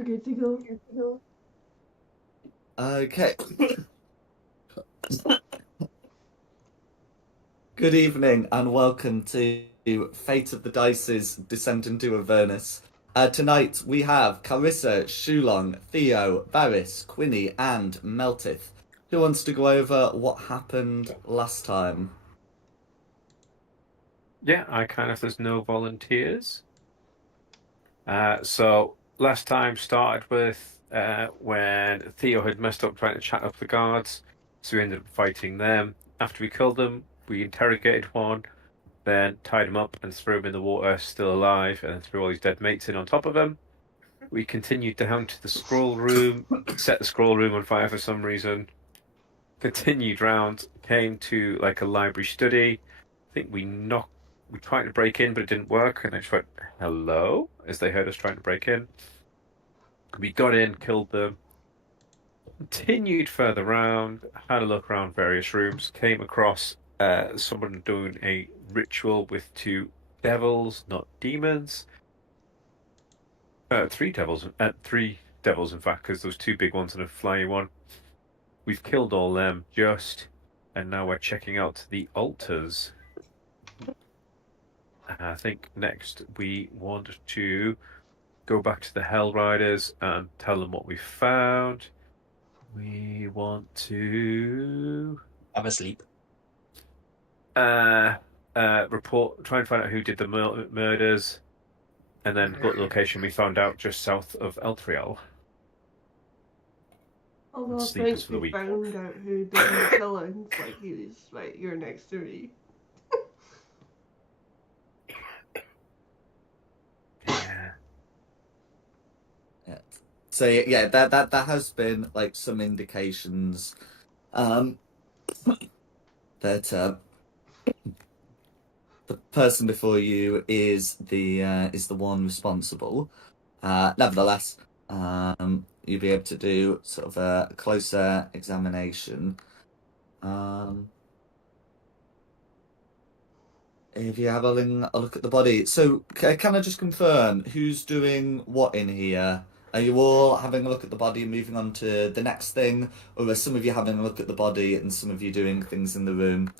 We're good to go. Okay. Good evening and welcome to Fate of the Dice's Descent into Avernus. Tonight we have Carissa, Shulong, Theo, Varys, Quinny, and Meltith. Who wants to go over what happened last time? Yeah, I can if there's no volunteers. So last time started with when Theo had messed up trying to chat up the guards, so we ended up fighting them. After we killed them, we interrogated one, then tied him up and threw him in the water, still alive, and then threw all his dead mates in on top of him. We continued down to the scroll room, set the scroll room on fire for some reason. Continued round, came to like a library study. I think we tried to break in, but it didn't work, and they just went, hello, as they heard us trying to break in. We got in, killed them, continued further round, had a look around various rooms, came across someone doing a ritual with two devils, not demons. Three devils, in fact, because those two big ones and a flying one. We've killed all them and now we're checking out the altars. I think next we want to go back to the Hell Riders and tell them what we found. We want to have a sleep. Report, try and find out who did the murders, and then go to the location we found out just south of Eltriel. Although I Sleepers think for the we week. found out who did the killings, like he was right here next to me. Yeah. So yeah, that has been like some indications that the person before you is the one responsible. Nevertheless, you'll be able to do sort of a closer examination. If you have a look at the body. So can I just confirm who's doing what in here? Are you all having a look at the body and moving on to the next thing? Or are some of you having a look at the body and some of you doing things in the room?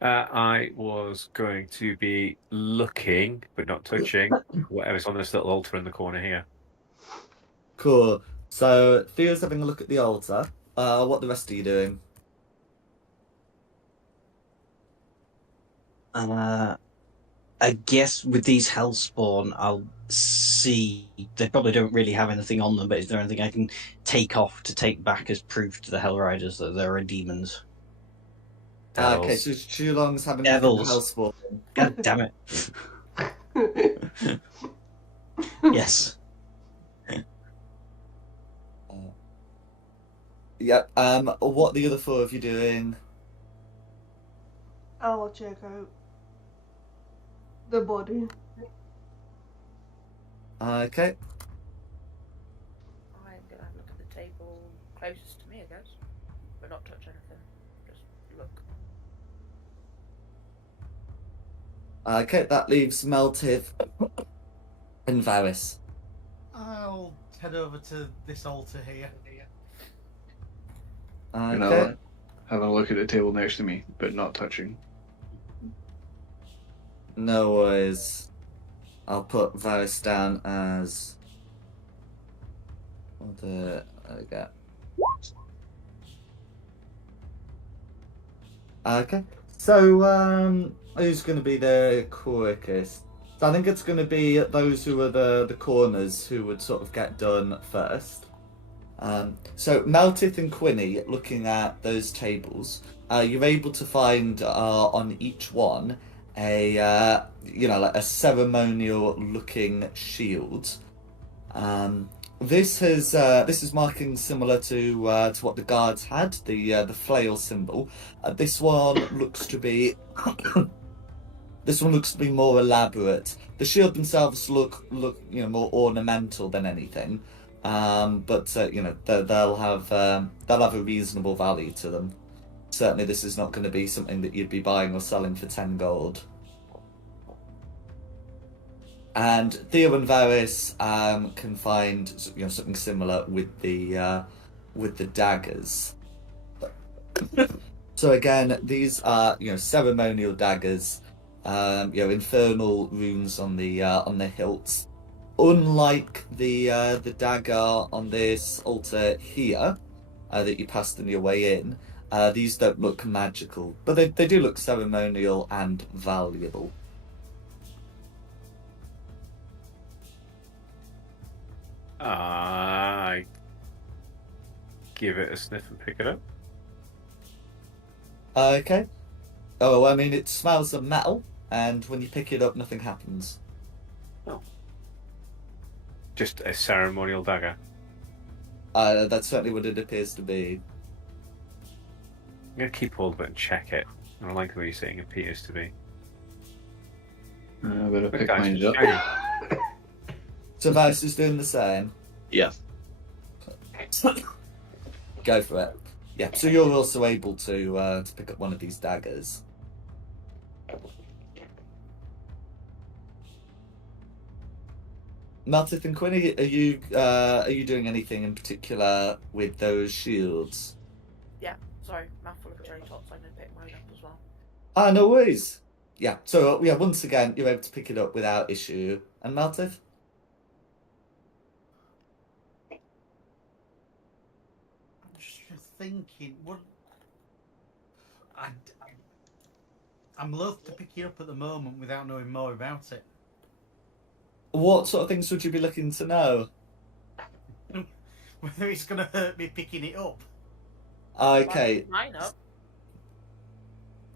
I was going to be looking, but not touching, whatever's on this little altar in the corner here. Cool. So Theo's having a look at the altar. What the rest are you doing? I guess with these hellspawn, I'll see. They probably don't really have anything on them, but is there anything I can take off to take back as proof to the Hell Riders that there are demons? Okay, so Shulong's having Devils. a look at the hellspawn. God damn it. Yes. Yep. What are the other four of you doing? I'll check out the body. Okay. I'm gonna have a look at the table closest to me, I guess, but not touch anything. Just look. Okay, that leaves Meltith and Varys. I'll head over to this altar here. Okay. Have a look at the table next to me, but not touching. No worries. I'll put Varys down as there we go. Okay. So who's gonna be the quickest? So I think it's gonna be those who are the corners who would sort of get done first. So Meltith and Quinny, looking at those tables, you're able to find on each one a like a ceremonial looking shield. This is marking similar to what the guards had, the flail symbol. This one looks to be more elaborate. The shield themselves look more ornamental than anything. But they'll have a reasonable value to them. Certainly, this is not going to be something that you'd be buying or selling for 10 gold. And Theo and Varys can find something similar with the daggers. So again, these are ceremonial daggers, infernal runes on the hilts. Unlike the dagger on this altar here that you passed on your way in, these don't look magical, but they do look ceremonial and valuable. I give it a sniff and pick it up. Okay. Oh, I mean, it smells of metal, and when you pick it up, nothing happens. Just a ceremonial dagger. That's certainly what it appears to be. I'm going to keep hold of it and check it. I like the way you're saying it appears to be. I better But pick guys, mine up. shiny. So Varys is doing the same. Yeah. Go for it. Yeah, so you're also able to pick up one of these daggers. Maltith and Quinny, are you doing anything in particular with those shields? Yeah, sorry, mouthful of cherry tots. I'm going to pick mine up as well. Ah, no worries. Yeah, so once again, you're able to pick it up without issue. And Maltith? I'm just thinking, I'm loath to pick it up at the moment without knowing more about it. What sort of things would you be looking to know? Whether it's going to hurt me picking it up. Okay. Mine up.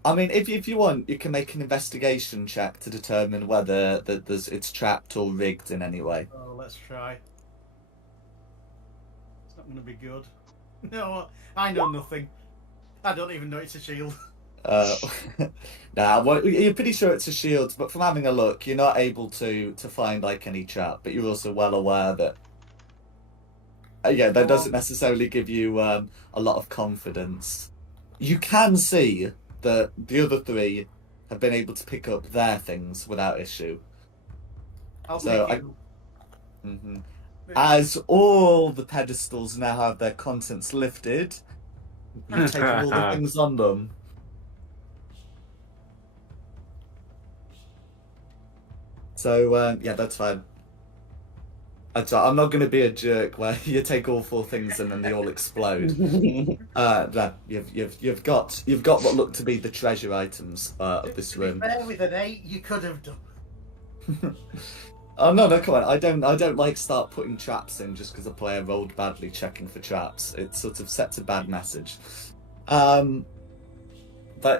I mean, if you want, you can make an investigation check to determine whether it's trapped or rigged in any way. Oh, let's try. It's not going to be good. No, I know nothing. I don't even know it's a shield. Well, you're pretty sure it's a shield, but from having a look, you're not able to find like any trap. But you're also well aware that that doesn't necessarily give you a lot of confidence. You can see that the other three have been able to pick up their things without issue. As all the pedestals now have their contents lifted, you take all the things on them. So, that's fine. I'm not going to be a jerk where you take all 4 things and then they all explode. You've got what look to be the treasure items of this room. Fair with an 8, you could have done. Oh no, come on! I don't like start putting traps in just because a player rolled badly checking for traps. It sort of sets a bad message. But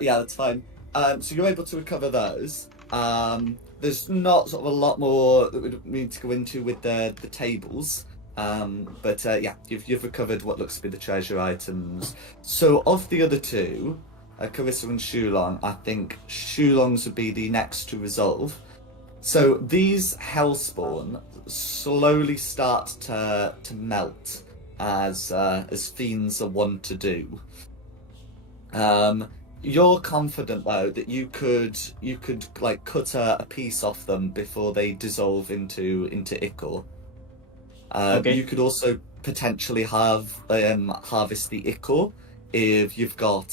yeah, that's fine. So you're able to recover those. There's not sort of a lot more that we need to go into with the tables. But yeah, you've recovered what looks to be the treasure items. So of the other two, Carissa and Shulong, I think Shulong's would be the next to resolve. So these hellspawn slowly start to melt as fiends are wont to do. You're confident though that you could like cut a piece off them before they dissolve into ichor. Okay. You could also potentially have harvest the ichor if you've got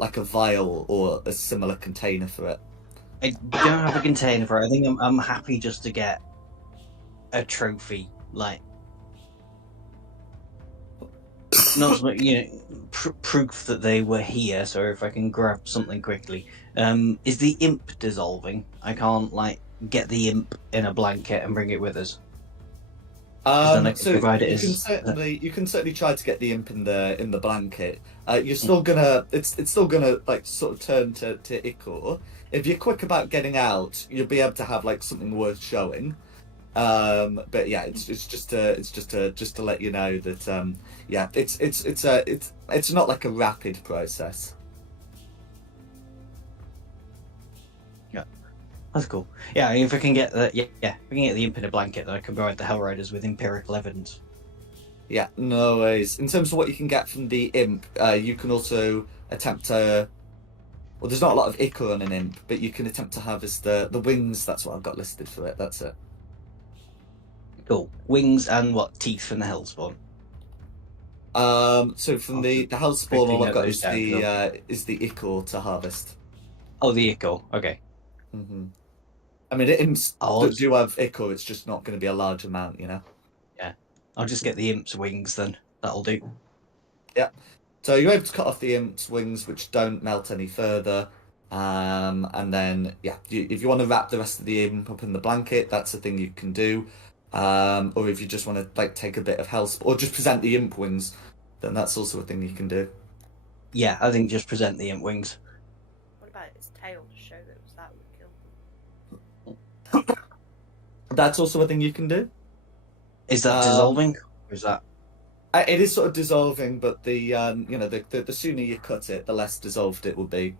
like a vial or a similar container for it. I don't have a container for it. I think I'm happy just to get a trophy, like not so much, proof that they were here. So if I can grab something quickly, is the imp dissolving? I can't like get the imp in a blanket and bring it with us. Then I can So provide it you as- can certainly try to get the imp in the blanket. You're still gonna it's still gonna like sort of turn to ichor. If you're quick about getting out, you'll be able to have like something worth showing. But yeah, it's just to let you know that yeah, it's not like a rapid process. That's cool. Yeah, if I can get the if I can get the imp in a blanket, then I can provide the Hell Riders with empirical evidence. Yeah, no worries. In terms of what you can get from the imp, you can also attempt to Well, there's not a lot of ichor on an imp, but you can attempt to harvest the wings. That's what I've got listed for it. That's it. Cool. Wings and what? Teeth from the hellspawn. So from the hellspawn, all Picking I've up got those is the ichor to harvest. Oh, the echo. Okay. Hmm. I mean, imps I'll do have ichor. It's just not going to be a large amount, you know. I'll just get the imp's wings then. That'll do. Yeah. So you're able to cut off the imp's wings, which don't melt any further. And then, yeah, if you want to wrap the rest of the imp up in the blanket, that's a thing you can do. Or if you just want to like take a bit of health, or just present the imp wings, then that's also a thing you can do. Yeah, I think just present the imp wings. What about its tail to show that it was that what killed them? That's also a thing you can do. Is that dissolving? Or is that? It is sort of dissolving, but the the sooner you cut it, the less dissolved it will be.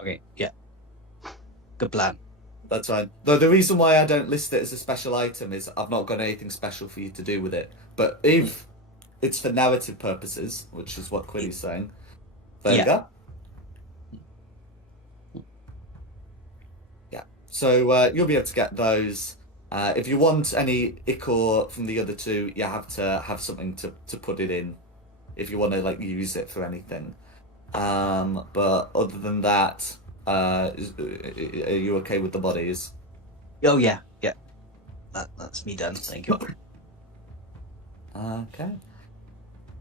Okay, yeah. Good plan. That's fine. Though the reason why I don't list it as a special item is I've not got anything special for you to do with it. But if it's for narrative purposes, which is what Quilly's saying, there you go. Yeah. So you'll be able to get those. If you want any ichor from the other two, you have to have something to put it in. If you want to like use it for anything. But other than that, are you okay with the bodies? Oh yeah. That's me done. Thank you. Okay.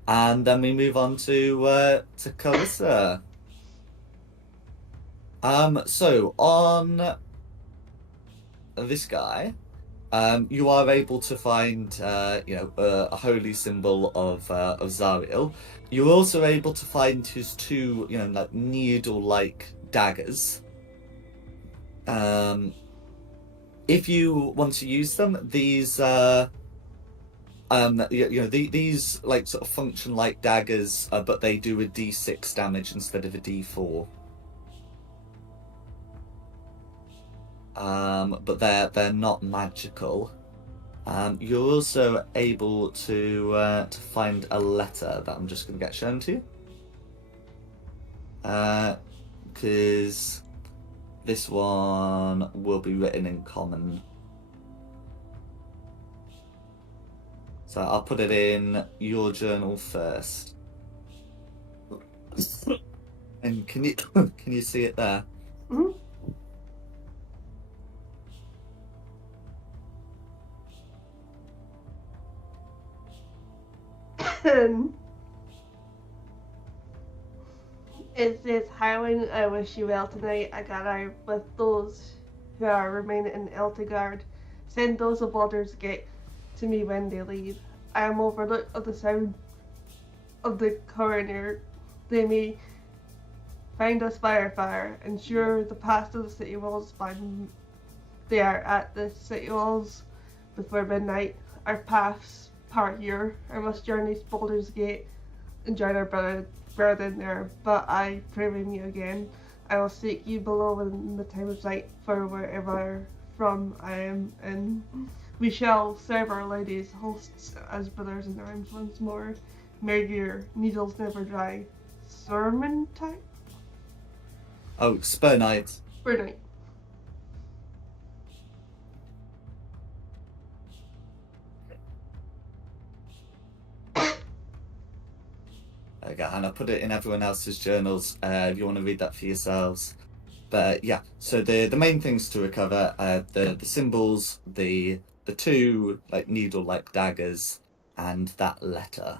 And then we move on to Carissa. So on this guy, you are able to find a holy symbol of Zariel. You're also able to find his two like needle-like daggers. If you want to use them, these these like sort of function like daggers, but they do a D6 damage instead of a D4. But they're not magical. You're also able to find a letter that I'm just going to get shown to you. Because this one will be written in common. So I'll put it in your journal first. And can you see it there? Mm-hmm. It says, Highwing, I wish you well tonight. I got out with those who are remaining in Eltegard. Send those of Baldur's Gate to me when they leave. I am overlooked of the sound of the coroner. They may find us by fire. Ensure the past of the city walls by they are at the city walls before midnight. Our paths part here. I must journey to Baldur's Gate and join our brethren there, but I pray with you again. I will seek you below in the time of night, for wherever from I am, and we shall serve our ladies hosts as brothers in arms once more. May your needles never dry. Sermon time? Oh, Spur Night. Spur night. Okay, and I put it in everyone else's journals if you want to read that for yourselves. But yeah, so the main things to recover the symbols, the two like needle-like daggers, and that letter.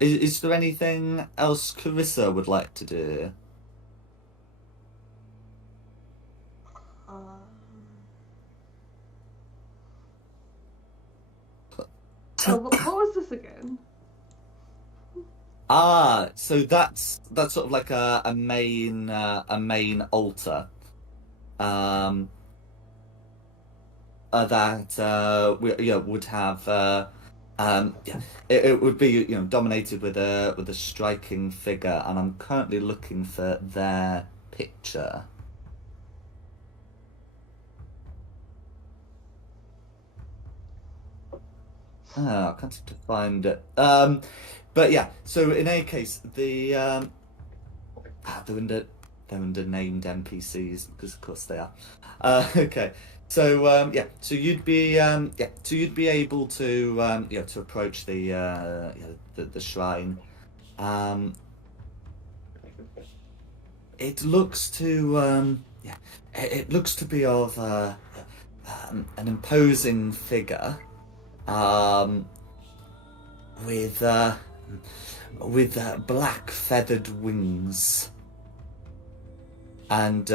Is there anything else Carissa would like to do? What was this again? So that's sort of like a main altar. That would have Yeah, it would be dominated with a striking figure, and I'm currently looking for their picture. I can't seem to find it. But yeah, so in any case, they're under named NPCs because of course they are. Okay, so so you'd be able to to approach the shrine. It looks to it looks to be of an imposing figure. With black feathered wings, and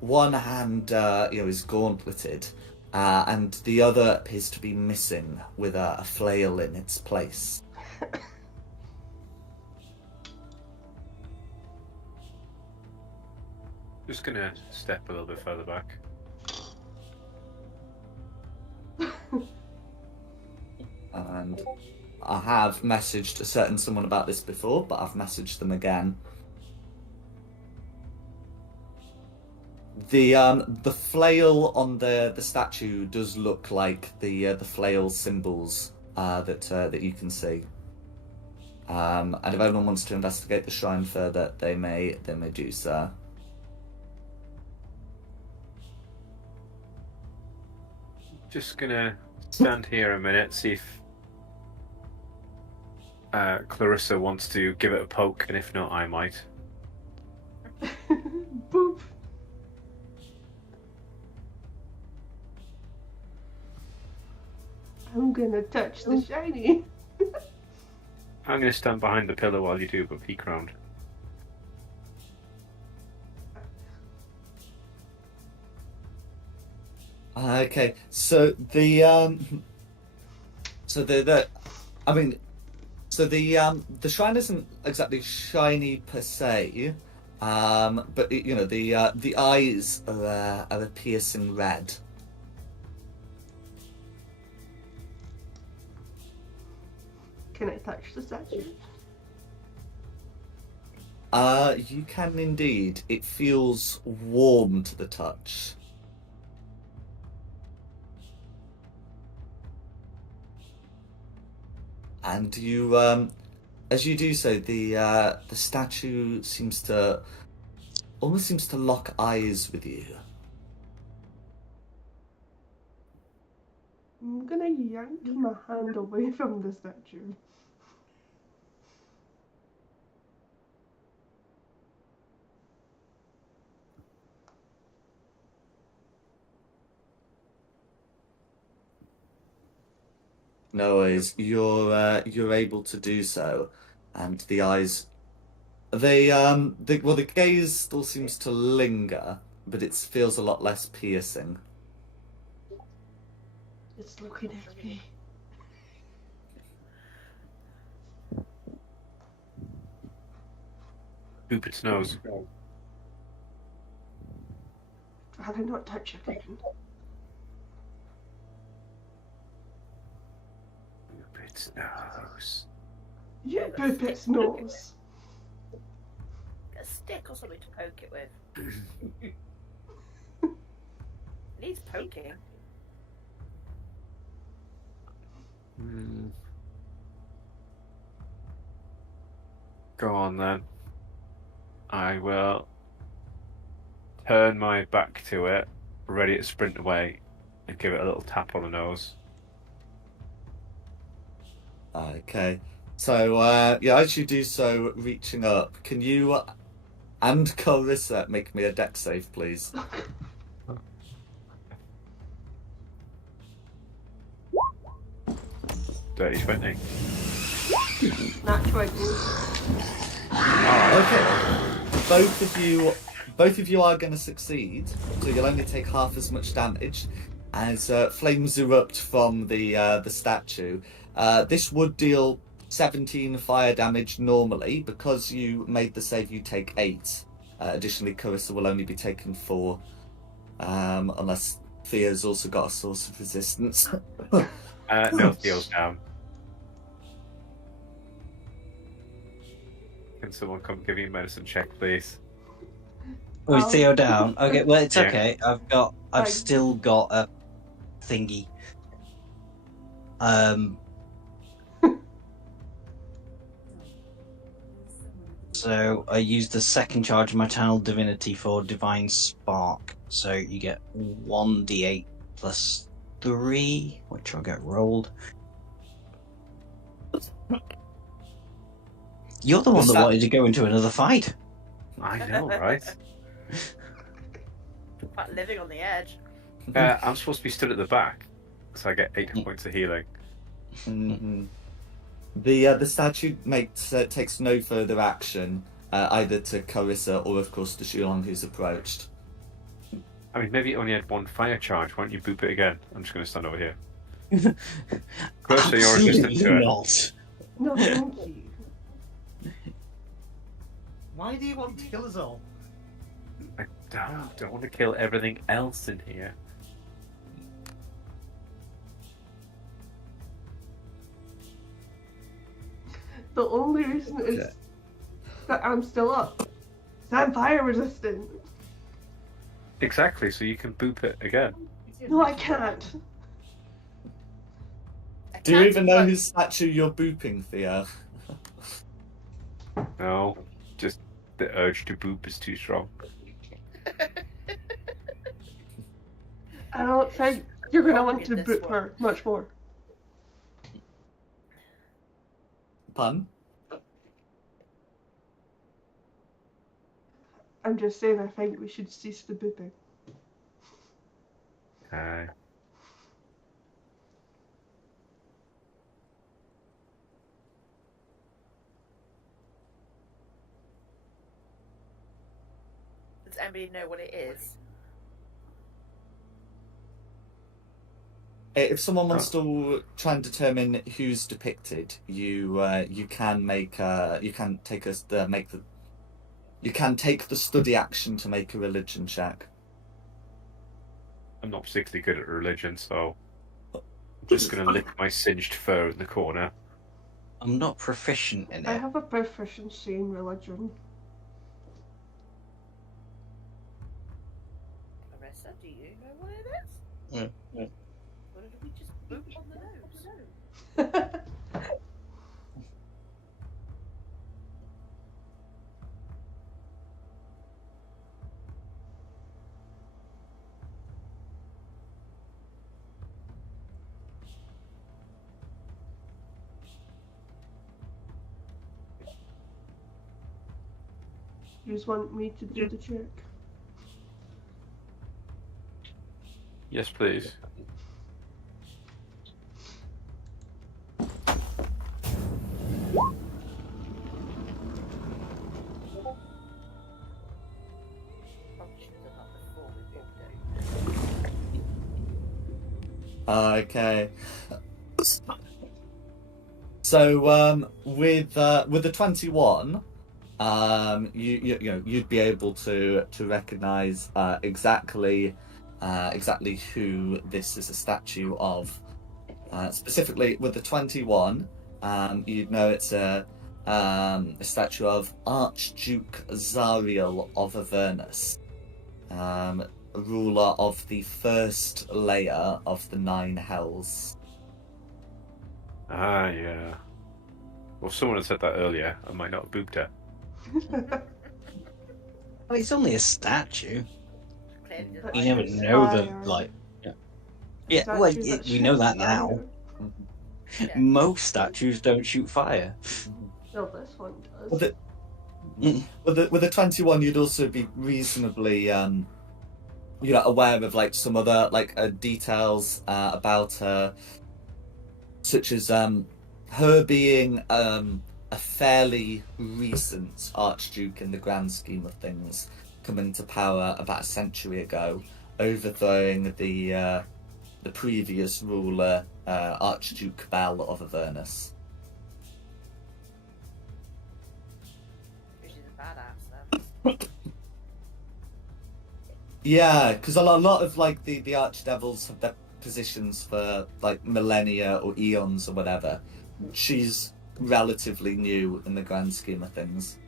one hand is gauntleted, and the other appears to be missing with a flail in its place. Just gonna step a little bit further back. And I have messaged a certain someone about this before, but I've messaged them again. The flail on the statue does look like the flail symbols that you can see. And if anyone wants to investigate the shrine further, they may do so. Just gonna stand here a minute, see if Clarissa wants to give it a poke, and if not, I might. Boop. I'm gonna touch the shiny. I'm gonna stand behind the pillar while you do, but peek round. Okay, so the shrine isn't exactly shiny per se, but the eyes are a piercing red. Can I touch the statue? You can indeed. It feels warm to the touch. And you, as you do so, the statue almost seems to lock eyes with you. I'm gonna yank my hand away from the statue. No worries, you're able to do so, and the eyes, the gaze still seems to linger, but it feels a lot less piercing. It's looking at me. Boop its nose. Rather not touch it again. Boop its nose. Yeah, boop its nose. Get a stick or something to poke it with. Needs poking. Go on then. I will turn my back to it, ready to sprint away, and give it a little tap on the nose. Okay, so as you do so, reaching up, can you and Clarissa make me a dex save, please? Dirty 20. Not 20. Okay, both of you are going to succeed, so you'll only take half as much damage as flames erupt from the statue. This would deal 17 fire damage normally. Because you made the save, you take 8. Additionally, Carissa will only be taking 4, unless Thea's also got a source of resistance. No, Theo's down. Can someone come give me a medicine check, please? Oh, is Theo down? Okay, well it's Yeah. okay. I've Fine. still got a thingy. So I used the second charge of my Channel Divinity for Divine Spark. So you get 1d8 plus 3, which I'll get rolled. You're the one that wanted to go into another fight. I know, right? Like living on the edge. I'm supposed to be stood at the back, so I get 8 points of healing. Mhm. The statue takes no further action, either to Carissa or, of course, to Shulong, who's approached. I mean, maybe it only had 1 fire charge. Why don't you boop it again? I'm just going to stand over here. Closer, you're resistant to it. Not. No, thank you. Why do you want to kill us all? I don't want to kill everything else in here. The only reason is that I'm still up. 'Cause I'm fire resistant. Exactly, so you can boop it again. No, I can't. Do you even know whose statue you're booping, Thea? No, just the urge to boop is too strong. I don't think you're gonna Probably want to this boot one. her much more. Pun? I'm just saying I think we should cease the booping. Does anybody know what it is? If someone wants to try and determine who's depicted, you can make take the study action to make a religion check. I'm not particularly good at religion, so I'm just going to lick my singed fur in the corner. I'm not proficient in I it. have a proficiency in religion. Marissa, do you know what it is? Yeah. Or did we just boop on the nose? You just want me to do the check? Yes, please. Probably should have done that before we booped it. Okay. So with the 21, you'd be able to recognize exactly who this is a statue of. Specifically with the 21, you'd know it's a statue of Archduke Zariel of Avernus, ruler of the first layer of the 9 hells. Ah, yeah. Well, if someone had said that earlier, I might not have booped it. Well, it's only a statue. Clearly But doesn't You never she's know the fire. like. Yeah, well, Statues that we know shoot that now. fire. Yeah. Most statues don't shoot fire. No, this one does. With the 21, you'd also be reasonably aware of like some other details about her, such as her being a fairly recent archduke in the grand scheme of things, coming to power about a century ago, overthrowing the previous ruler, Archduke Bell of Avernus. She's a badass then. Yeah, because a lot of like the archdevils positions for like millennia or eons or whatever, she's relatively new in the grand scheme of things.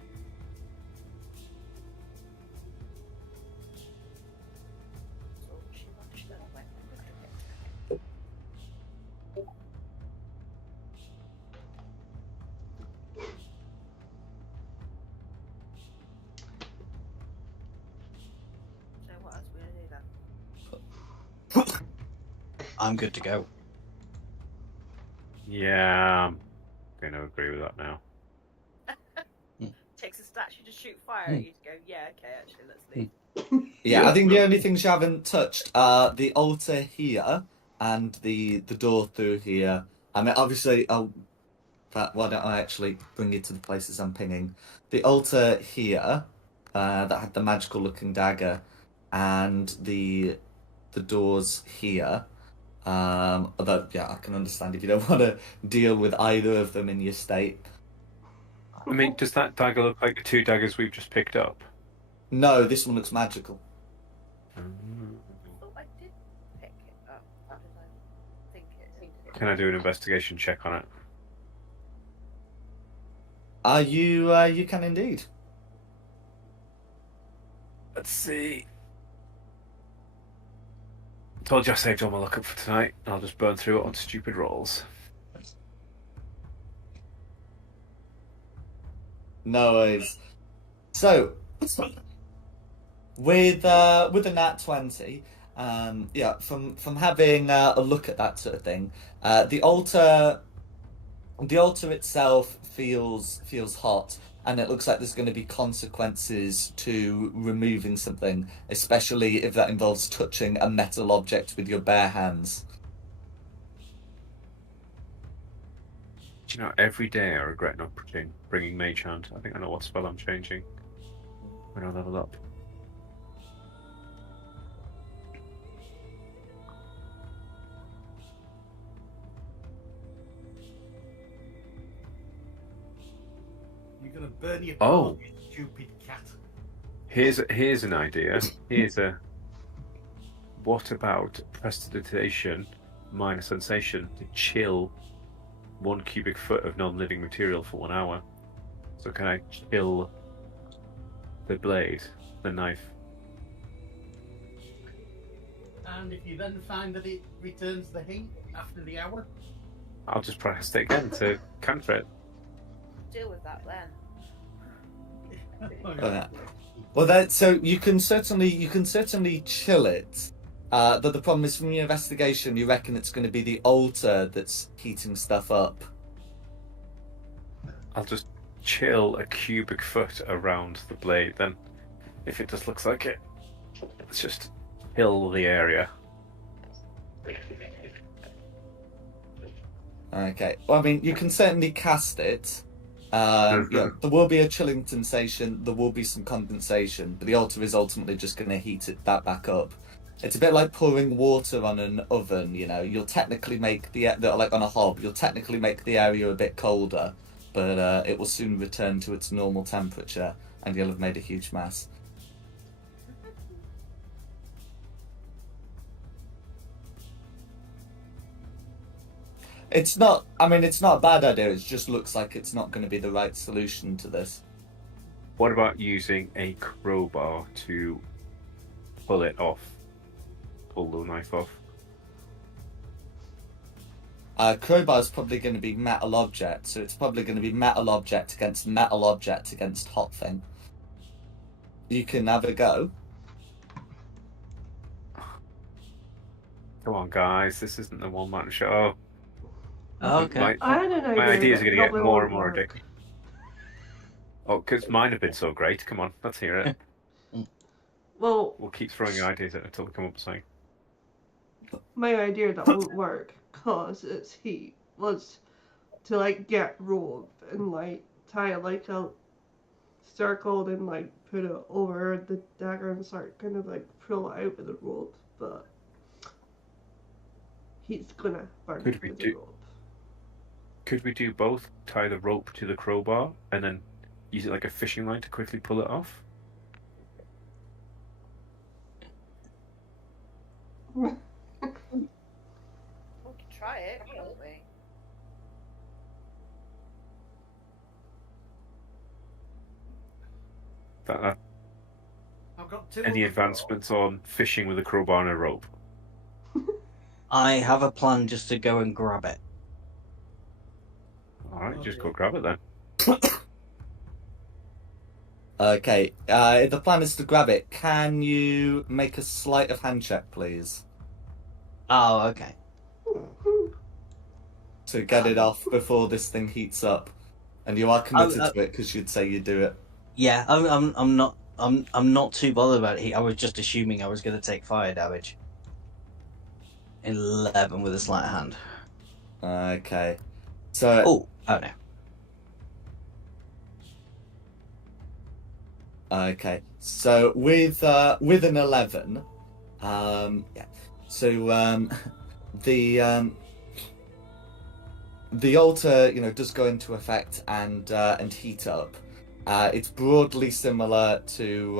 So she watched that away. So what else are we gonna do then? I'm good to go. Yeah, I'm going to agree with that now. Takes a statue to shoot fire at you to go, yeah, okay, actually, let's leave. Yeah, I think the only things you haven't touched are the altar here and the door through here. I mean, obviously, why don't I actually bring you to the places I'm pinging? The altar here, that had the magical looking dagger, and the doors here. Although, yeah, I can understand if you don't want to deal with either of them in your state. I mean, does that dagger look like the 2 daggers we've just picked up? No, this one looks magical. I thought I did pick it up. Or did I think it? Can I do an investigation check on it? You can indeed. Let's see. Told you I saved all my luck up for tonight. I'll just burn through it on stupid rolls. No worries. So, with a nat 20, yeah, from having a look at that sort of thing, the altar itself feels hot, and it looks like there's going to be consequences to removing something, especially if that involves touching a metal object with your bare hands. Do you know, every day I regret not bringing Mage Hand. I think I know what spell I'm changing when I level up. You're gonna burn your Oh. clothes, you stupid cat. Here's an idea. What about prestidigitation minus sensation to chill 1 cubic foot of non-living material for 1 hour? So can I chill the blade, the knife? And if you then find that it returns the heat after the hour, I'll just press it again to counter it. Deal with that then. Well, so you can certainly chill it. But the problem is, from your investigation, you reckon it's going to be the altar that's heating stuff up. I'll just chill a cubic foot around the blade then. If it just looks like it. Let's just chill the area. Okay. Well, I mean, you can certainly cast it. Yeah, there will be a chilling sensation. There will be some condensation, but the altar is ultimately just going to heat that back up. It's a bit like pouring water on an oven. You know, you'll technically make like on a hob, you'll technically make the area a bit colder, but it will soon return to its normal temperature, and you'll have made a huge mess. It's not. I mean, it's not a bad idea. It just looks like it's not going to be the right solution to this. What about using a crowbar to pull it off? Pull the knife off? Crowbar is probably going to be metal object, so it's probably going to be metal object against hot thing. You can have a go. Come on, guys. This isn't the one-man show. Okay. I had an idea. My ideas are going to get probably more won't and more work. ridiculous. Oh, because mine have been so great. Come on, let's hear it. Well, We'll keep throwing ideas at it until we come up with something. my idea that won't work cause it's heat was to like get rope and like tie like a circle and like put it over the dagger and start kind of like pull it out with the rope, but he's gonna burn Could it we with do- the rope. Could we do both? Tie the rope to the crowbar and then use it like a fishing line to quickly pull it off? try it, can't we? I've got two. Any on the floor. advancements on fishing with a crowbar and a rope? I have a plan just to go and grab it. All right, Oh, just dear. go grab it then. Okay, if the plan is to grab it, can you make a sleight of hand check, please? Oh, okay. To get it off before this thing heats up. And you are committed to it because you'd say you'd do it. Yeah, I'm not too bothered about it. I was just assuming I was going to take fire damage. 11 with a sleight of hand. Okay. So Oh no. okay. So with an 11, yeah. So the altar, does go into effect and heat up. It's broadly similar to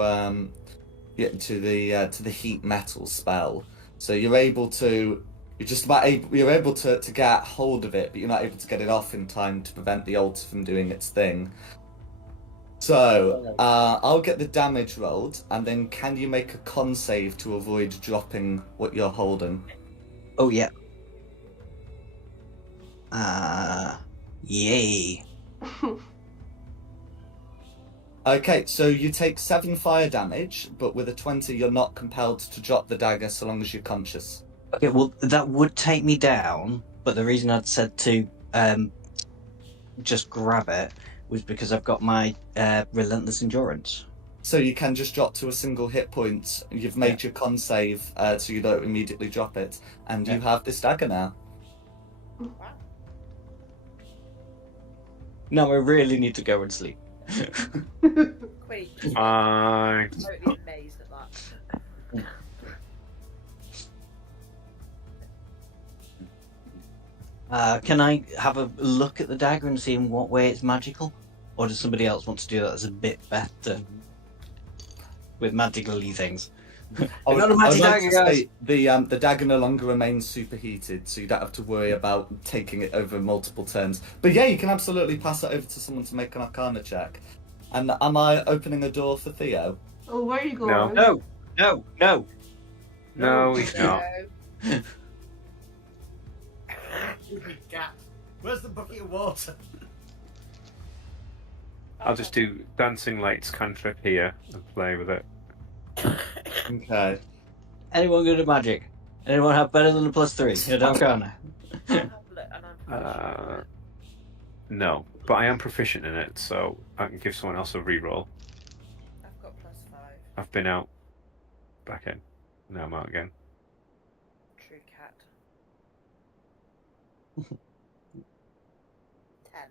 the heat metal spell. So you're able to get hold of it, but you're not able to get it off in time to prevent the altar from doing its thing. So I'll get the damage rolled, and then can you make a con save to avoid dropping what you're holding? Oh yeah. Yay. Okay, so you take 7 fire damage, but with a 20 you're not compelled to drop the dagger so long as you're conscious. Okay, well that would take me down, but the reason I'd said to just grab it was because I've got my relentless endurance. So you can just drop to a single hit point. You've made your con save, so you don't immediately drop it, and you have this dagger now. Wow. No, I really need to go and sleep. Queen. Fine. Totally amazed at that. Can I have a look at the dagger and see in what way it's magical? Or does somebody else want to do that as a bit better? With magical-y things. I got a magic like dagger, to guys. say the dagger no longer remains superheated, so you don't have to worry about taking it over multiple turns. But yeah, you can absolutely pass it over to someone to make an Arcana check. And am I opening a door for Theo? Oh, where are you going? No. No. No, he's not. No. Stupid cat. Where's the bucket of water? I'll just do dancing lights cantrip here and play with it. Okay. Anyone good at magic? Anyone have better than a +3 at Arcana? I'll have a look, and I'm pretty sure. No, but I am proficient in it, so I can give someone else a reroll. I've got +5. I've been out, back in. Now I'm out again. True cat. 10.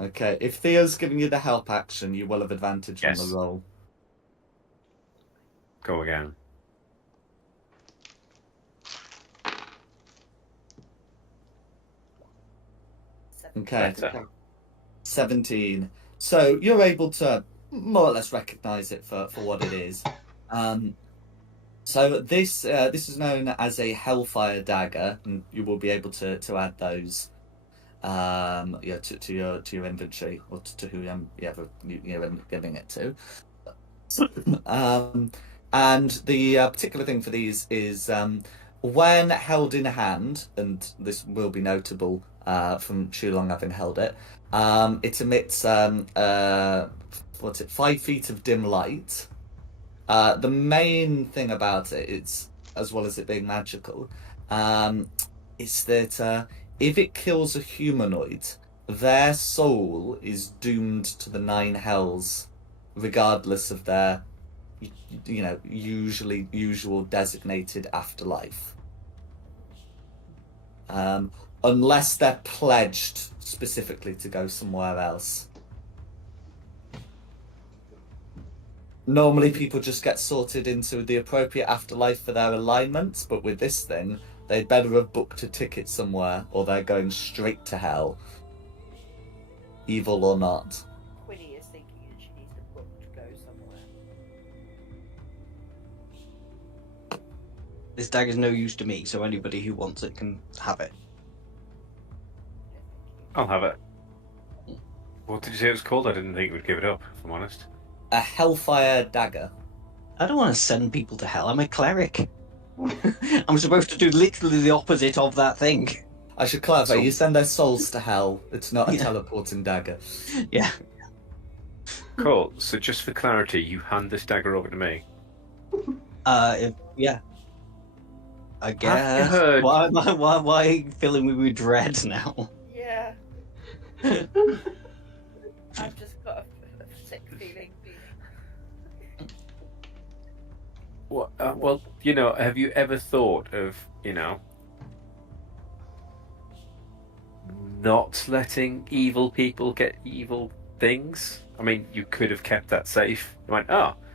Okay. If Theo's giving you the help action, you will have advantage Yes. on the roll. Go again. Okay. Better. 17. So you're able to more or less recognize it for what it is. So this is known as a Hellfire dagger, and you will be able to add those to your inventory, or to whoever you end up giving it to. And the particular thing for these is when held in hand, and this will be notable from Shulong having held it, it emits 5 feet of dim light. The main thing about it, it's as well as it being magical, is that if it kills a humanoid, their soul is doomed to the 9 hells, regardless of their usual designated afterlife, unless they're pledged specifically to go somewhere else. Normally people just get sorted into the appropriate afterlife for their alignments, but with this thing they'd better have booked a ticket somewhere, or they're going straight to hell, evil or not. Quinny is thinking that she needs to book to go somewhere. This dagger's no use to me, so anybody who wants it can have it. I'll have it. What did you say it was called? I didn't think it would give it up, if I'm honest. A Hellfire Dagger. I don't want to send people to hell. I'm a cleric. I'm supposed to do literally the opposite of that thing. I should clarify, So- you send their souls to hell. It's not a Yeah. teleporting dagger. Yeah. Cool. So just for clarity, you hand this dagger over to me. Yeah. I guess. heard- Why are you filling me with dread now? Yeah. I've just got a sick feeling. Well, have you ever thought of, not letting evil people get evil things? I mean, you could have kept that safe. You went,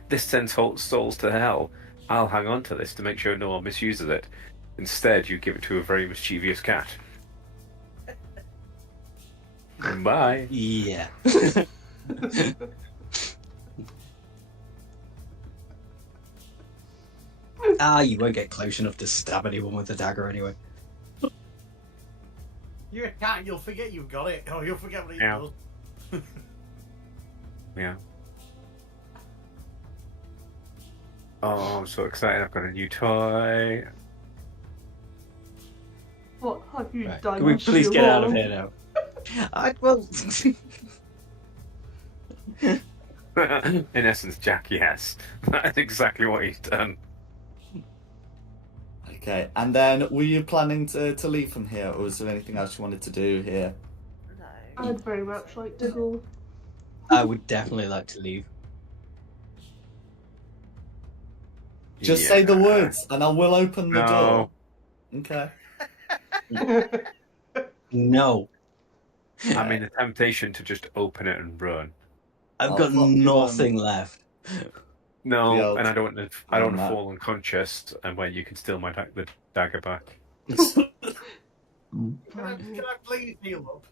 this sends souls to hell. I'll hang on to this to make sure no one misuses it. Instead, you give it to a very mischievous cat. Bye. Yeah. You won't get close enough to stab anyone with a dagger anyway. You're a cat, you'll forget you've got it, or you'll forget what it Yeah. does. Yeah. Oh, I'm so excited. I've got a new toy. What have you Right. done? Can we please get out of Siobhan? here now? Well, In essence, Jack, yes. That's exactly what he's done. Okay, and then were you planning to leave from here, or was there anything else you wanted to do here? No. I'd very much like to go. I would definitely like to leave. Just say the Yeah. words, and I will open the door. No. Okay. No. I mean, the temptation to just open it and run. I've I'll got drop you nothing left. No, Yeah, and I don't want to Matt. fall unconscious, and where you can steal my the dagger back. Can I please heal up?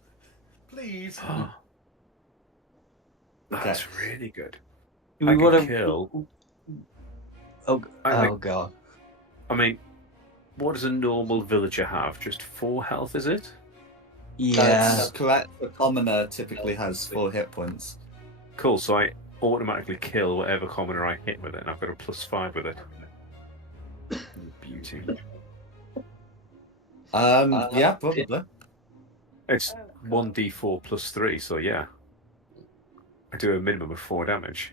Please. That's really good. Do I we can want to kill. Oh, I- oh god. I mean, what does a normal villager have? Just 4 health, is it? Yeah. That's correct. The commoner typically has 4 hit points. Cool. So I automatically kill whatever commoner I hit with it, and I've got a +5 with it. Beauty. Yeah, probably. It's 1d4 +3, so yeah. I do a minimum of 4 damage.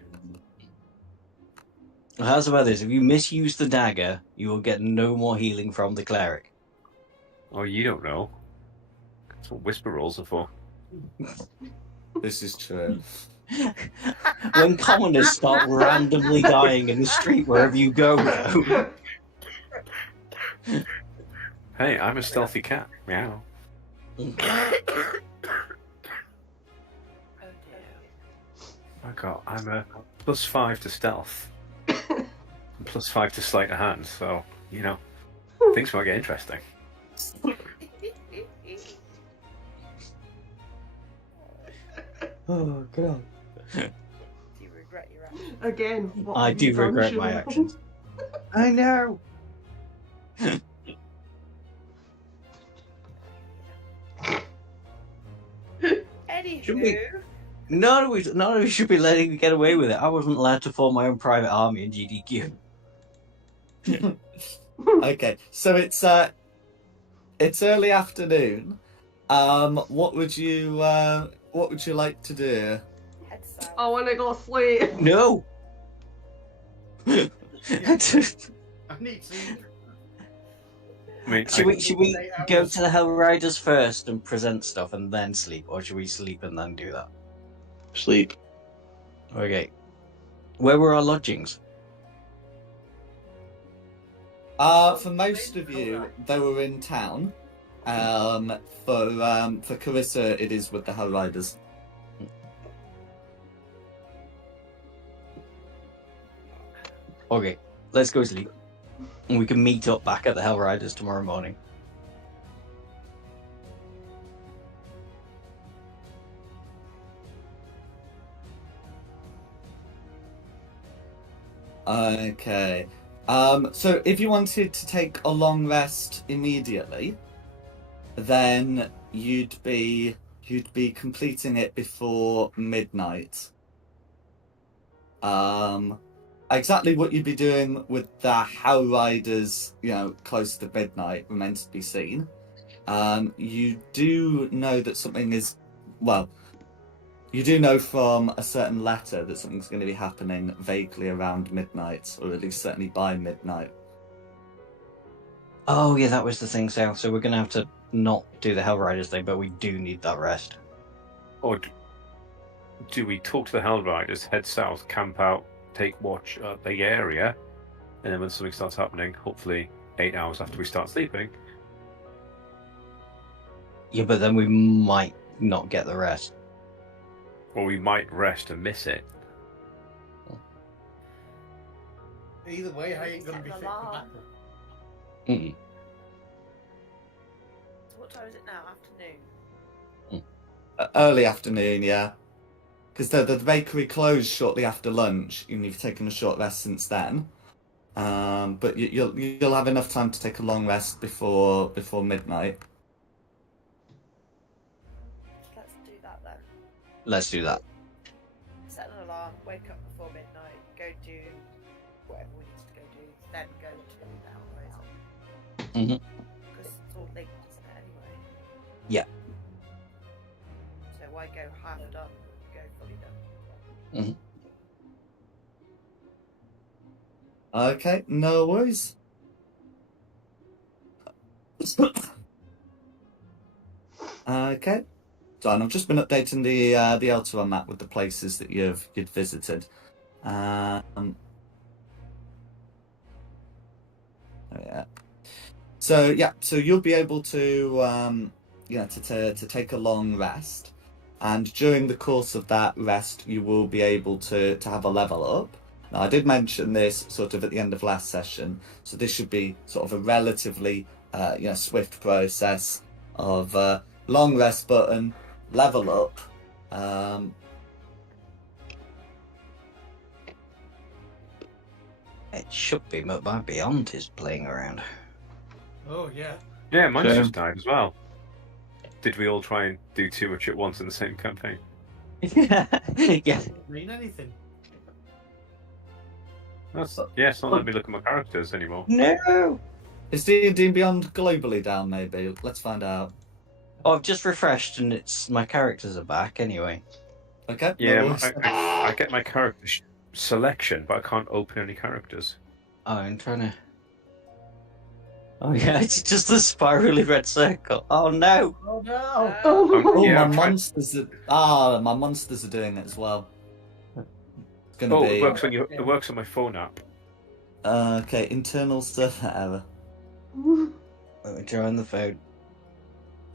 How's about this? If you misuse the dagger, you will get no more healing from the cleric. Oh, you don't know. That's what whisper rolls are for. This is true. When commoners start randomly dying in the street wherever you go, though. Hey, I'm a stealthy cat. Meow. Oh dear. I'm a +5 to stealth. And +5 to sleight of hand, so, things might get interesting. Oh god. Do you regret your actions? Again, what I have you do done, regret my Siobhan? actions. I know. Should we- Anywho, None of we should be letting you get away with it. I wasn't allowed to form my own private army in GDQ. Okay, so it's early afternoon. What would you like to do? head south. I want to go sleep. No. I need sleep. I mean, Should we go to the Hell Riders first and present stuff and then sleep, or should we sleep and then do that? Sleep. Okay. Where were our lodgings? For most of you, they were in town. For Carissa, it is with the Hell Riders. Okay, let's go sleep. And we can meet up back at the Hell Riders tomorrow morning. Okay. So if you wanted to take a long rest immediately, then you'd be you'd be completing it before midnight. Exactly what you'd be doing with the Hell Riders, close to midnight, remains to be seen. You do know that something is, well, you do know from a certain letter that something's going to be happening vaguely around midnight, or at least certainly by midnight. Oh, yeah, that was the thing, Sal. So we're going to have to not do the Hell Riders thing, but we do need that rest. Or do we talk to the Hell Riders, head south, camp out, take watch at the area, and then when something starts happening, hopefully 8 hours after we start sleeping? Yeah, but then we might not get the rest. Or we might rest and miss it. Either way, I ain't gonna be Set fit an for alarm. battle. Mm-mm. So what time is it now? Afternoon. Early afternoon, yeah. Because the bakery closed shortly after lunch, and you've taken a short rest since then. But you'll have enough time to take a long rest before midnight. Let's do that then. Let's do that. Set an alarm, wake up before midnight, go do whatever we need to go do, then go to the Hellraiser. Mhm. Because it's all linked, isn't it, anyway? Yeah. So why go half done, go fully done? Okay, no worries. Okay. So, and I've just been updating the L2 map with the places that you'd visited. Oh yeah. So you'll be able to to take a long rest, and during the course of that rest, you will be able to have a level up. Now, I did mention this sort of at the end of last session, so this should be sort of a relatively swift process of long rest button, level up. It should be, but my Beyond is playing around. Oh yeah. Yeah, mine's Same. just died as well. Did we all try and do too much at once in the same campaign? Yeah. Doesn't mean anything. It's not letting me look at my characters anymore. No! Is D&D Beyond globally down? Maybe. Let's find out. Oh, I've just refreshed and my characters are back anyway. Okay. Yeah, no worries. I get my character selection, but I can't open any characters. Oh, I'm trying to... Oh yeah, it's just the spirally red circle. Oh no! Oh no! Oh, Yeah, my I'm trying- monsters my monsters are doing it as well. It's gonna Oh, be it works on my phone app. okay. Internal server error. Let me try on the phone.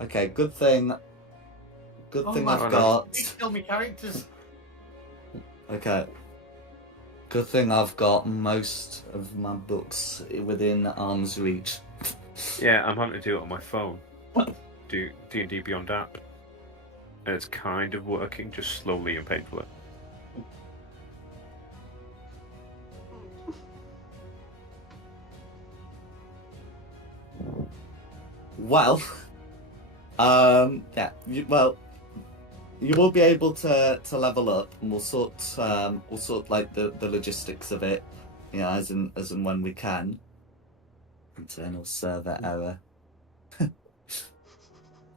Okay, good thing. Good Oh thing my I've God. got. Kill me characters. Okay. Good thing I've got most of my books within arm's reach. Yeah, I'm having to do it on my phone. Do D&D Beyond app. And it's kind of working, just slowly and painfully. Well, yeah. You will be able to level up, and we'll sort like the logistics of it, as and when we can. Internal server error.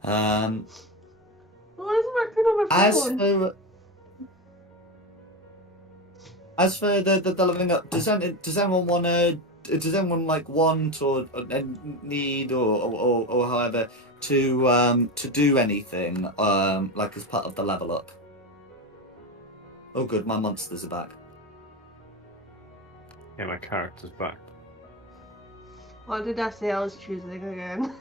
Well, it's working on my phone. As for the leveling up, does anyone want to? Does anyone want or need or however to do anything like as part of the level up? Oh, good, my monsters are back. Yeah, my character's back. What did I say I was choosing again?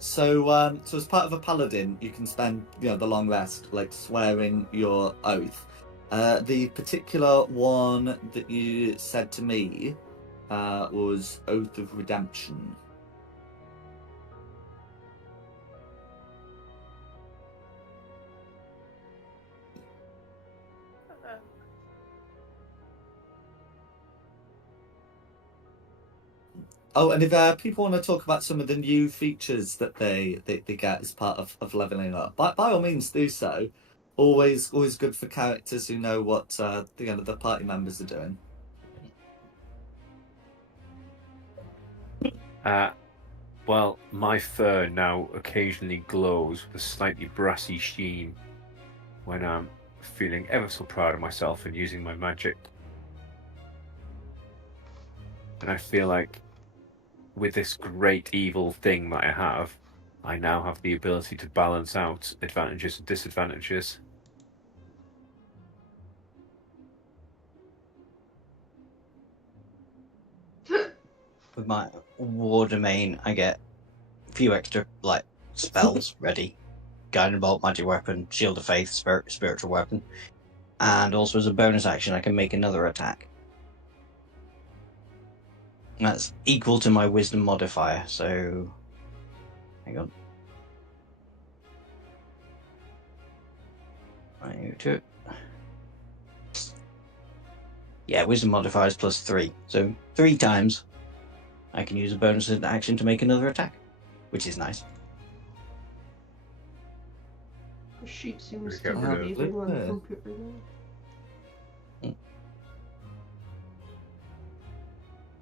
So as part of a paladin, you can spend the long rest, like swearing your oath. The particular one that you said to me was Oath of Redemption. Oh, and if people want to talk about some of the new features that they get as part of leveling up, by all means do so. Always good for characters who know what the party members are doing. Well, my fur now occasionally glows with a slightly brassy sheen when I'm feeling ever so proud of myself and using my magic. And I feel like with this great evil thing that I now have the ability to balance out advantages and disadvantages. With my war domain, I get a few extra spells ready: guiding bolt, magic weapon, shield of faith, spiritual weapon, and also as a bonus action, I can make another attack. And that's equal to my wisdom modifier. So, hang on. Yeah, wisdom modifier is +3. So 3 times I can use a bonus action to make another attack, which is nice. The sheep seems Get to rid of be it. leaving on the computer now.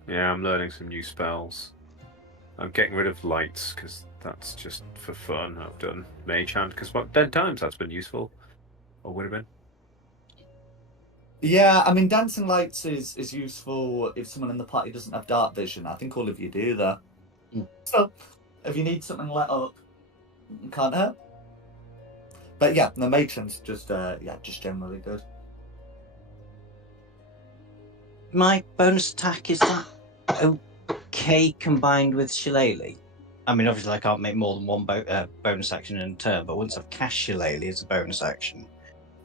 Yeah, I'm learning some new spells. I'm getting rid of lights because that's just for fun. I've done Mage Hand because about 10 times that's been useful, or would have been. Yeah, I mean, dancing lights is useful if someone in the party doesn't have dark vision. I think all of you do, though. So, if you need something lit up, can't hurt. But yeah, the matron's just generally good. My bonus attack, is that okay combined with Shillelagh? I mean, obviously I can't make more than one bonus action in a turn, but once I've cast Shillelagh as a bonus action...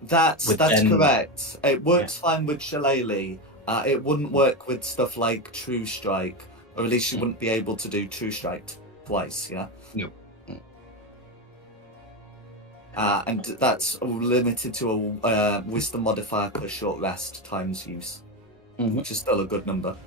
That's correct. It works fine with Shillelagh. It wouldn't work with stuff like True Strike, or at least you wouldn't be able to do True Strike twice, yeah? No. And that's limited to a wisdom modifier per short rest times use, which is still a good number.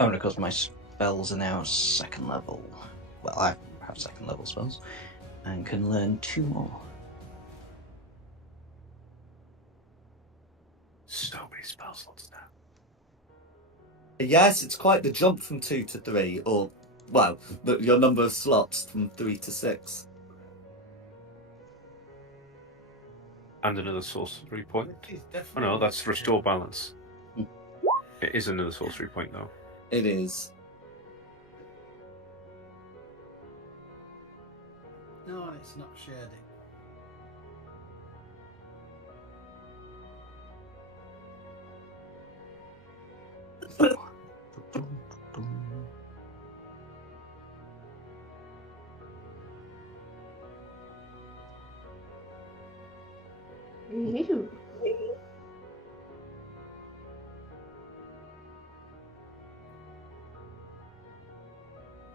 Oh, and of course my spells are now 2nd level. Well, I have 2nd level spells, and can learn 2 more. So many spell slots now. Yes, it's quite the jump from 2 to 3, or, well, your number of slots from 3 to 6. And another sorcery point. It is Oh definitely no, that's restore balance. Mm. It is another sorcery point though. It is. No, it's not shading. Ew.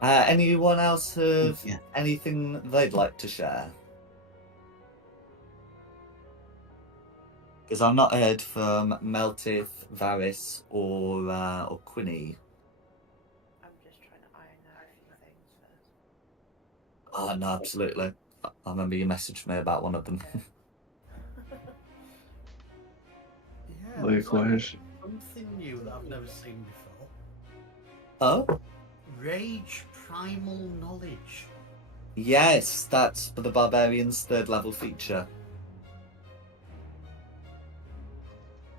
Anyone else have Yeah. anything they'd like to share? Because I've not heard from Meltith, Varys, or Quinny. I'm just trying to iron out a few things first. Oh, no, absolutely. I remember you messaged me about one of them. Yeah, there's like Likewise. something new that I've never seen before. Oh? Rage Primal Knowledge. Yes, that's for the Barbarian's 3rd level feature.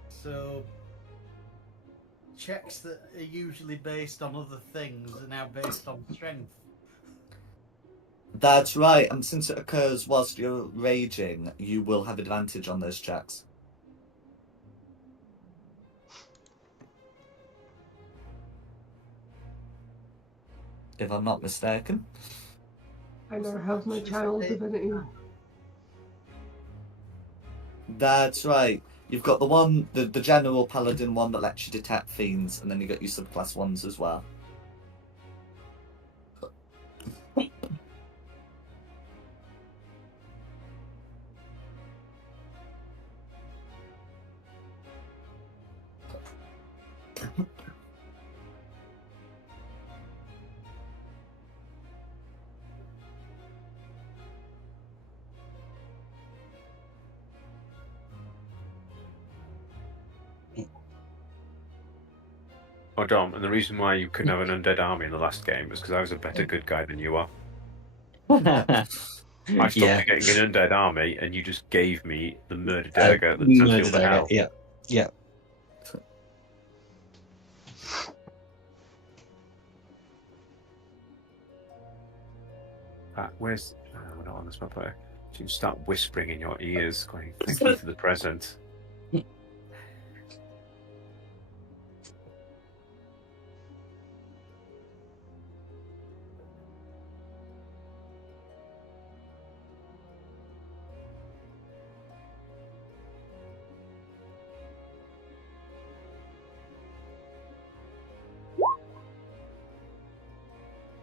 So, checks that are usually based on other things are now based on strength. That's right, and since it occurs whilst you're raging, you will have advantage on those checks. If I'm not mistaken. I never have my channel divinity. That's right. You've got the one, the general paladin one that lets you detect fiends, and then you got your subclass ones as well. Oh, Dom, and the reason why you couldn't have an undead army in the last game was because I was a better good guy than you are. I stopped Yeah. you getting an undead army, and you just gave me the murder dagger that sends you Murder up to dagger. hell. Yeah. Yeah. Where's... we're not on this map there. So you start whispering in your ears, going, thank you for the present.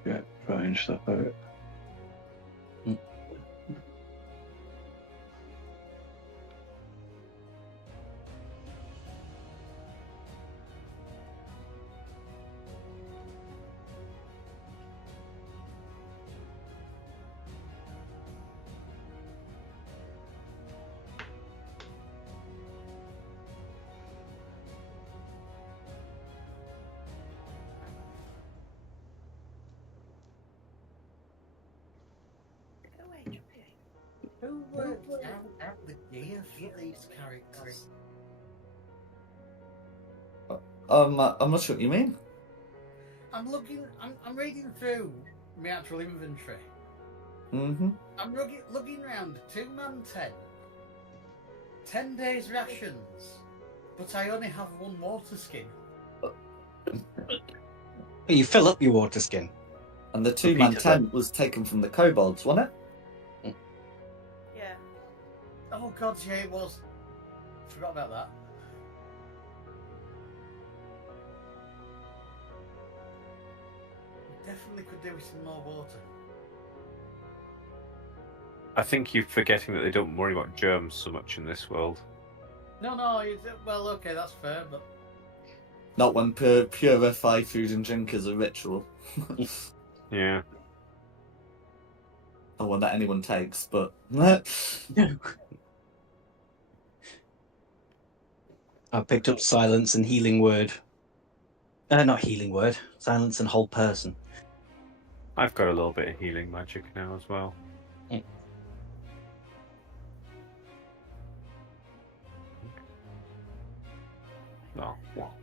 Yeah, trying stuff out. Go away, Jumpy. Who worked out the gear for these characters? I'm not sure what you mean. I'm reading through my actual inventory. Mm-hmm. I'm looking around 2-man tent, 10 days rations, but I only have 1 water skin. You fill up your water skin. And the 2-man Repeat it tent was taken from the kobolds, wasn't it? Yeah. Oh god, yeah, it was. Forgot about that. Definitely could do with some more water. I think you're forgetting that they don't worry about germs so much in this world. No, well, okay, that's fair, but Not when purify food and drink is a ritual. Yeah. Or one that anyone takes, but... I picked up silence and healing word. Not healing word. Silence and whole person. I've got a little bit of healing magic now as well. Oh, well.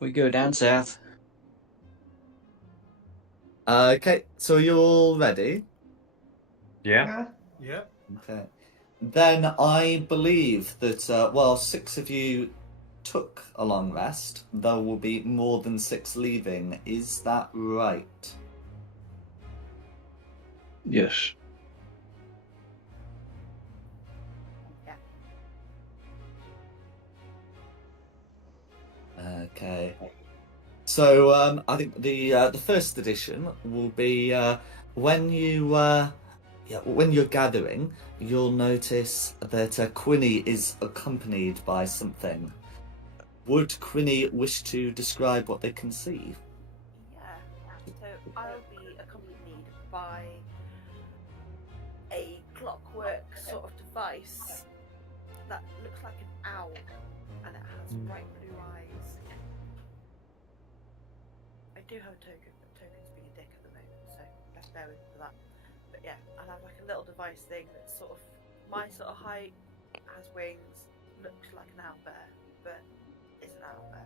We go down south. Okay, so you're all ready? Yeah? yeah. Okay. Then I believe that while 6 of you took a long rest, there will be more than 6 leaving. Is that right? Yes. Okay. So I think the first edition will be when when you're gathering, you'll notice that Quinny is accompanied by something. Would Quinny wish to describe what they can see? Yeah. So I'll be accompanied by a clockwork sort of device that looks like an owl, and it has bright blue eyes. I do have a token, but token's being a dick at the moment, so let's bear with me for that. But yeah, I'll have like a little device thing that's sort of my sort of height, has wings, looks like an owlbear, but is an owlbear.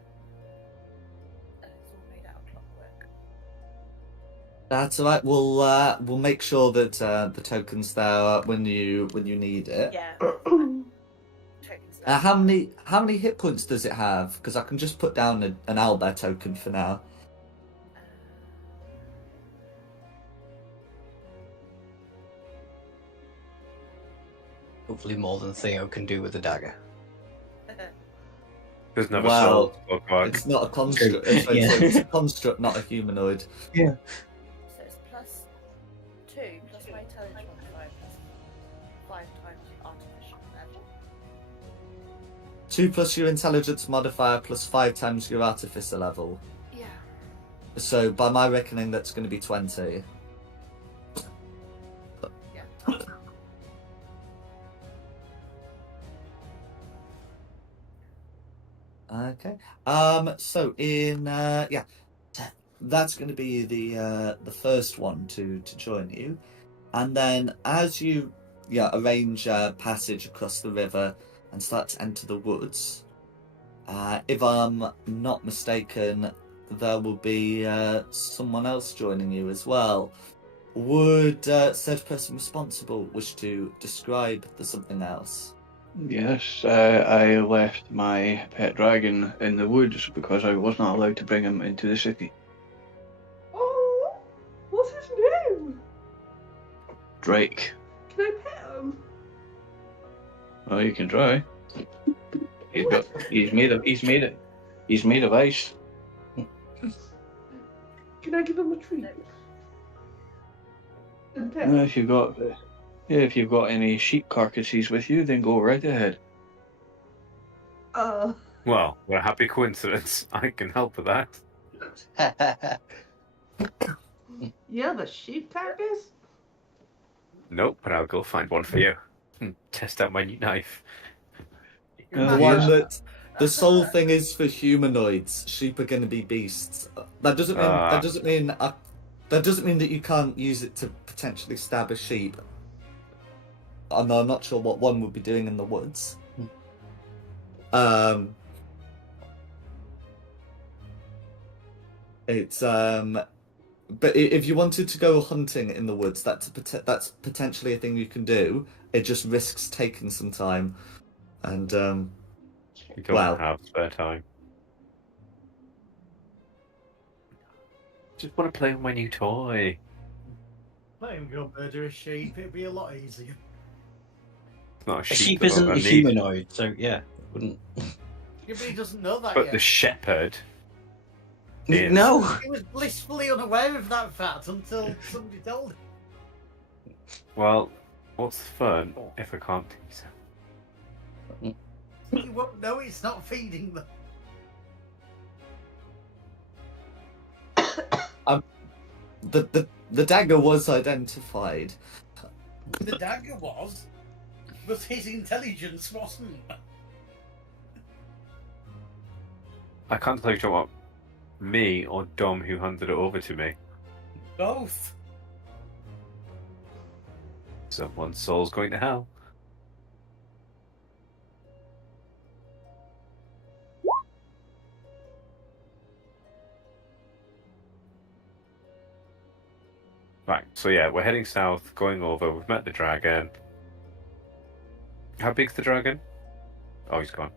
And it's all made out of clockwork. That's all right. We'll make sure that the token's there when you need it. Yeah. Token's there. How many hit points does it have? Because I can just put down an owlbear token for now. Hopefully more than Theo can do with the dagger. Doesn't have a Well, soul. Oh, God. It's not a construct. Yeah. It's a construct, not a humanoid. Yeah. So it's +2 plus my intelligence modifier plus 5 times the artificial level. 2 plus your intelligence modifier plus 5 times your artificer level. Yeah. So by my reckoning, that's going to be 20. Yeah. Okay. So in that's going to be the first one to join you, and then as you arrange passage across the river and start to enter the woods, if I'm not mistaken, there will be someone else joining you as well. Would said person responsible wish to describe the something else? Yes, I left my pet dragon in the woods because I was not allowed to bring him into the city. Oh, what's his name? Drake. Can I pet him? Well, you can try. He's made of ice. Can I give him a treat? And pet him? If you've got any sheep carcasses with you, then go right ahead. Well, what a happy coincidence. I can help with that. You have a sheep carcass? Nope, but I'll go find one for you. Test out my new knife. The one that the sole thing is for humanoids. Sheep are going to be beasts. That doesn't mean that you can't use it to potentially stab a sheep. I'm not sure what one would be doing in the woods. But if you wanted to go hunting in the woods, that's potentially a thing you can do. It just risks taking some time, and You don't have spare time. Just want to play with my new toy. Let him go murder a sheep, it'd be a lot easier. It's not a A sheep. sheep that's isn't what a I need. humanoid, so yeah, it wouldn't. Yeah, but he doesn't know that But yet. the shepherd. Yes. No! He was blissfully unaware of that fact until somebody told him. Well, what's the fun if I can't tease him? You won't know it's not feeding them. The dagger was identified. The dagger was, but his intelligence wasn't. I can't tell you what me or Dom who handed it over to me. Both. Someone's soul's going to hell. Right, so yeah, we're heading south, going over. We've met the dragon. How big's the dragon? Oh, he's gone.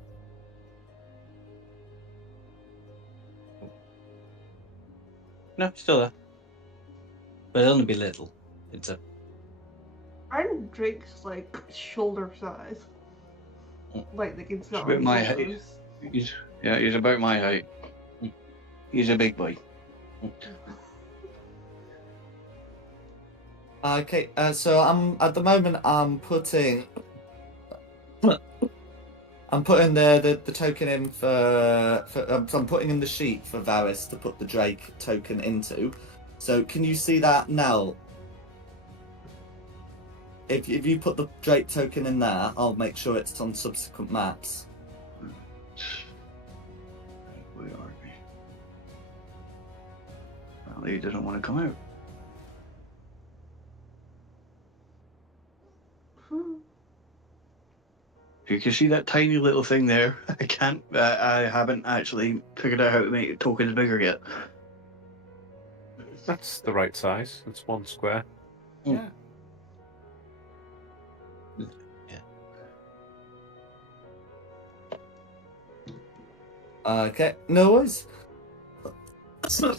No, still there. But it'll only be little. It's a. Aren't Drake's like shoulder size? Like they can sit about on my his height. shoulders. He's about my height. He's a big boy. Okay, so at the moment I'm putting the token in for I'm putting in the sheet for Varys to put the Drake token into. So can you see that now? If you put the Drake token in there, I'll make sure it's on subsequent maps. Where are we? Well, he doesn't want to come out. You can see that tiny little thing there. I haven't actually figured out how to make tokens bigger yet. That's the right size. It's 1 square. Yeah. Okay, no worries. So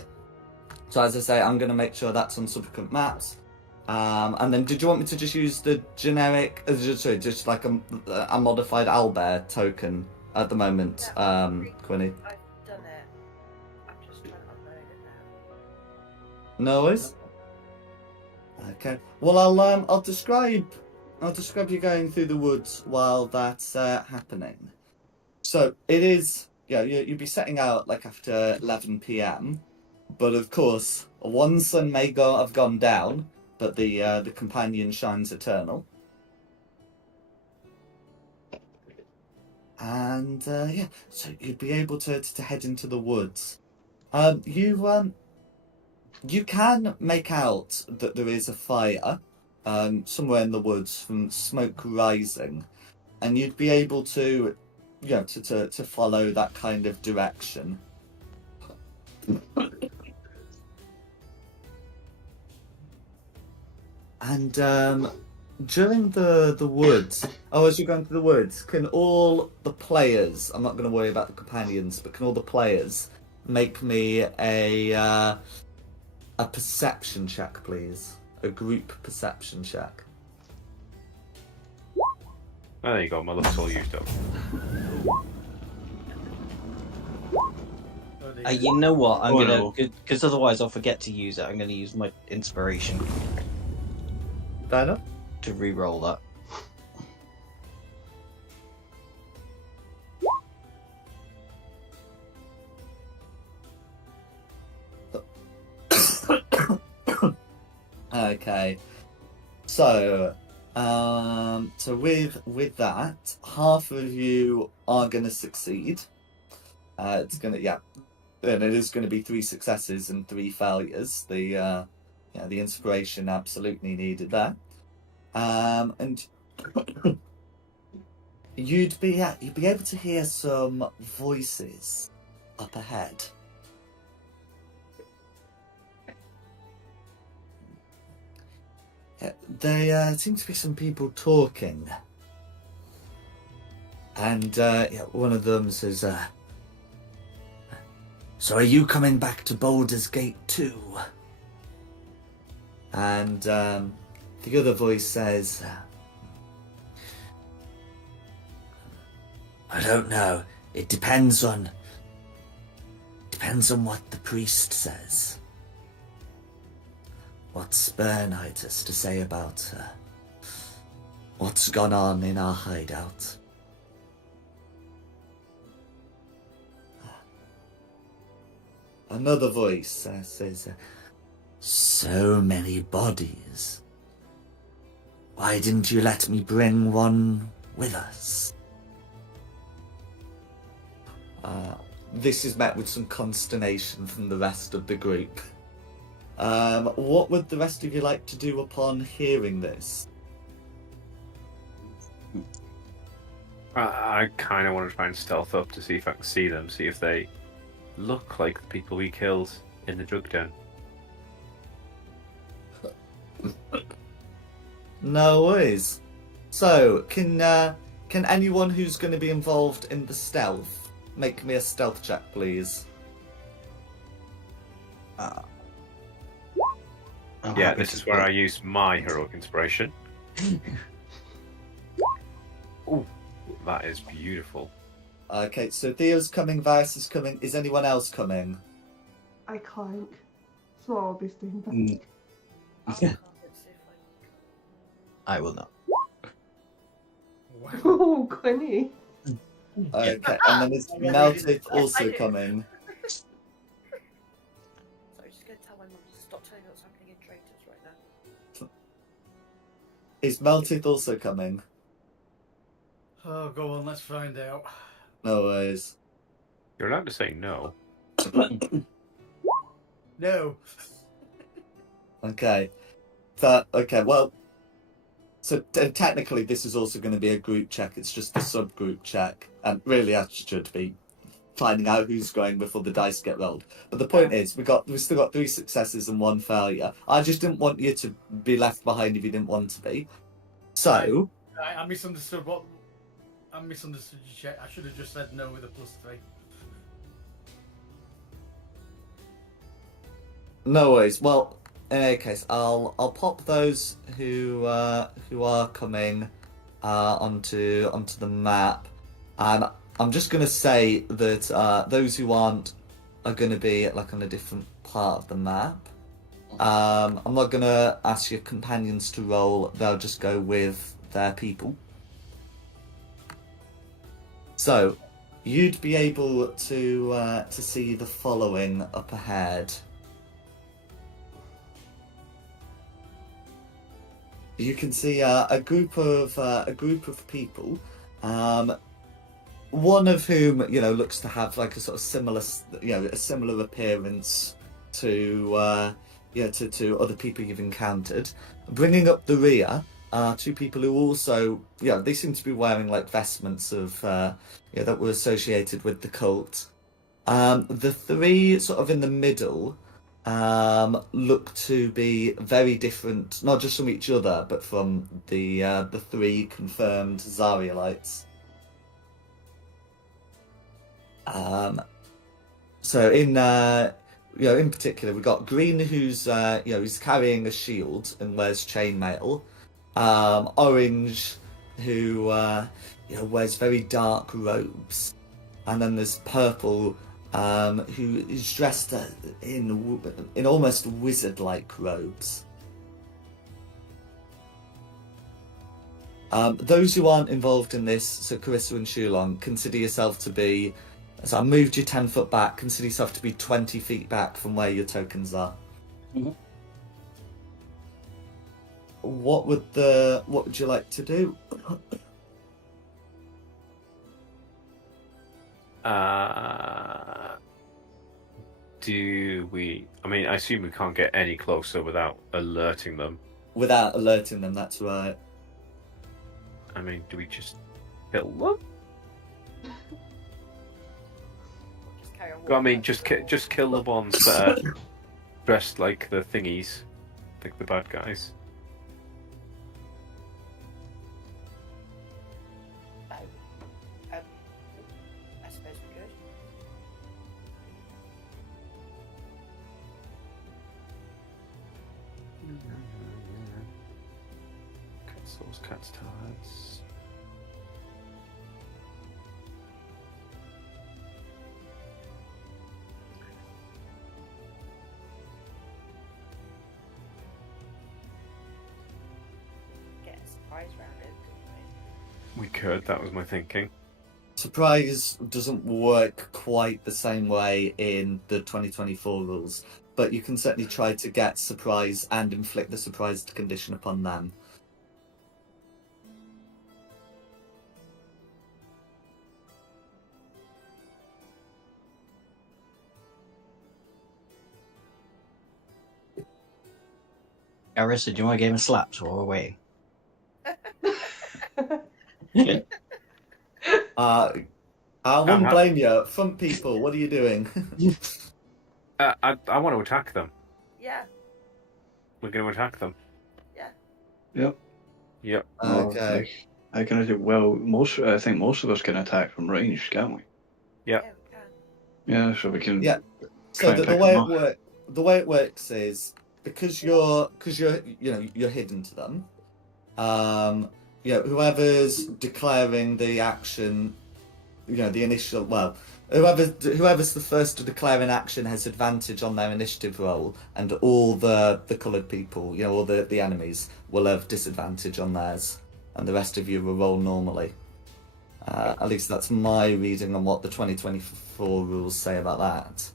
as I say, I'm going to make sure that's on subsequent maps. And then, did you want me to just use the generic, just like a modified owlbear token at the moment, Quinny? I've done it. I'm just trying to upload it now. No worries. Okay. Well, I'll describe you going through the woods while that's happening. So it is, you'd be setting out like after 11 p.m. But of course, one sun may have gone down, but the companion shines eternal. And yeah, so you'd be able to head into the woods. You can make out that there is a fire somewhere in the woods from smoke rising, and you'd be able to, to follow that kind of direction. And during the woods, as you're going through the woods, can all the players, I'm not going to worry about the companions, but can all the players make me a perception check, please? A group perception check. Oh, there you go, my luck's all used up. You know what? I'm Oh, gonna, no. because otherwise I'll forget to use it. I'm gonna use my inspiration Fair enough. to re-roll that. Okay. So, with that, half of you are going to succeed. It's going to, yeah, and it is going to be 3 successes and 3 failures. The inspiration absolutely needed there. And you'd be able to hear some voices up ahead. There seem to be some people talking, and one of them says, "So are you coming back to Baldur's Gate too?" And the other voice says, "I don't know. It depends on what the priest says. What's Bernite has to say about what's gone on in our hideout?" Another voice says, "So many bodies. Why didn't you let me bring one with us?" This is met with some consternation from the rest of the group. What would the rest of you like to do upon hearing this? I kind of want to try and stealth up to see if I can see them, see if they look like the people we killed in the drug den. No worries. So, can anyone who's going to be involved in the stealth make me a stealth check, please? Yeah, this is where I use my heroic inspiration. Ooh, that is beautiful. Okay, so Theo's coming, Varys is coming. Is anyone else coming? I can't. So I'll be staying back. I'll come and see if I I will not. Wow. Oh, Quinny. Okay, and then is Meltith also coming? Sorry, just going to tell my mum to stop telling me what's happening in Traitors right now. Is Meltith also coming? Oh, go on, let's find out. No worries. You're allowed to say no. No. Okay. Well, so technically this is also going to be a group check. It's just a subgroup check. And really I should be finding out who's going before the dice get rolled. But the point is, we've still got 3 successes and 1 failure. I just didn't want you to be left behind if you didn't want to be. So... I misunderstood what... I misunderstood your check. I should have just said no with a +3. No worries. Well, in any case, I'll pop those who are coming onto the map, and I'm just gonna say that those who aren't are gonna be like on a different part of the map. I'm not gonna ask your companions to roll; they'll just go with their people. So, you'd be able to see the following up ahead. you can see a group of people, one of whom looks to have like a sort of a similar appearance to to other people you've encountered. Bringing up the rear are two people who also they seem to be wearing like vestments of that were associated with the cult. The three sort of in the middle look to be very different, not just from each other, but from the three confirmed Zarialites. So in particular, we've got Green, who's he's carrying a shield and wears chainmail. Orange, who wears very dark robes, and then there's Purple, who is dressed in almost wizard-like robes. Those who aren't involved in this, so Carissa and Shulong, consider yourself to be. So I moved you 10 foot back. Consider yourself to be 20 feet back from where your tokens are. Mm-hmm. What would you like to do? Do we? I mean, I assume we can't get any closer without alerting them. Without alerting them, that's right. I mean, do we just kill them? Just carry on I mean, walking just kill the ones that are dressed like the thingies, like the bad guys. I suppose we could. Souls, cat's tarts. Get a surprise round it, couldn't We could. That was my thinking. Surprise doesn't work quite the same way in the 2024 rules, but you can certainly try to get surprise and inflict the surprised condition upon them. Arissa, do you want a game of slaps while we're waiting? I wouldn't blame you. Front people, what are you doing? I want to attack them. Yeah. We're going to attack them. Yep. Yep. Okay. I can do well. I think most of us can attack from range, can't we? Yeah. Yeah, we can. Yeah, so we can. Yeah. Try So and the pick way them the way it works is because you're hidden to them. Whoever's declaring the action, the initial. Well, whoever's the first to declare an action has advantage on their initiative roll, and all the coloured people, all the enemies will have disadvantage on theirs, and the rest of you will roll normally. At least that's my reading on what the 2024 rules say about that.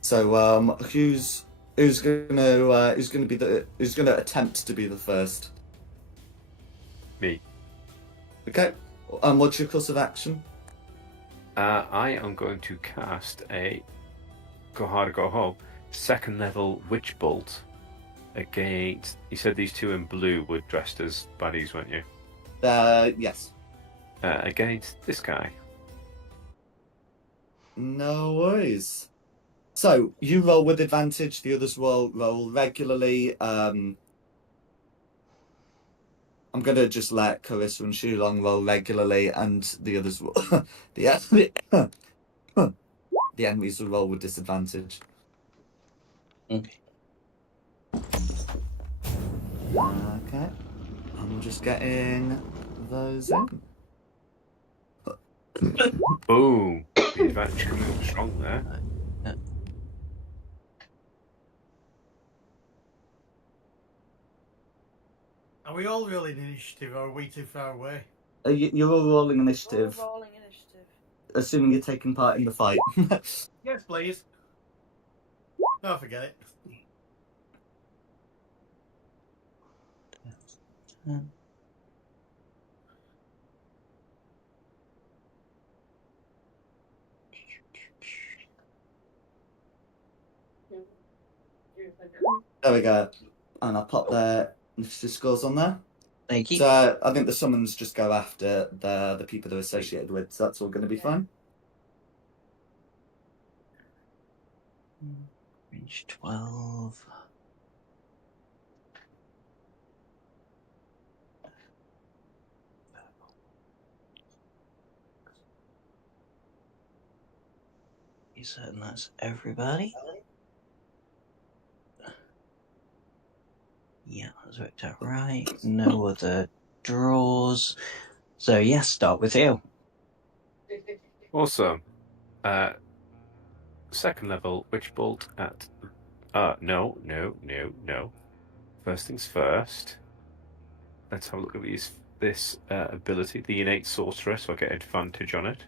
So who's gonna attempt to be the first? Me. Okay. What's your course of action? I am going to cast a Go Hard, Go Home second level Witch Bolt against. You said these two in blue were dressed as baddies, weren't you? Yes. Against this guy. No worries. So you roll with advantage. The others roll regularly. I'm gonna just let Carissa and Shulong roll regularly, and the others will. the enemies will roll with disadvantage. Okay. Okay. I'm just getting those in. Boom! The advantage coming up strong there. Are we all rolling initiative or are we too far away? You're all rolling We're initiative, all rolling initiative. assuming you're taking part in the fight. Yes, please. No, forget it. There we go. And I'll pop their initiative scores on there. Thank you. So I think the summons just go after the people they're associated with, so that's all going to be fine. Range 12. You certain that's everybody? Yeah, that's worked out right. No other draws. So yes, start with you. Awesome. Second level witch bolt at. No. First things first. Let's have a look at this ability, the innate sorcerer, so I get advantage on it.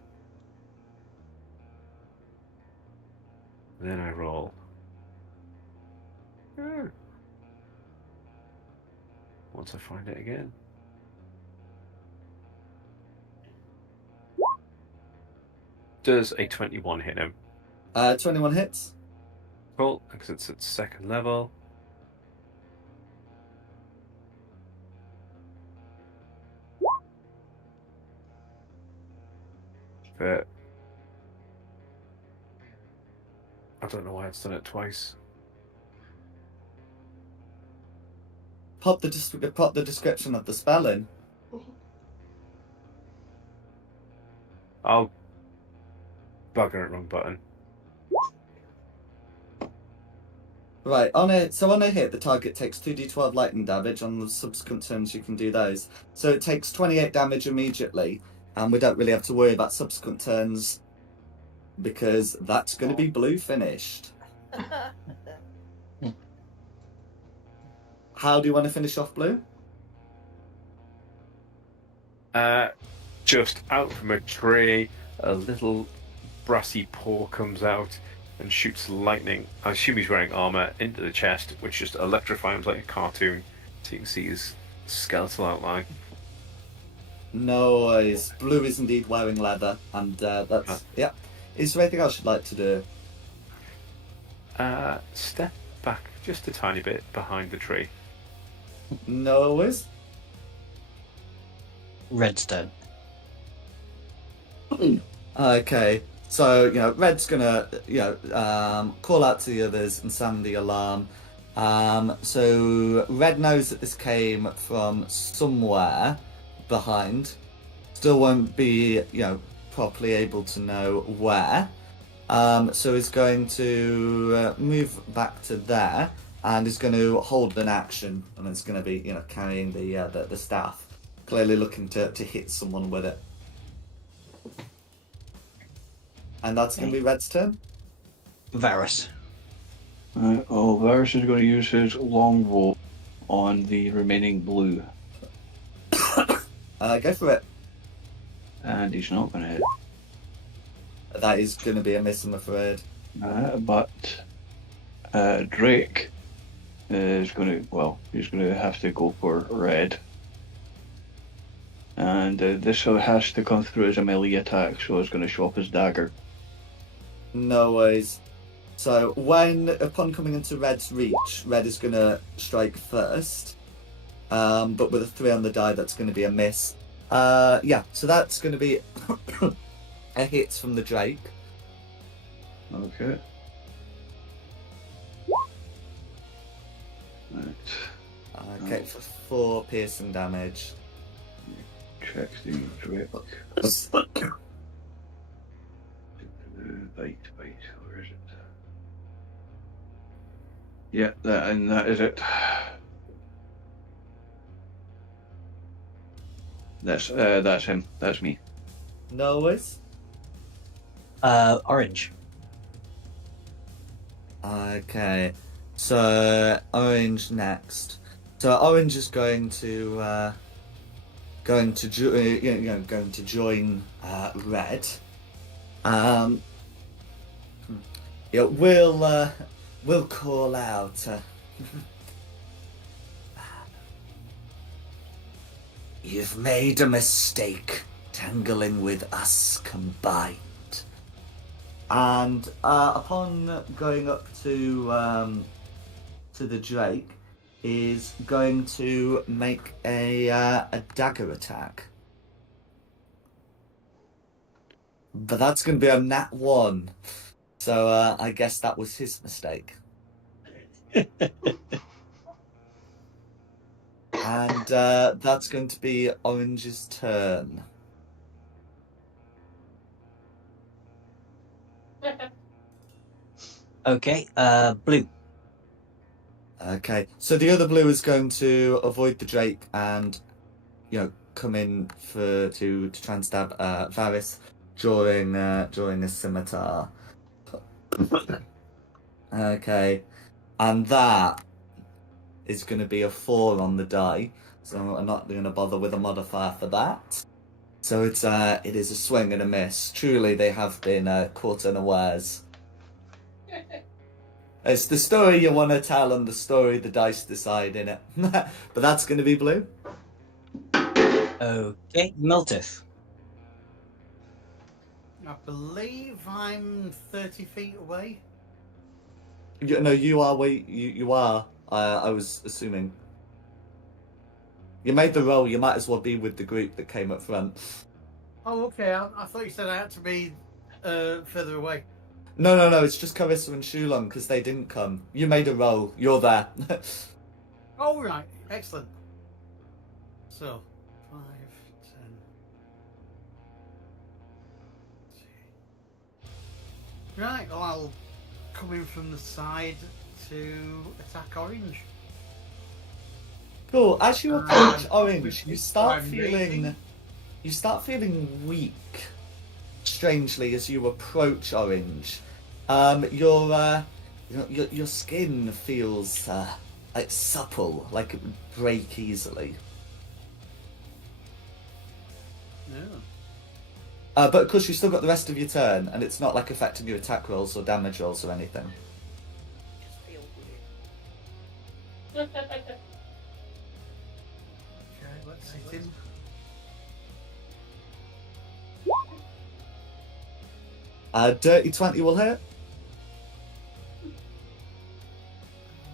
Then I roll. Once I find it again. Does a 21 hit him? 21 hits. Cool, because it's at second level. But I don't know why it's done it twice. Pop the description of the spell in. I'll bugger it, wrong button. Right, on a hit, the target takes 2d12 lightning damage. On the subsequent turns, you can do those. So it takes 28 damage immediately, and we don't really have to worry about subsequent turns because that's going to be blue finished. How do you want to finish off blue? Just out from a tree, a little brassy paw comes out and shoots lightning. I assume he's wearing armor into the chest, which just electrifies like a cartoon, so you can see his skeletal outline. Noise. Blue is indeed wearing leather, and that's yeah. Is there anything else you'd like to do? Step back just a tiny bit behind the tree. Noise. Redstone. Okay, so Red's gonna call out to the others and sound the alarm. So Red knows that this came from somewhere behind. Still won't be properly able to know where. So he's going to move back to there and is going to hold an action, and it's going to be carrying the staff, clearly looking to hit someone with it. And that's going to be Red's turn. Varus. Varus is going to use his longbow on the remaining blue. Go for it. And he's not going to hit. That is going to be a miss, I'm afraid. But Drake is going to, he's going to have to go for red. And this has to come through as a melee attack, so it's going to show up as dagger. No worries. So upon coming into Red's reach, Red is going to strike first. But with a 3 on the die, that's going to be a miss. So that's going to be a hit from the Drake. Okay. Right. Okay, for 4 piercing damage. Check the Drake. Bite, where is it? Yeah, that is it. That's him. That's me. No worries. Orange. Okay, so Orange next. So Orange is going to join Red. We'll call out. You've made a mistake tangling with us combined. And upon going up to the Drake, is going to make a dagger attack. But that's going to be a nat 1. So I guess that was his mistake. And that's going to be Orange's turn. Okay, blue. Okay, so the other blue is going to avoid the Drake and, come in to try and stab Varys drawing a scimitar. Okay, and that is going to be a 4 on the die, so I'm not going to bother with a modifier for that. So it is a swing and a miss. Truly, they have been caught unawares. It's the story you want to tell and the story the dice decide in it. But that's going to be blue. Okay, Miltith. I believe I'm 30 feet away. No, you are. Wait, you are. I was assuming. You made the roll. You might as well be with the group that came up front. Oh, okay. I thought you said I had to be further away. No. It's just Carissa and Shulon because they didn't come. You made a roll. You're there. Oh, right. Excellent. So, 5, 10. Right, well, I'll come in from the side to attack Orange. Cool. As you approach Orange, you start I'm feeling weak. Strangely, as you approach Orange, your skin feels like supple, like it would break easily. Yeah. But of course, you've still got the rest of your turn, and it's not like affecting your attack rolls or damage rolls or anything. Just feel weird. Okay, let's hit him. Dirty 20 will hit. And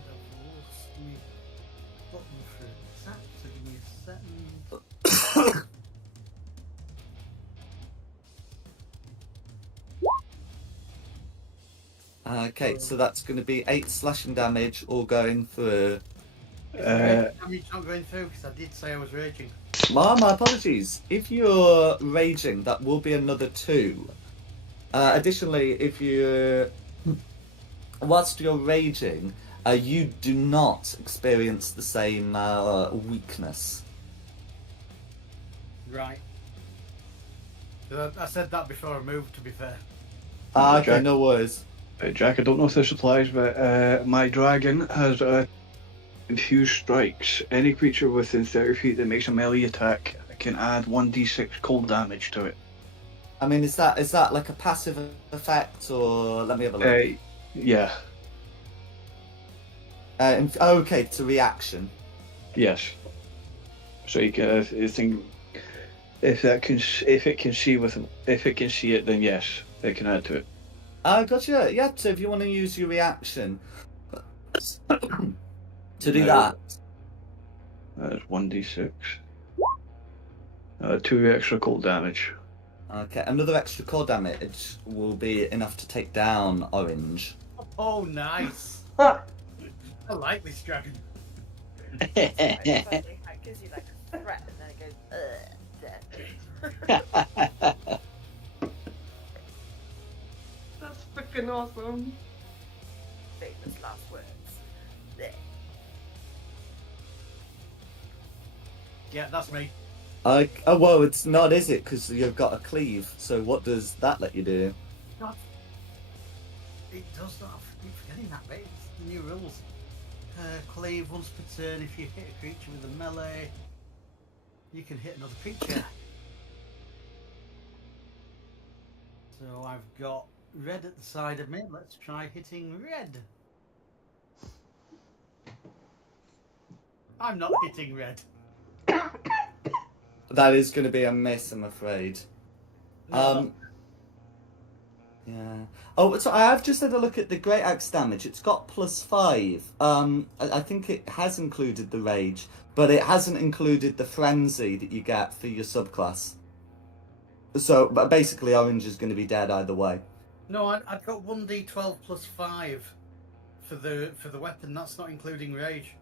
I've lost my button for attack, so give me a second. Okay, so that's going to be 8 slashing damage, all going through. Damage not going through because I did say I was raging. My apologies. If you're raging, that will be another 2. Additionally, if whilst you're raging, you do not experience the same weakness. Right. I said that before I moved, to be fair. Okay, no worries. Jack, I don't know if this applies, but my dragon has infused strikes. Any creature within 30 feet that makes a melee attack can add 1d6 cold damage to it. I mean, is that like a passive effect, or let me have a look? Yeah. Okay, it's a reaction. Yes. So you can think if it can see it, then yes, it can add to it. Gotcha. Yeah. So if you want to use your reaction to do No. that, That's 1d6. 2 extra cold damage. okay, another extra core damage will be enough to take down Orange. Oh, nice. Ha! I like this dragon. It's funny how it gives you like a threat and then it goes, dead. That's freaking awesome. Famous last words. Bleh. Yeah, that's me. Oh well, it's not, is it? Because you've got a cleave. So what does that let you do? God. It does not. I keep forgetting that bit. It's the new rules. Cleave once per turn. If you hit a creature with a melee, you can hit another creature. So I've got red at the side of me. Let's try hitting red. I'm not hitting red. That is going to be a miss, I'm afraid. No, Yeah. Oh, so I have just had a look at the Great Axe damage. It's got +5. I think it has included the Rage, but it hasn't included the Frenzy that you get for your subclass. So, but basically, Orange is going to be dead either way. no, I've got 1d12 plus 5 for the weapon. That's not including rage.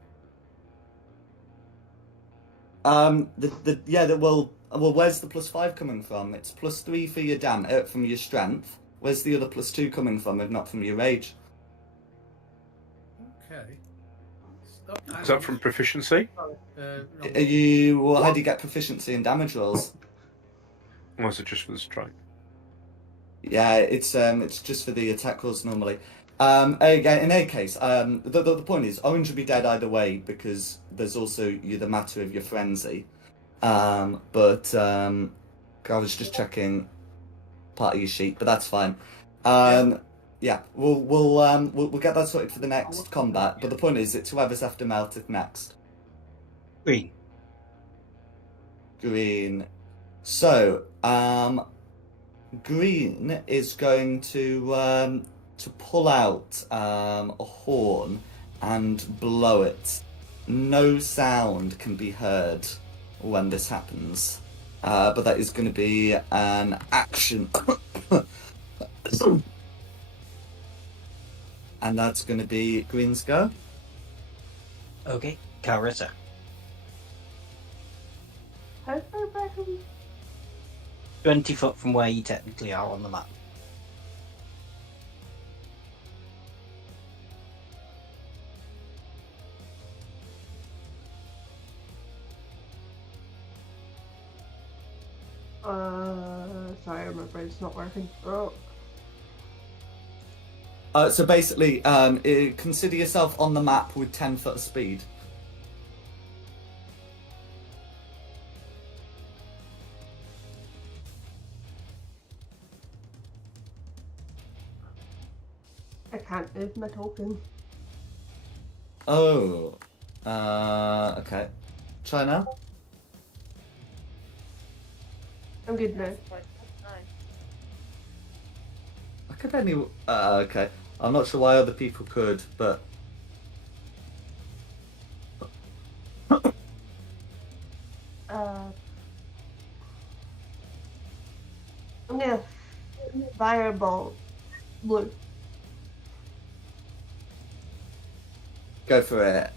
Well, where's the +5 coming from? It's +3 for your from your strength. Where's the other +2 coming from, if not from your rage? Okay. Is that from proficiency? No, How do you get proficiency in damage rolls? Or is it just for the strike? Yeah, it's just for the attack rolls normally. Again, in any case, the point is, Orange would be dead either way because there's also the matter of your frenzy. I was just checking part of your sheet, but that's fine. Yeah, we'll get that sorted for the next combat. But the point is, it's whoever's after Meltic next. Green. Green. So, Green is going to pull out a horn and blow it. No sound can be heard when this happens, but that is going to be an action. And that's going to be Green's go. Okay, Carissa. How far back are we? 20 foot from where you technically are on the map. Sorry, my brain's not working. Oh. So basically, consider yourself on the map with 10 foot speed. I can't move my token. Oh. Okay. Try now. I'm good now. I could only. Okay. I'm not sure why other people could, but. I'm gonna fireball blue. Go for it.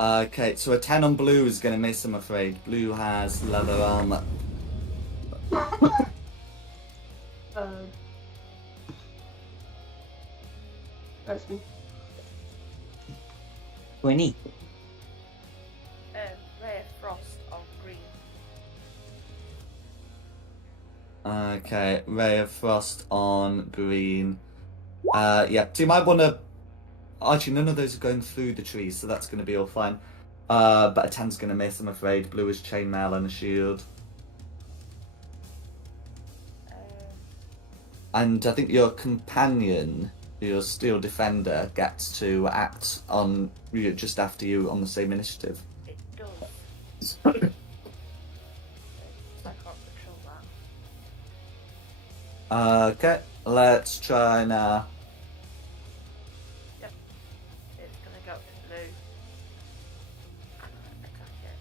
Okay, so a 10 on blue is going to miss, I'm afraid. Blue has leather armor. That's me. Winnie. Ray of Frost on green. Okay, Ray of Frost on green. Yeah, so you might want to. Actually, none of those are going through the trees, so that's going to be all fine. But a 10's going to miss, I'm afraid. Blue is chainmail and a shield. And I think your companion, your steel defender, gets to act on just after you on the same initiative. It does. I can't control that. Okay, let's try now. It's gonna go to blue and attack it.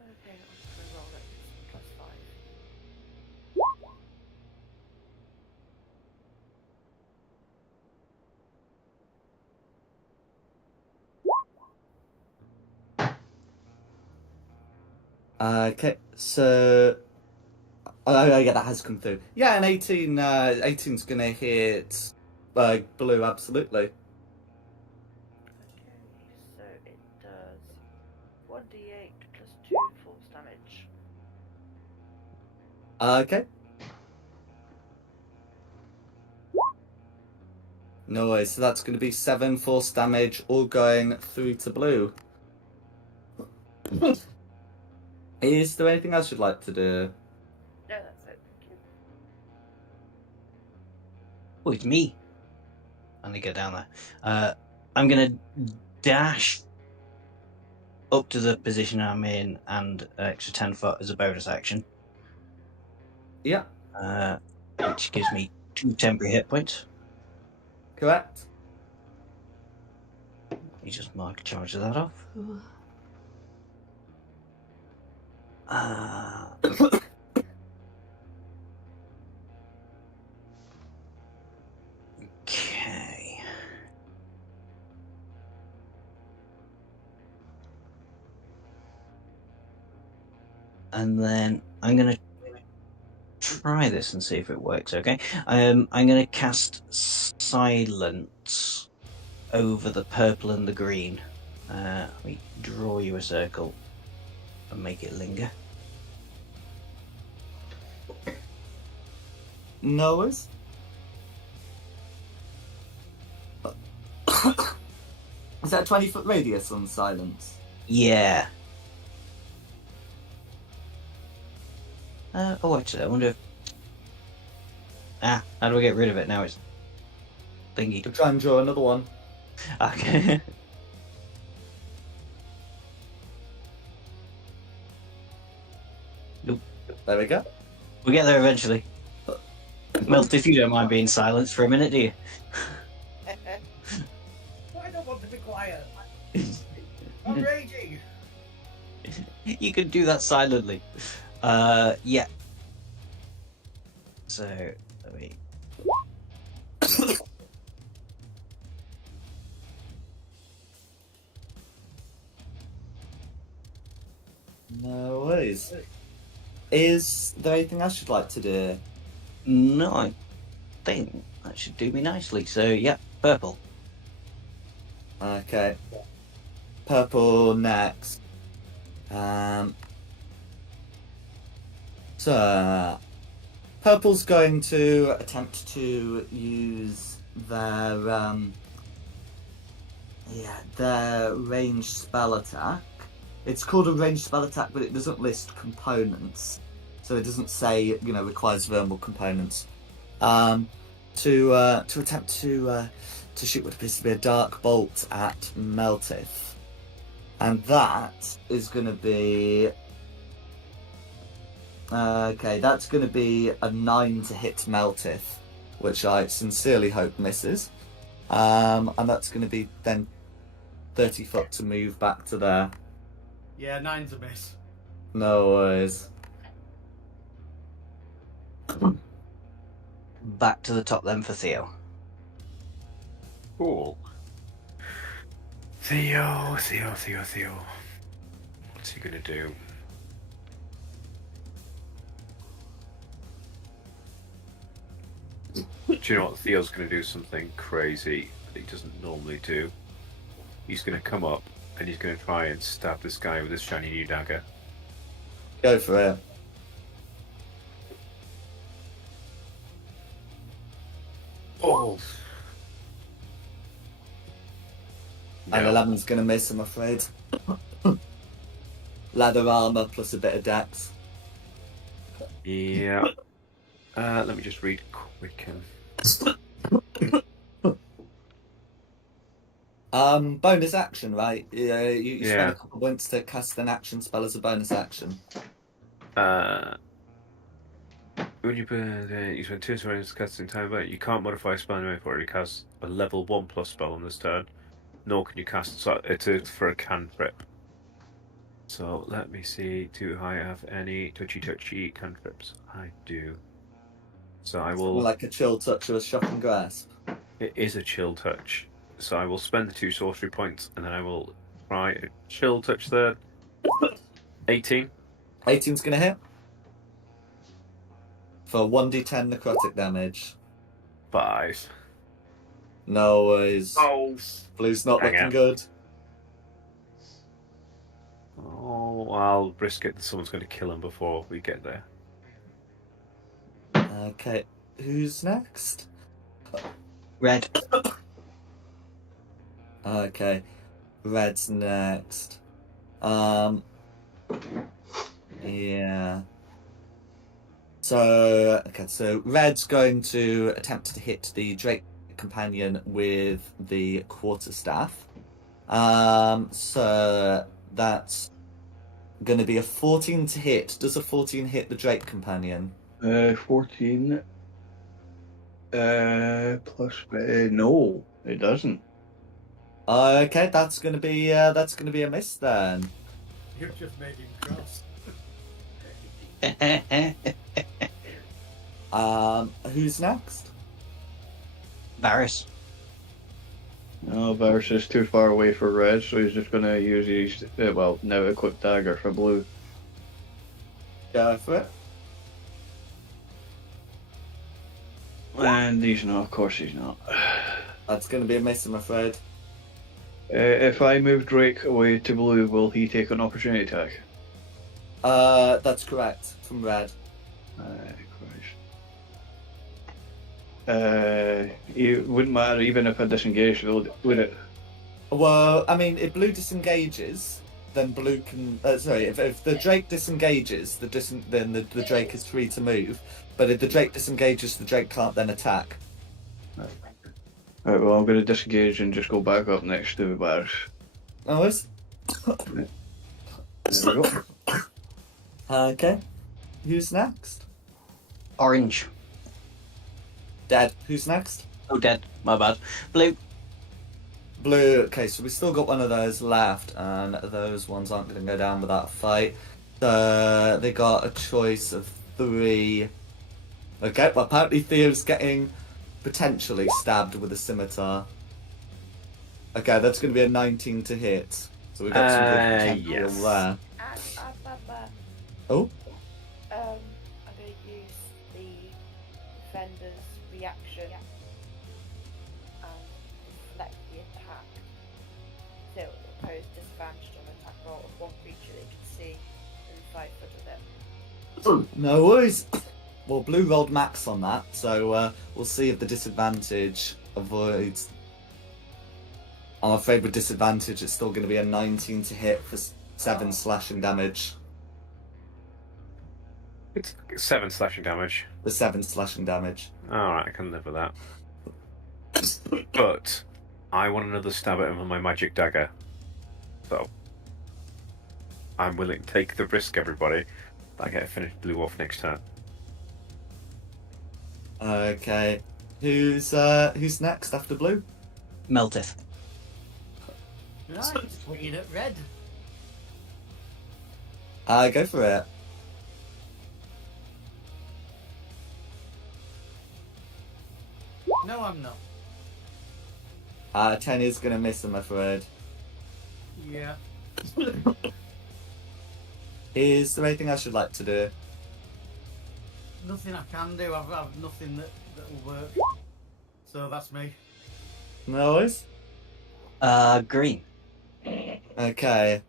Okay, I'm gonna roll it. +5. Okay, so. Oh, yeah, that has come through. Yeah, an 18. 18's gonna hit blue, absolutely. Okay, so it does 1d8 plus 2 force damage. Okay. No worries. So that's going to be 7 force damage, all going through to blue. Is there anything else you'd like to do? No, that's it. Thank you. Oh, it's me. Let me get down there. I'm gonna dash up to the position I'm in and extra 10 foot as a bonus action. Yeah, Which gives me 2 temporary hit points. correct. You just mark charge that off. Okay. And then I'm gonna try this and see if it works. Okay. I'm gonna cast silence over the purple and the green. Let me draw you a circle and make it linger. No worries. Is that a 20-foot radius on silence? Yeah. Oh, actually, I wonder if... how do I get rid of it now? It's thingy. To try and draw another one. Okay. Nope. There we go. We'll get there eventually. Melt, if you don't mind being silenced for a minute, do you? I don't want to be quiet. I'm raging. You can do that silently. Yeah. So, let me... No worries. Is there anything else you'd like to do? No, I think that should do me nicely. So, yeah, purple. Okay. Purple next. So, purple's going to attempt to use their ranged spell attack. It's called a ranged spell attack, but it doesn't list components, so it doesn't say requires thermal components. To attempt to shoot what appears to be a dark bolt at Meltith, and that is going to be okay. That's going to be a 9 to hit Meltith, which I sincerely hope misses. And that's going to be then 30 foot to move back to there. Yeah, 9's a miss. No worries. Back to the top then for Theo. Cool. Theo. What's he gonna do? Do you know what? Theo's gonna do something crazy that he doesn't normally do. He's gonna come up and he's gonna try and stab this guy with his shiny new dagger. Go for it. Oh. And 11's going to miss, I'm afraid. Leather armor plus a bit of dex. Yeah. Let me just read quicken. Bonus action, right? You spend Yeah. a couple of points to cast an action spell as a bonus action. When you spend 2 turns casting time, but you can't modify a spell anyway for it. You cast a level 1+ spell on this turn, nor can you cast it for a cantrip. So let me see. Do I have any touchy cantrips? I do. So I will. Something like a chill touch or a shocking grasp. It is a chill touch. So I will spend the 2 sorcery points, and then I will try a chill touch there. 18. 18's going to hit. For 1d10 necrotic damage. 5. No worries. Oh. Blue's not Hang looking on. good. Oh, I'll risk it that someone's going to kill him before we get there. Okay, who's next? Red. Okay, red's next. Yeah. So, okay, so red's going to attempt to hit the Drake companion with the quarterstaff. So that's going to be a 14 to hit. Does a 14 hit the Drake companion? 14. Plus. No, it doesn't. Okay, that's going to be a miss then. You've just made him cross. Who's next? Varys. No, Varus is too far away for red, so he's just going to use his, now equipped dagger for blue. Go for it. And he's not, of course he's not. That's going to be a miss, I'm afraid. If I move Drake away to blue, will he take an opportunity attack? That's correct, from red. It wouldn't matter even if I disengaged, would it? Well, I mean, if blue disengages, then blue can. Sorry, if the Drake disengages, then the Drake is free to move. But if the Drake disengages, the Drake can't then attack. Right, well, I'm going to disengage and just go back up next to Varus. Oh, is? There we go. Okay. Who's next? Orange. Dead. Who's next? Oh, dead. My bad. Blue. Blue. Okay, so we still got one of those left, and those ones aren't going to go down without a fight. They got a choice of 3. Okay, well, apparently Theo's getting potentially stabbed with a scimitar. Okay, that's going to be a 19 to hit. So we've got some good potential yes. there. Oh? I'm going to use the defender's reaction and deflect the attack. So it will pose disadvantage on attack roll of one creature that can see within 5 foot of it. No worries. Well, blue rolled max on that, so we'll see if the disadvantage avoids. I'm afraid with disadvantage, it's still going to be a 19 to hit for 7 slashing damage. It's 7 slashing damage. The 7 slashing damage. Alright, I can live with that. But I want another stab at him with my magic dagger. So I'm willing to take the risk, everybody. I get to finish blue off next turn. Okay. Who's next after blue? Melteth. Right, swinging at red. Go for it. No, I'm not. 10 is going to miss, I'm afraid. Yeah. Is there anything else you'd like to do? Nothing I can do. I've nothing that will work. So that's me. No worries. Green. Okay.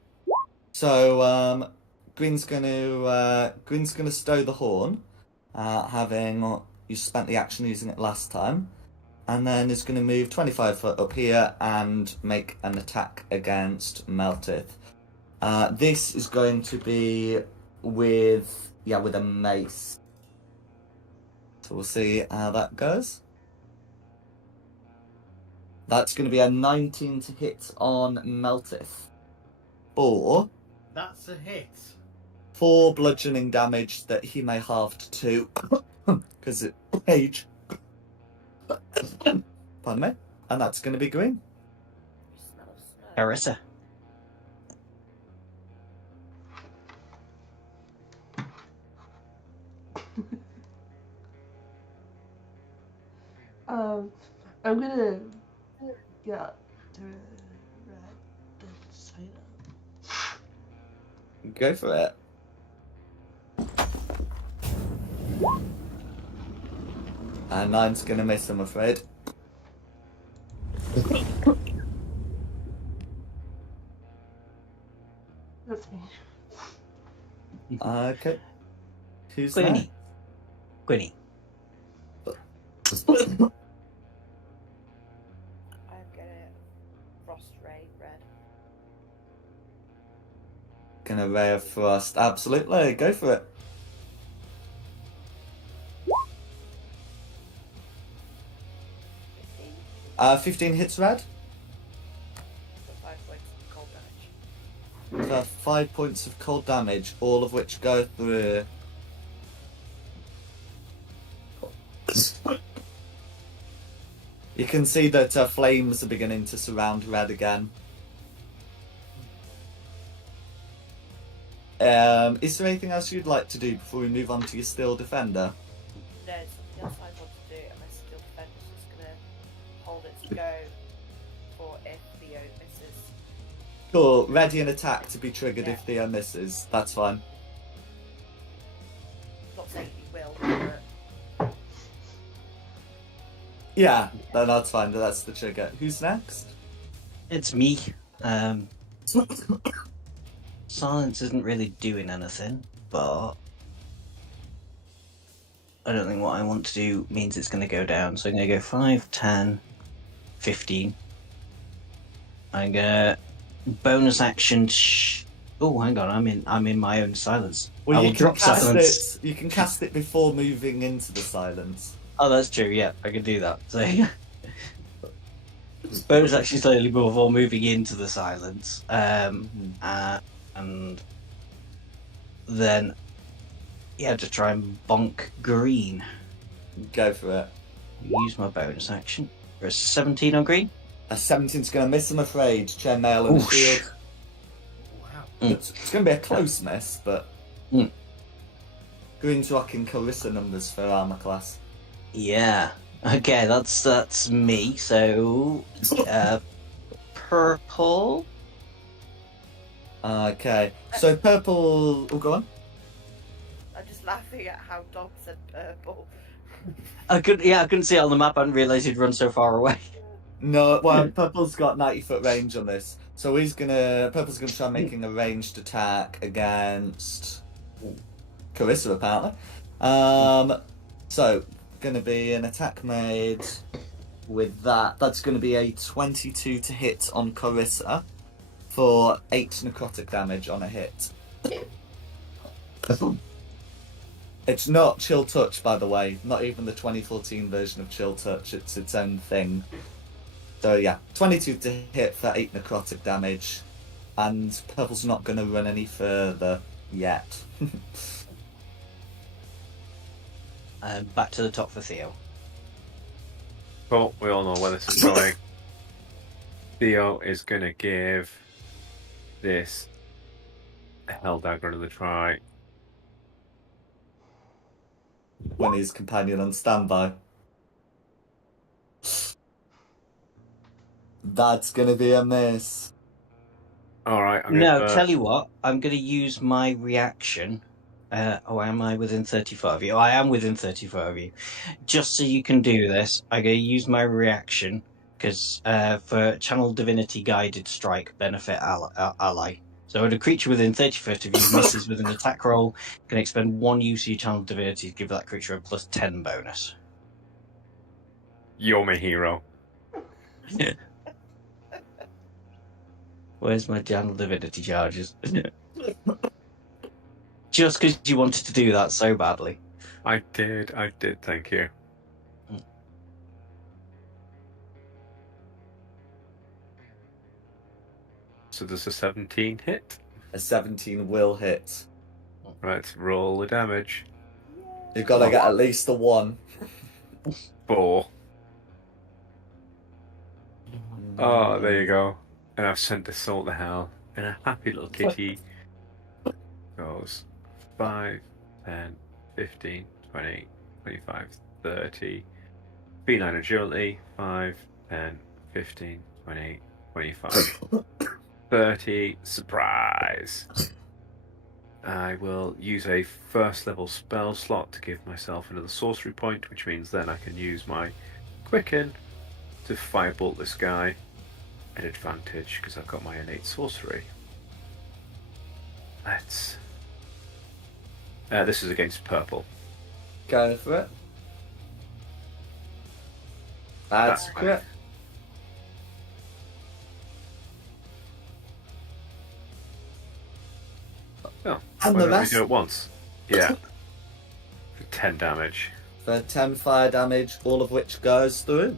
So Green's gonna stow the horn, having you spent the action using it last time, and then is going to move 25 foot up here and make an attack against Meltith. This is going to be with a mace. So we'll see how that goes. That's going to be a 19 to hit on Meltith. Or That's a hit. 4 bludgeoning damage that he may halve to 2 because it rage. Pardon me. And that's going to be green. You smell of snow. Carissa. I'm gonna get to red side up. Go for it. And 9's going to miss, I'm afraid. That's me. Okay. Who's Quinny. Quinny. taking a ray of frost. Absolutely, go for it. Okay. 15 hits red So 5 points of cold damage. for 5 points of cold damage, all of which go through. You can see that flames are beginning to surround red again. Is there anything else you'd like to do before we move on to your Steel Defender? No, something else I want to do, and my Steel Defender's just gonna hold its go for if Theo misses. Cool, ready an attack to be triggered Yeah. if Theo misses. That's fine. Not saying he will, but Yeah, no, that's fine. That's the trigger. Who's next? It's me. Silence isn't really doing anything, but I don't think what I want to do means it's going to go down. So I'm going to go 5, 10, 15. I'm going to bonus action. Oh, hang on. I'm in my own silence. Well, I you will can drop cast silence. it. You can cast it before moving into the silence. Oh, that's true. Yeah, I can do that. So bonus action slowly before moving into the silence. And then to try and bonk green. Go for it. Use my bonus action. There's 17 on green. A 17's going to miss, I'm afraid. Chainmail and Oosh. shield. Wow. It's going to be a close miss, but Mm. Green's rocking Carissa numbers for armor class. Yeah. Okay, that's me. So purple. Okay, so purple. Oh, go on. I'm just laughing at how Dom said purple. I couldn't see it on the map. I didn't realise he'd run so far away. No, well, purple's got 90-foot range on this, so purple's gonna try making a ranged attack against Carissa, apparently. So gonna be an attack made with that. That's gonna be a 22 to hit on Carissa for 8 necrotic damage on a hit. It's not Chill Touch, by the way. Not even the 2014 version of Chill Touch. It's its own thing. So yeah, 22 to hit for 8 necrotic damage. And Purple's not going to run any further yet. Back to the top for Theo. Well, we all know where this is going. Theo is going to give this Hell Dagger another try. When his companion on standby. That's going to be a miss. Alright, I'm No, going to... tell you what. I'm going to use my reaction. Am I within 35 of you? Oh, I am within 35 of you. Just so you can do this, I'm going to use my reaction because for Channel Divinity Guided Strike benefit ally. So when a creature within 30 foot of you misses with an attack roll, can expend 1 use of your Channel Divinity to give that creature a plus 10 bonus. You're my hero. Where's my Channel Divinity charges? Just because you wanted to do that so badly. I did, thank you. So does a 17 hit? A 17 will hit. Right, roll the damage. You've got to get at least a 1. 4. Oh, there you go. And I've sent the soul to hell. And a happy little kitty goes 5, 10, 15, 20, 25, 30. Feline agility 5, 10, 15, 20, 25, 30. Surprise! I will use a first level spell slot to give myself another sorcery point, which means then I can use my Quicken to firebolt this guy at advantage because I've got my innate sorcery. Let's. This is against purple. Go for it. That's correct. And Why the don't we rest do it once? Yeah. For 10 damage. for 10 fire damage, all of which goes through.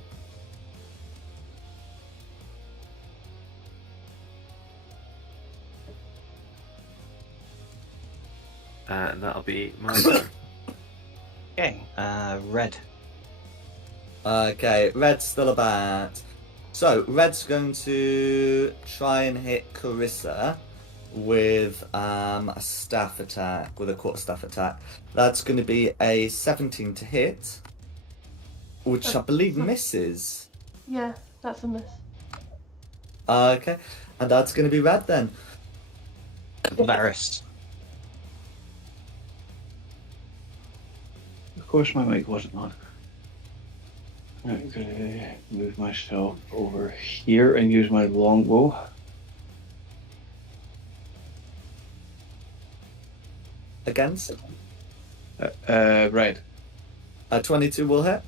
And that'll be my turn. Okay, red. Okay, Red's still about. So, Red's going to try and hit Carissa with a staff attack, with a quarterstaff attack. That's going to be a 17 to hit, which I believe misses. Yeah, that's a miss. Okay, and that's going to be Red then. Varys. Of course, my mic wasn't on. I'm gonna move myself over here and use my longbow. Against? Red. 22 will hit.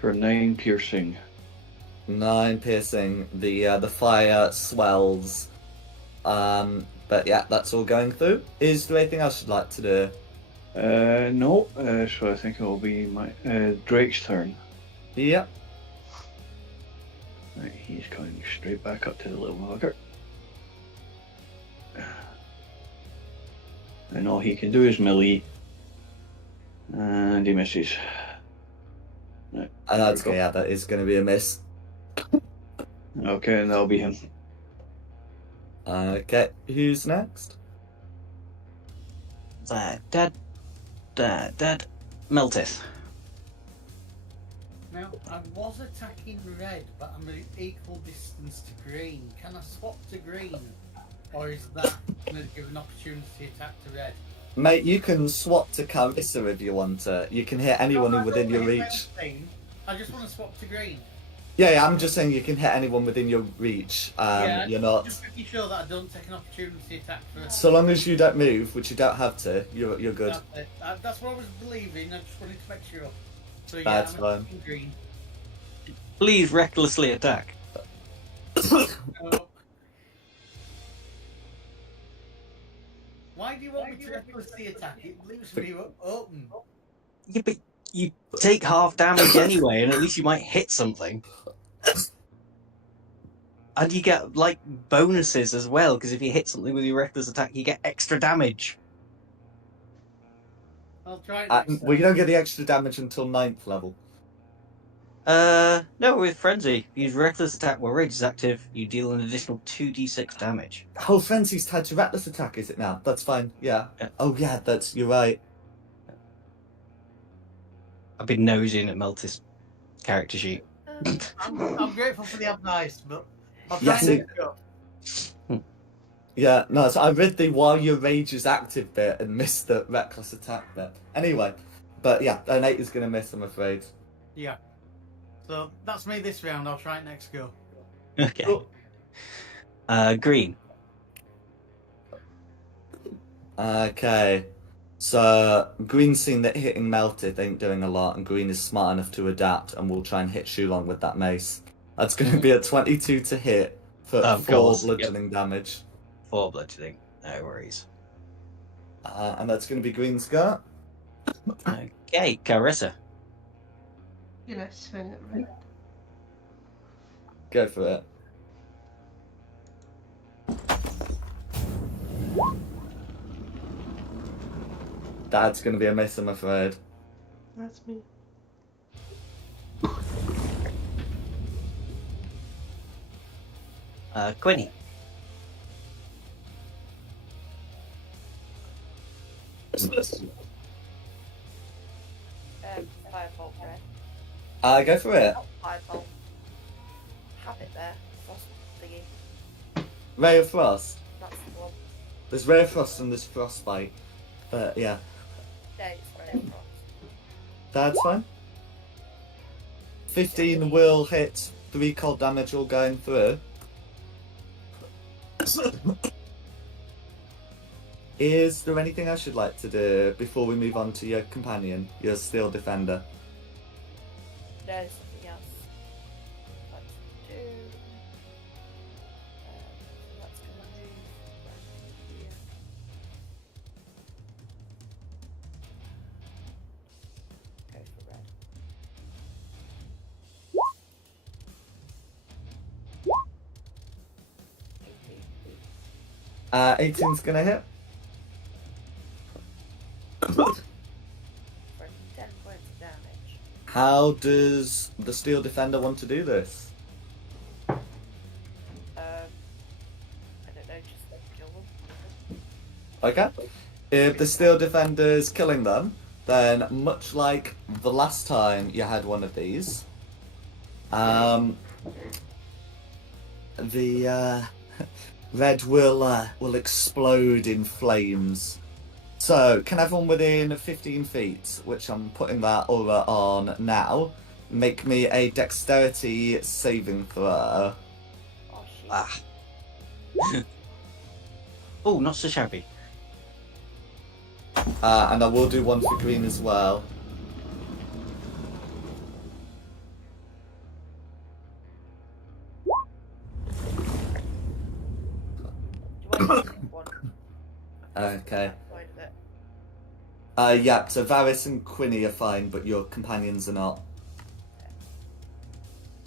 For 9 piercing. 9 piercing. The fire swells. But yeah, that's all going through. Is there anything else you'd like to do? No, so I think it will be my Drake's turn. Yep. Right, he's going straight back up to the little mugger. And all he can do is melee. And he misses. Right, And that's there we yeah, that is going to be a miss. go. Okay, and that'll be him. Okay, who's next? Dead. Meltith. Now, I was attacking red, but I'm at equal distance to green. Can I swap to green? Or is that going to give an opportunity attack to red? Mate, you can swap to Carissa if you want to. You can hit anyone No, I within don't your want to reach. hit anything. I just want to swap to green. Yeah, I'm just saying you can hit anyone within your reach. Yeah, You're not. Just making sure that I don't take an opportunity attack for. So long as you don't move, which you don't have to, you're good. That's it. That's what I was believing. I just wanted to make sure. So yeah, That's I'm fine. attacking green. Please recklessly attack. So, why do you want me to recklessly attack? It leaves me open. Yeah, but you take half damage anyway, and at least you might hit something. And you get, like, bonuses as well, because if you hit something with your reckless attack, you get extra damage. I'll try it next Well, you time. don't get the extra damage until 9th level. No, with Frenzy. Use reckless attack while rage is active, you deal an additional 2d6 damage. Oh, Frenzy's tied to Reckless Attack, is it now? That's fine, yeah. Yeah. Oh, yeah, you're right. I've been nosing at Meltis' character sheet. I'm grateful for the advice, but I'll try Yes, next go. Yeah, no, so I read the while your rage is active bit and missed the Reckless Attack bit. Anyway, but yeah, an 8 is going to miss, I'm afraid. Yeah. So that's me this round. I'll try it next go. Okay. Cool. Green. Okay. So, Green's seen that hitting Melted ain't doing a lot, and Green is smart enough to adapt, and will try and hit Shulong with that mace. That's going to be a 22 to hit for Of 4 course, bludgeoning damage. 4 bludgeoning. No worries. And that's going to be Green's go. Okay, Carissa. You know, swing it right. Go for it. That's going to be a miss, I'm afraid. That's me. Quinny. Firebolt red. Go for it. Firebolt. Have it there. Frost thingy. Ray of Frost. That's the one. There's Ray of Frost and there's Frostbite. But yeah, Yeah, it's red and frost. that's fine. 15 will hit, 3 cold damage all going through. Is there anything else you'd like to do before we move on to your companion, your Steel Defender? No, there's something else. I'd like to do. 18's gonna hit. For 10 points of damage. How does the Steel Defender want to do this? I don't know, just kill them. Okay. If the Steel Defender's killing them, then much like the last time you had one of these, the red will explode in flames. So, can everyone within 15 feet, which I'm putting that aura on now, make me a dexterity saving throw? Oh shit. Ah. Oh, not so shabby. And I will do one for green as well. Do I just pick one? Okay. Outside of it. Yeah, so Varys and Quinny are fine, but your companions are not.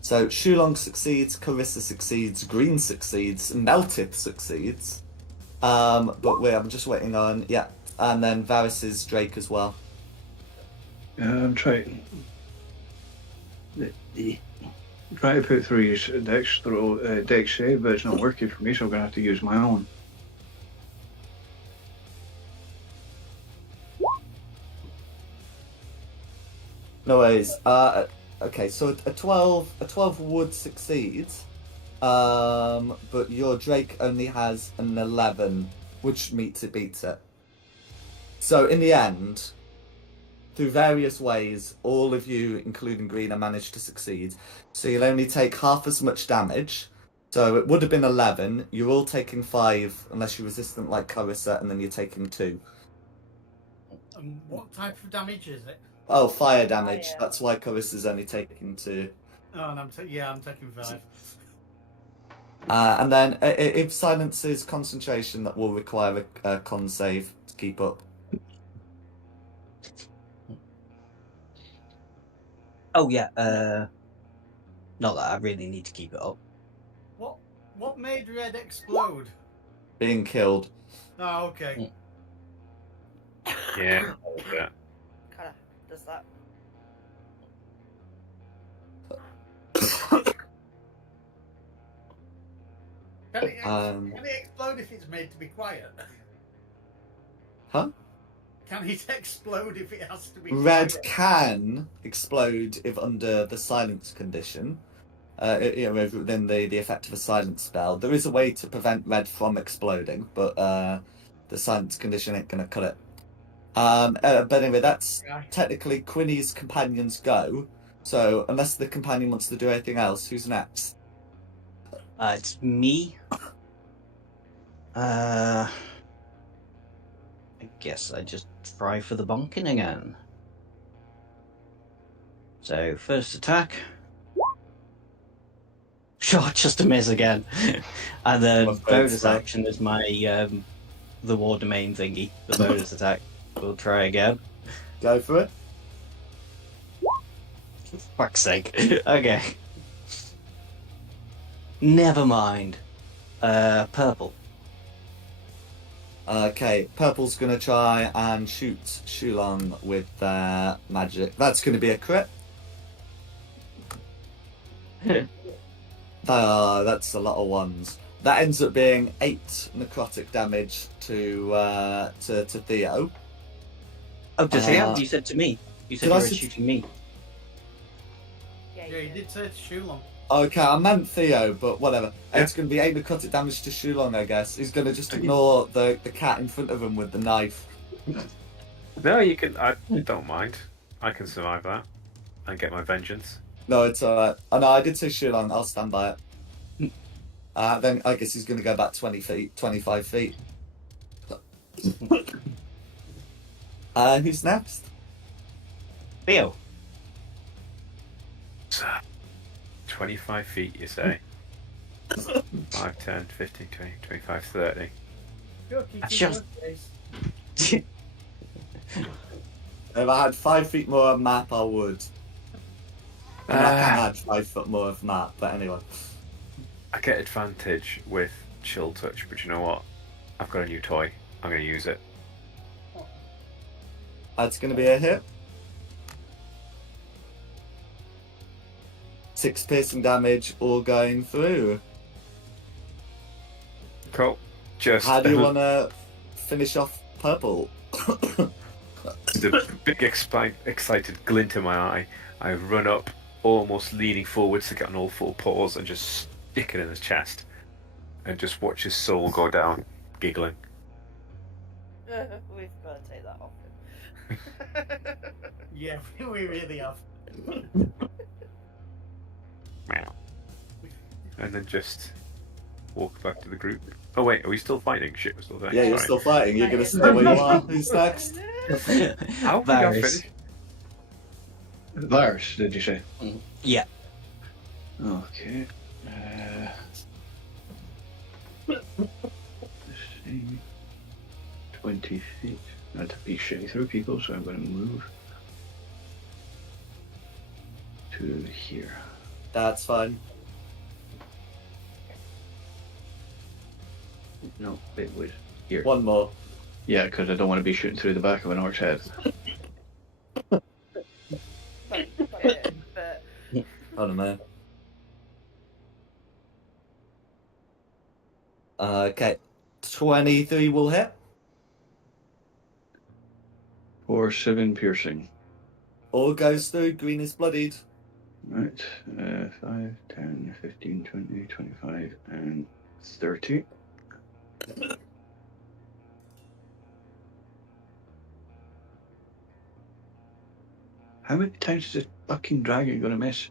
So Shulong succeeds, Carissa succeeds, Green succeeds, Meltith succeeds. But I'm just waiting on, yeah, and then Varys's Drake as well. I'm trying. Trying to put through his dex save, but it's not working for me, so I'm gonna have to use my own. No worries. Okay, so a 12 would succeed. But your Drake only has an 11, which beats it. So in the end, through various ways, all of you, including Green, have managed to succeed. So you'll only take half as much damage. So it would have been 11. You're all taking 5, unless you're resistant like Carissa, and then you're taking 2. What type of damage is it? Oh, fire damage. Fire. That's why Carissa's only taking 2. Oh, and I'm taking 5. And then if silence is concentration, that will require a con save to keep up. Oh yeah, not that I really need to keep it up. What made red explode? Being killed. Oh, okay. Yeah. Yeah. Kinda does that. Can it Um, explode if it's made to be quiet? Huh? Can it explode if it has to be Red quiet? can explode if under the silence condition. Within the effect of a silence spell. There is a way to prevent red from exploding, but the silence condition ain't gonna cut it. But anyway, that's technically Quinny's companion's go. So unless the companion wants to do anything else, who's next? It's me. I guess I just try for the bonking again. So first attack. Sure, just a miss again. And then What's bonus that? action is my the war domain thingy. The bonus attack. We'll try again. Go for it. For fuck's sake. Okay. Never mind. Purple. Okay, Purple's gonna try and shoot Shulong with their magic. That's gonna be a crit. That's a lot of ones. That ends up being 8 necrotic damage to Theo. Oh, to Theo? You said to me. You said Did you I were say- shooting me. Yeah, Yeah, you did say to Shulon. Okay, I meant Theo, but whatever. It's going to be 8 necrotic damage to Shulong, I guess. He's going to just ignore the cat in front of him with the knife. No, you can. I don't mind. I can survive that and get my vengeance. No, it's alright. Oh no, I did say Shulong. I'll stand by it. Then I guess he's going to go back 20 feet, 25 feet. Who's next? Theo. 25 feet, you say? 5, 10, 15, 20, 25, 30. That's just- If I had 5 feet more of map, I would. And I can't add 5 foot more of map, but anyway. I get advantage with chill touch, but you know what? I've got a new toy. I'm going to use it. That's going to be a hit. 6 piercing damage, all going through. Cool. Just How do you want to finish off purple? the big excited glint in my eye. I run up, almost leaning forwards to get on all 4 paws and just stick it in his chest. And just watch his soul go down, giggling. We've got to take that off him. Yeah, we really have. Meow. And then just walk back to the group. Oh wait, are we still fighting? Shit, we're still fighting. Yeah, you're Sorry. still fighting. You're going to stay where you are. Who's next? How have we not Varys. finished? Varys, did you say? Yeah. Okay. Let's see. 20 feet. That'd be shitty through people, so I'm going to move to here. That's fine. No, it was here. One more. Yeah, because I don't want to be shooting through the back of an orc's head. But I don't know. Okay. 23 will hit. Or 7 piercing. All goes through. Green is bloodied. Right. 5, 10, 15, 20, 25, and 30. How many times is this fucking dragon gonna miss?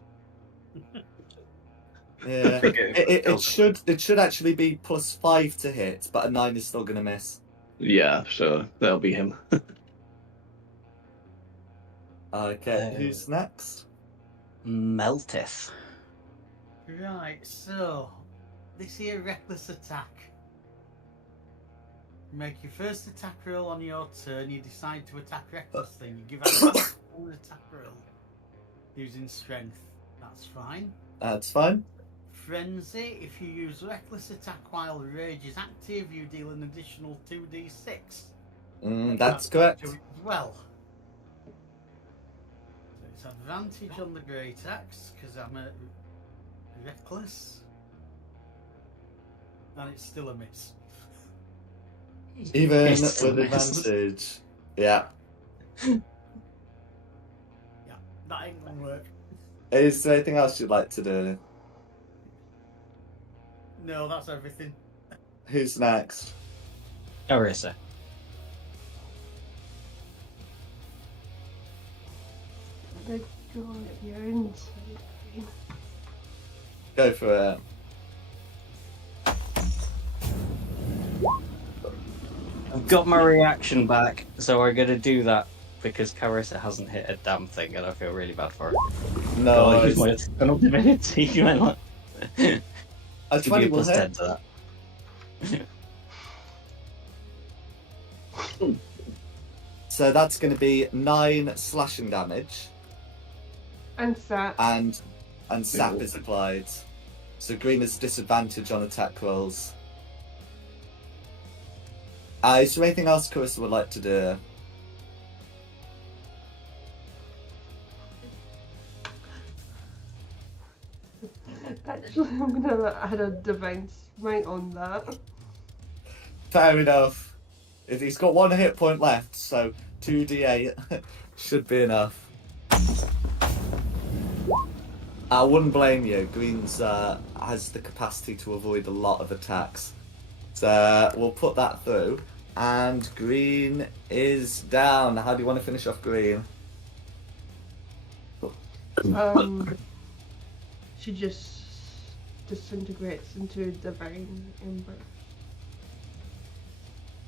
Yeah. it should actually be +5 to hit, but a 9 is still going to miss. Yeah, so that'll be him. Okay, who's next? Melteth. Right, so this here reckless attack. You make your first attack roll on your turn, you decide to attack recklessly. You give out an attack roll using strength. That's fine. That's fine. Frenzy, if you use reckless attack while rage is active, you deal an additional 2d6. That's correct. To it as well. So it's advantage on the great axe because I'm a reckless, and it's still a miss. Even It's with a miss. advantage. Yeah. Yeah, that ain't gonna work. Is there anything else you'd like to do? No, that's everything. Who's next? Carissa. Let's go here inside. Go for it. I've got my reaction back, so we're gonna do that because Carissa hasn't hit a damn thing, and I feel really bad for her. No, God, use my external divinity. a Give 20 you a will plus hit. 10 to that. So that's going to be 9 slashing damage, And sat. and sap is applied. So green has disadvantage on attack rolls. Is there anything else Carissa would like to do? Actually, I'm gonna add a divine smite on that. Fair enough. If he's got 1 hit point left, so 2d8 should be enough. I wouldn't blame you. Green's has the capacity to avoid a lot of attacks. So we'll put that through. And green is down. How do you want to finish off green? She just disintegrates into divine ember.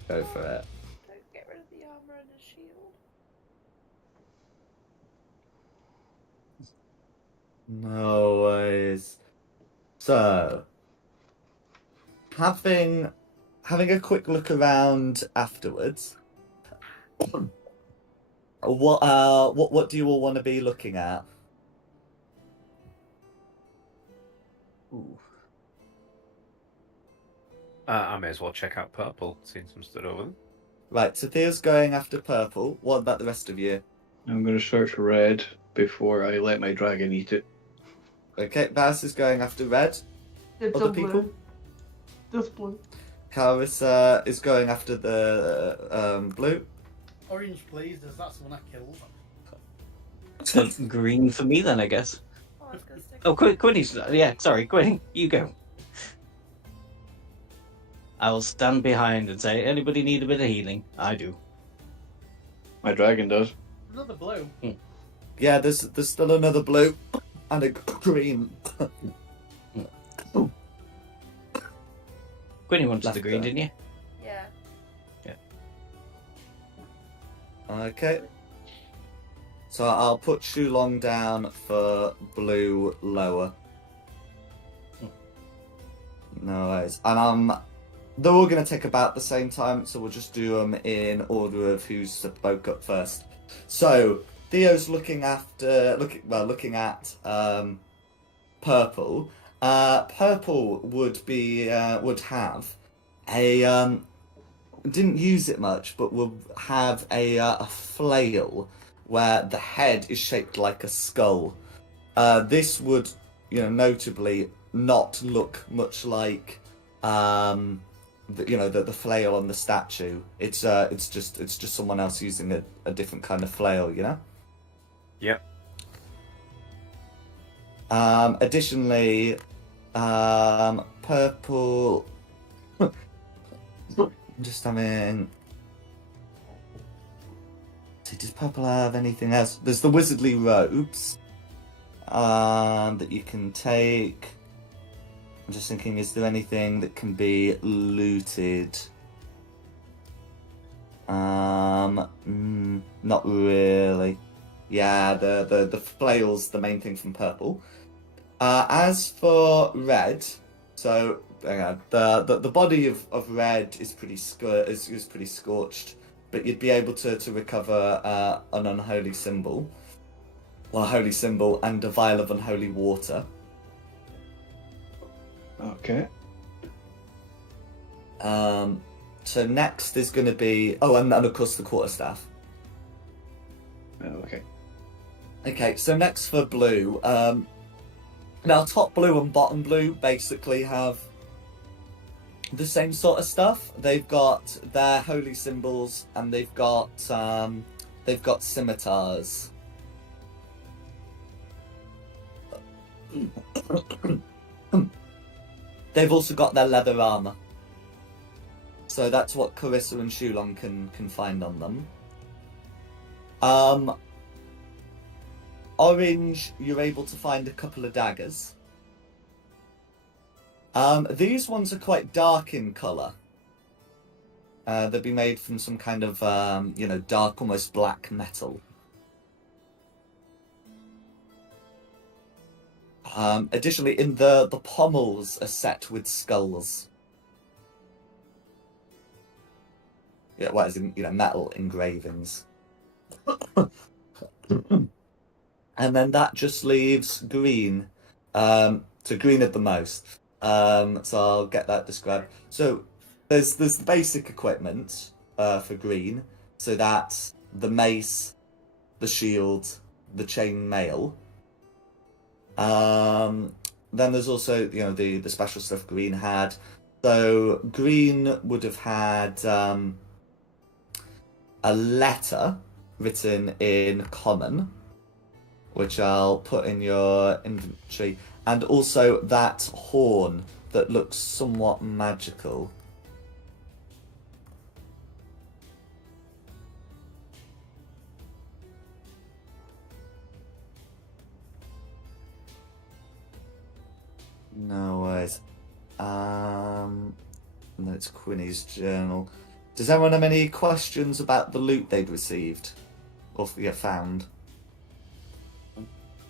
Go for it. don't get rid of the armor and the shield. No worries. So, having a quick look around afterwards, what do you all want to be looking at? Ooh. I may as well check out purple, since I'm stood over them. Right, so Theo's going after purple. What about the rest of you? I'm going to search for red before I let my dragon eat it. Okay, Vas is going after red. It's Other a blue. people? Just blue. Carissa is going after the blue. Orange, please, as that's the one I killed. So green for me then, I guess. Oh, I was gonna stick Oh, Quinny's. Yeah, sorry, Quinny, you go. I will stand behind and say, anybody need a bit of healing? I do. My dragon does. Another blue. Yeah, there's still another blue and a green. Quinny wanted Left the green, there. didn't you? Yeah. Okay. So I'll put Shulong down for blue lower. No worries. And they're all going to take about the same time, so we'll just do them in order of who's spoke up first. So Theo's looking at purple. Purple would have a didn't use it much, but will have a flail where the head is shaped like a skull. This would, notably not look much like the flail on the statue. It's just someone else using a different kind of flail, Yep. Additionally, purple. I'm just having. See, does purple have anything else? There's the wizardly robes that you can take. I'm just thinking, is there anything that can be looted? Not really. Yeah, the flail's the main thing from purple. As for red, so the body of red is pretty is pretty scorched, but you'd be able to recover an unholy symbol, well, a holy symbol and a vial of unholy water. Okay. So next is going to be and of course the quarterstaff. Okay. Okay, so next for blue. Now top blue and bottom blue basically have the same sort of stuff. They've got their holy symbols and they've got scimitars. They've also got their leather armor. So that's what Carissa and Shulong can find on them. Orange, you're able to find a couple of daggers. These ones are quite dark in colour. They'd be made from some kind of, dark, almost black metal. Additionally, in the pommels are set with skulls. Yeah, what is in metal engravings. And then that just leaves green. So green at the most. So I'll get that described. So there's the basic equipment for green. So that's the mace, the shield, the chain mail. Then there's also the special stuff green had. So green would have had a letter written in common, which I'll put in your inventory, and also that horn that looks somewhat magical. No worries. No, it's Quinny's journal. Does anyone have any questions about the loot they'd received or found?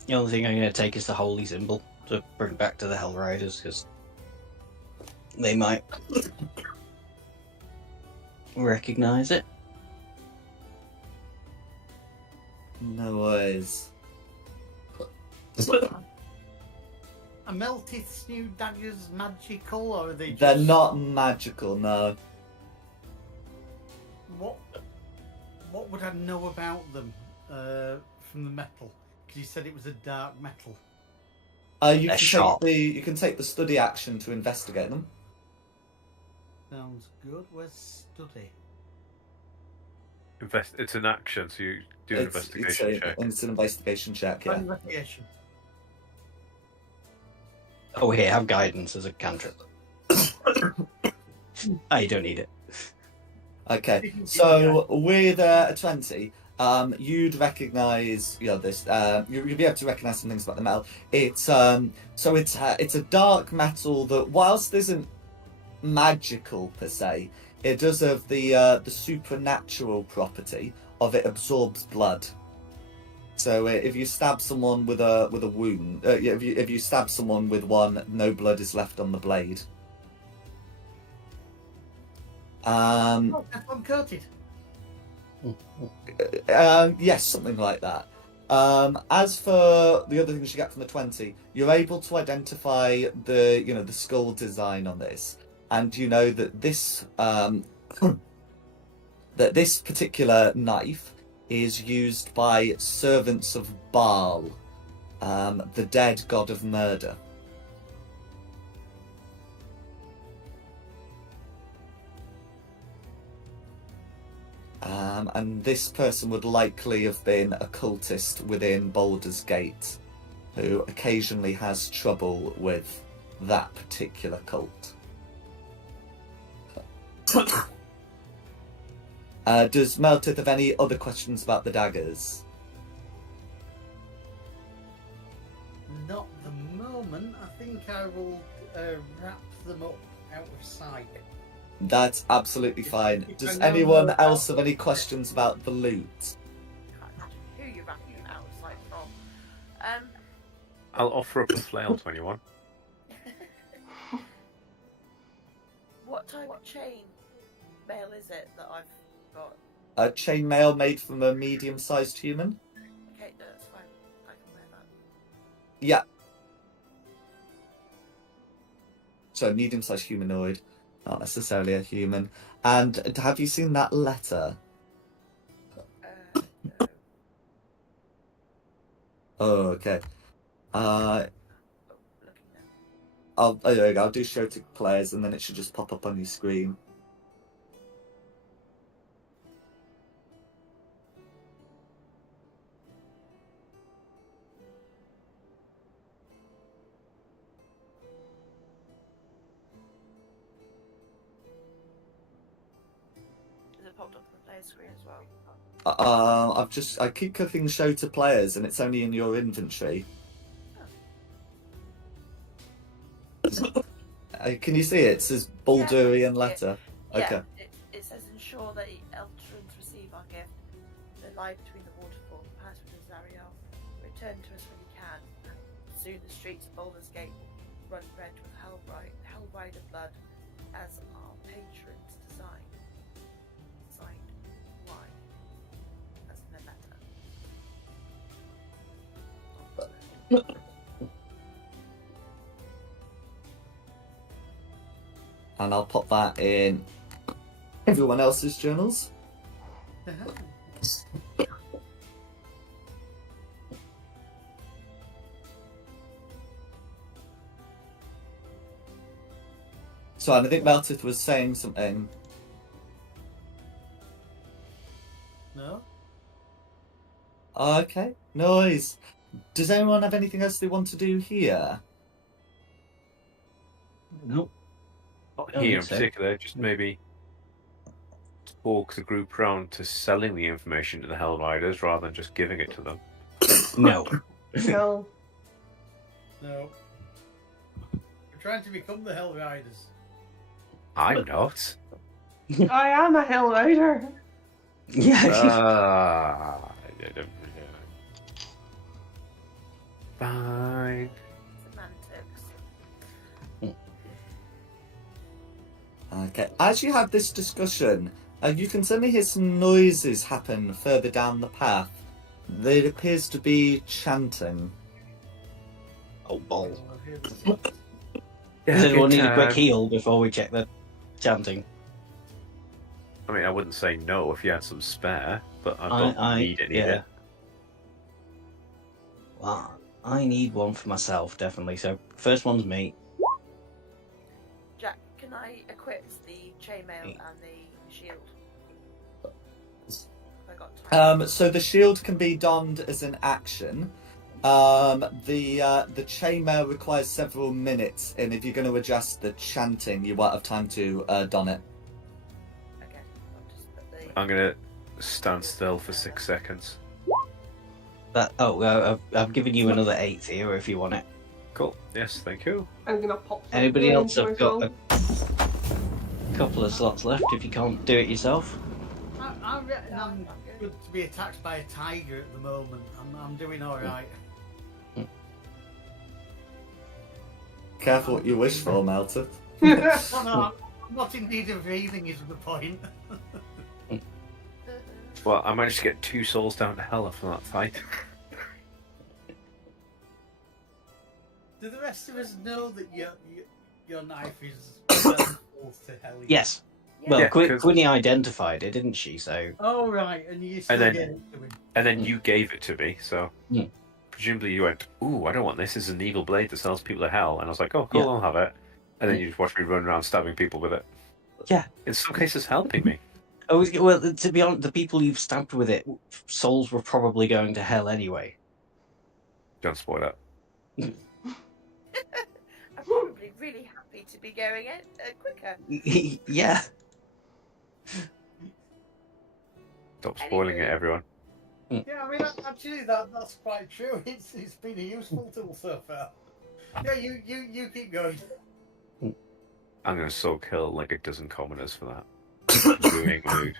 The only thing I'm going to take is the holy symbol to bring back to the Hell Riders, because they might recognize it. No worries. Are Meltith's new daggers magical, or are they just... They're not magical, no. What would I know about them from the metal? Because you said it was a dark metal. You can take the study action to investigate them. Sounds good. Where's study? It's an action, so you do an investigation check. It's an investigation check, yeah. Investigation. Oh, here, have guidance as a cantrip. You don't need it. Okay, so with a 20, you'd recognise, this. You'd be able to recognise some things about the metal. It's a dark metal that, whilst isn't magical per se, it does have the supernatural property of it absorbs blood. So if you stab someone with a wound, if you stab someone with one, no blood is left on the blade. That's uncoated. Yes, something like that. As for the other things you get from the 20, you're able to identify the skull design on this, and you know that this that this particular knife is used by servants of Baal, the dead god of murder. And this person would likely have been a cultist within Baldur's Gate, who occasionally has trouble with that particular cult. Does Meltith have any other questions about the daggers? Not the moment. I think I will wrap them up out of sight. That's absolutely fine. If Does I know anyone more else about have any questions about the loot? Who you wrapping it out of sight from? I'll offer up a flail to anyone. What type of chain mail is it that I've got? A chainmail made from a medium-sized human? Okay, no, that's fine. I can wear that. Yeah. So medium-sized humanoid, not necessarily a human. And have you seen that letter? No. Oh, okay. Looking now. There you go. I'll do show to players, and then it should just pop up on your screen. Is it popped up on the player screen as well? I keep clicking show to players, and it's only in your inventory. Can you see it? It says Baldurian letter. Yeah, Okay. it says ensure that Eltrons receive our gift. They lie between the waterfall, pass with Zariel. Return to us when you can. Soon the streets of Baldur's Gate will run red with Hellrider blood as our patrons design. Signed, Y. That's in the letter. And I'll pop that in everyone else's journals. So, and I think Meltith was saying something. No? Okay, nice. Does anyone have anything else they want to do here? Nope. Not Don't here in think so. particular, just maybe talk the group round to selling the information to the Hell Riders rather than just giving it to them. No. No. No. We're trying to become the Hell Riders. I'm not. I am a Hell Rider. Yeah. Fine. Semantics. Okay, as you have this discussion, you can suddenly hear some noises happen further down the path. There appears to be chanting. Oh, balls. I've hear the sounds. Does anyone need a quick time. heal before we check the chanting? I mean, I wouldn't say no if you had some spare, but I don't need any of it. Well, I need one for myself, definitely. So, first one's me. Jack, can I equip the chainmail and the shield? Have I got time? So the shield can be donned as an action. The chainmail requires several minutes, and if you're going to adjust the chanting, you won't have time to don it. Okay, I'll just put the... I'm gonna stand still for 6 seconds. I've given you another 8 here if you want it. Cool. Yes, thank you. I'm gonna pop. Anybody something else into have got myself. a couple of slots left if you can't do it yourself? I reckon No, I'm I'm good. good to be attacked by a tiger at the moment. I'm doing alright. Careful what you wish for, Melted. No, I'm not in need of breathing is the point. Well, I managed to get 2 souls down to hell after that fight. Do the rest of us know that your knife is close to hell? Yes. Well, Yeah, 'cause- Quinny identified it, didn't she? So Oh right, and you still then- get it to him. And then you gave it to me, so Yeah. presumably you went, "Ooh, I don't want this. This is an evil blade that sells people to hell." And I was like, "Oh, cool, Yeah. I'll have it." And then you just watched me run around stabbing people with it. Yeah. In some cases, helping me. well, to be honest, the people you've stabbed with it, souls were probably going to hell anyway. Don't spoil that. I'm probably really happy to be going in quicker. Yeah. Stop spoiling it, everyone. Yeah, I mean actually that's quite true. It's been a useful tool so far. Yeah, you keep going. I'm gonna so kill like a dozen commoners for that. Doing mood.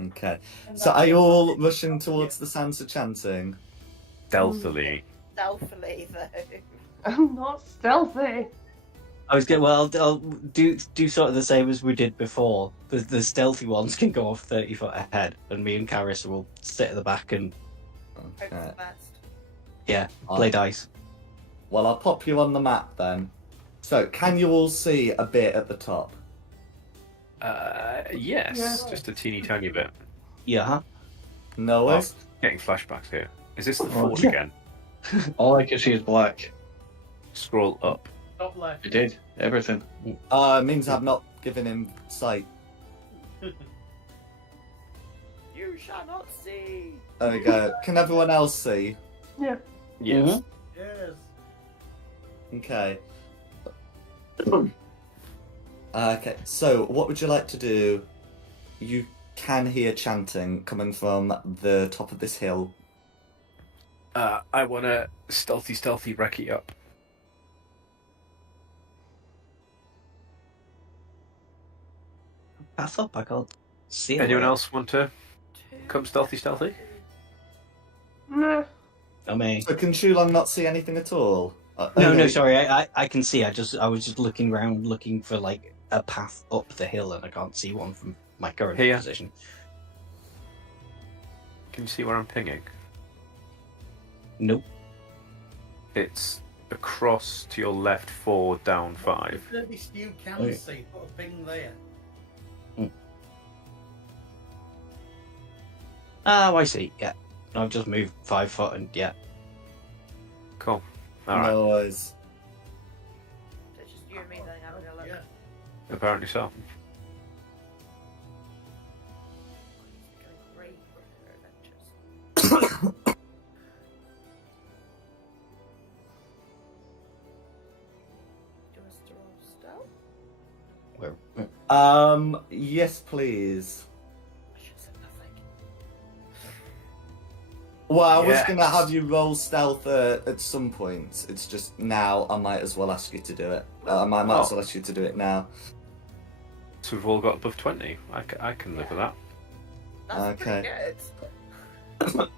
Okay. So are you all rushing towards the sounds of chanting? Stealthily. Stealthily, though. I'm not stealthy. I was going. Well, I'll do sort of the same as we did before. The stealthy ones can go off 30 foot ahead, and me and Karis will sit at the back and Hope for Okay. the best. play dice. Well, I'll pop you on the map then. So, can you all see a bit at the top? Yes, Yeah. just a teeny tiny bit. Yeah. Huh? No worries. Getting flashbacks here. Is this the Oh, fort yeah. again? All I can see is black. Scroll up. Top left. I did everything. It means I've not given him sight. You shall not see. There we go. Can everyone else see? Yeah. Yes. Mhm. Yes. Okay. Okay, so what would you like to do? You can hear chanting coming from the top of this hill. I want to stealthy wreck it up. Path up. I can't see it. Anyone else want to come stealthy? Nah. I mean, So can Shulong not see anything at all? no, sorry. I can see. I was just looking around, looking for like a path up the hill, and I can't see one from my current Here. position. Can you see where I'm pinging? Nope. It's across to your left 4, down 5. The furthest you can Okay. see, put a ping there. Oh, I see. Yeah. I've just moved 5 foot, and yeah. Cool. Alright. No worries. So it's just you and me then having a look. Yeah. Apparently so. Going great for adventures. Do us to roll stealth? Where? Yes, please. I should have said nothing. Well, I was Yes. gonna have you roll stealth at some point. It's just now I might as well ask you to do it. I might as well ask you to do it now. So we've all got above 20. I can live with that. That's Okay. pretty good.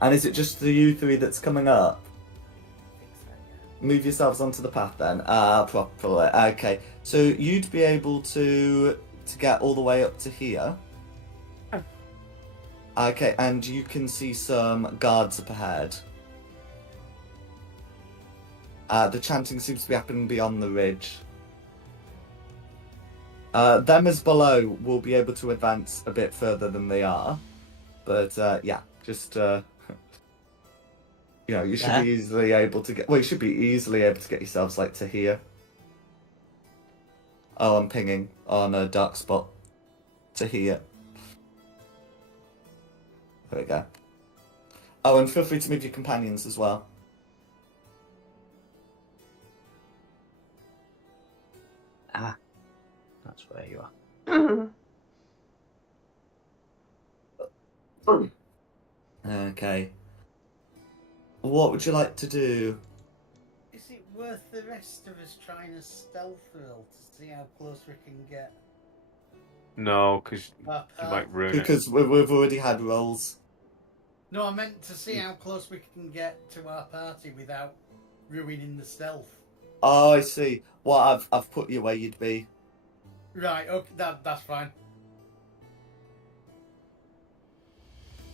And is it just the you three that's coming up? I think so, yeah. Move yourselves onto the path then. Properly. Okay. So you'd be able to get all the way up to here. Oh. Okay, and you can see some guards up ahead. The chanting seems to be happening beyond the ridge. Them as below will be able to advance a bit further than they are. But yeah, just you know, you should be easily able to get. Well, you should be easily able to get yourselves like to here. Oh, I'm pinging on a dark spot to here. There we go. Oh, and feel free to move your companions as well. Ah, that's where you are. Okay. What would you like to do? Is it worth the rest of us trying a stealth roll to see how close we can get? No, because Our you part- might ruin it. Because we've already had rolls. No, I meant to see how close we can get to our party without ruining the stealth. Oh, I see. Well, I've put you where you'd be. Right, okay, that's fine.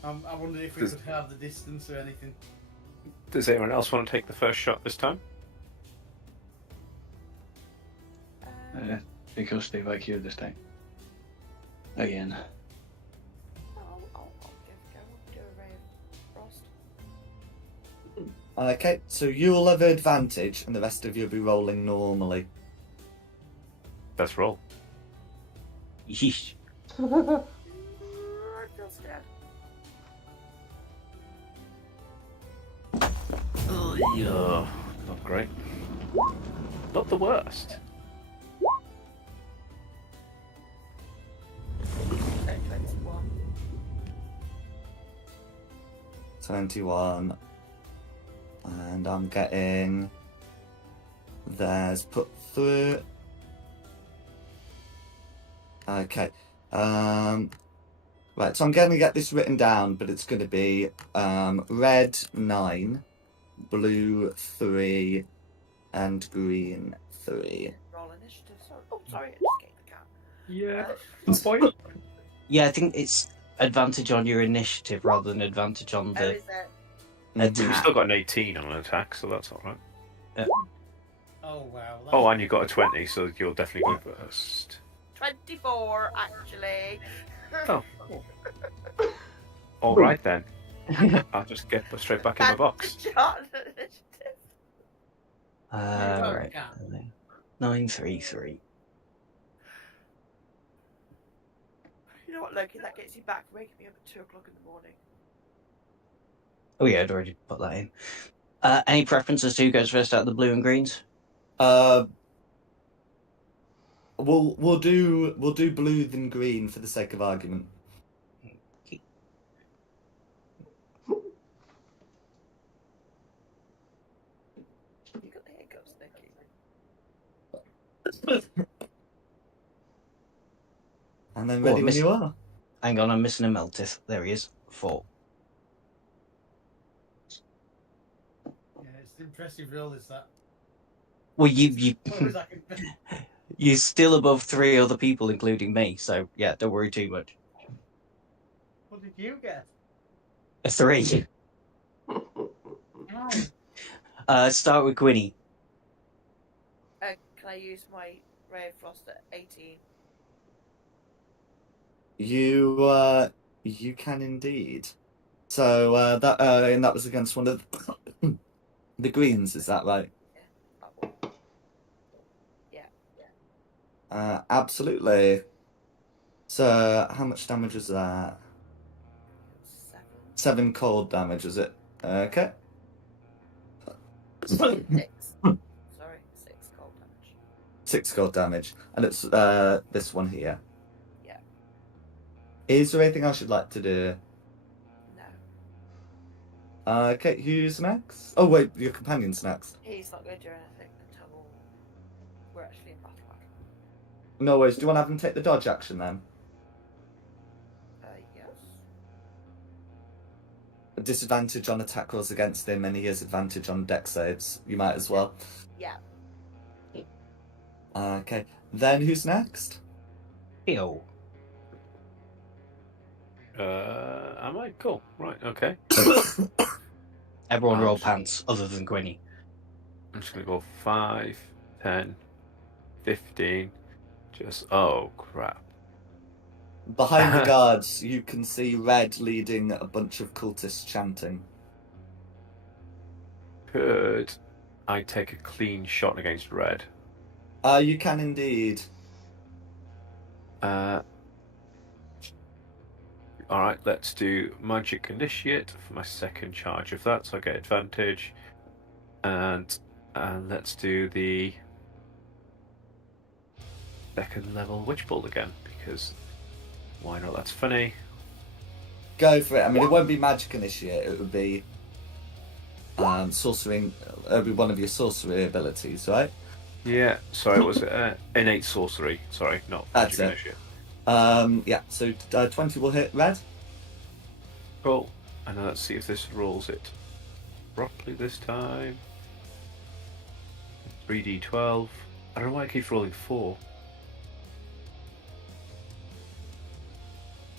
I wondered if we Does- could have the distance or anything. Does anyone else want to take the first shot this time? I think I'll stay back here this time. Again. I'll give it a go. I'll do a ray of frost. Okay, so you'll have advantage, and the rest of you will be rolling normally. Let's roll. Yeesh. I feel scared. Oh, yeah. Not great. Not the worst. Okay, 21. 21. And I'm getting... There's put through... Okay. Right, so I'm going to get this written down, but it's going to be red 9, blue 3, and green 3. Roll initiative. Sorry. Oh, sorry. I just gave the cat. Yeah. Boy. Yeah, I think it's advantage on your initiative rather than advantage on Oh, the is it? You've attack. still got an 18 on an attack, so that's alright. Oh wow. Oh, and you got a 20, so you'll definitely go first. 24, actually. Oh. Alright then. I'll just get straight back in my box. Shot initiative. Right. Yeah. 933. You know what, Loki? That gets you back waking me up at 2 o'clock in the morning. Oh yeah, I'd already put that in. Any preferences to who goes first out of the blue and greens? We'll do blue then green for the sake of argument. You got the hiccups, Nicky. And then Oh, ready when miss- you are. Hang on, I'm missing a Meltith. There he is. 4. Yeah, it's an impressive roll, is that? Well, you What was I can- you're still above 3 other people, including me. So yeah, don't worry too much. What did you get? A 3. Oh. Start with Gwynny. Can I use my ray of frost at 18? You can indeed. So that and that was against one of the greens, is that right? That one. Yeah. Absolutely. So how much damage was that? 7. 7 cold damage, is it? Okay. 6. Sorry, 6 cold damage. 6 cold damage, and it's this one here. Yeah. Is there anything else you'd like to do? No. Okay, who's next? Oh wait, your companion's next. He's not going to do anything until we're actually in battle. No worries. Do you want to have him take the dodge action then? Yes. A disadvantage on attack rolls against him, and he has advantage on dex saves. You might as well. Yeah. Okay. Then who's next? Ew. Am I? Cool. Right, okay. Everyone Ouch. roll pants, other than Gwynny. I'm just going to go 5, 10, 15. Just, oh crap. Behind the guards, you can see Red leading a bunch of cultists chanting. Could I take a clean shot against red? You can indeed. Alright, let's do Magic Initiate for my second charge of that, so I get advantage. And let's do the second level Witch Bolt again, because why not? That's funny. Go for it. I mean, it won't be Magic Initiate. It would be sorcering. It would be one of your sorcery abilities, right? Yeah, sorry, it was innate sorcery. Sorry, not Magic That's it. Initiate. Yeah. So 20 will hit Red. Cool. And then let's see if this rolls it properly this time. 3d12. I don't know why it keeps rolling 4.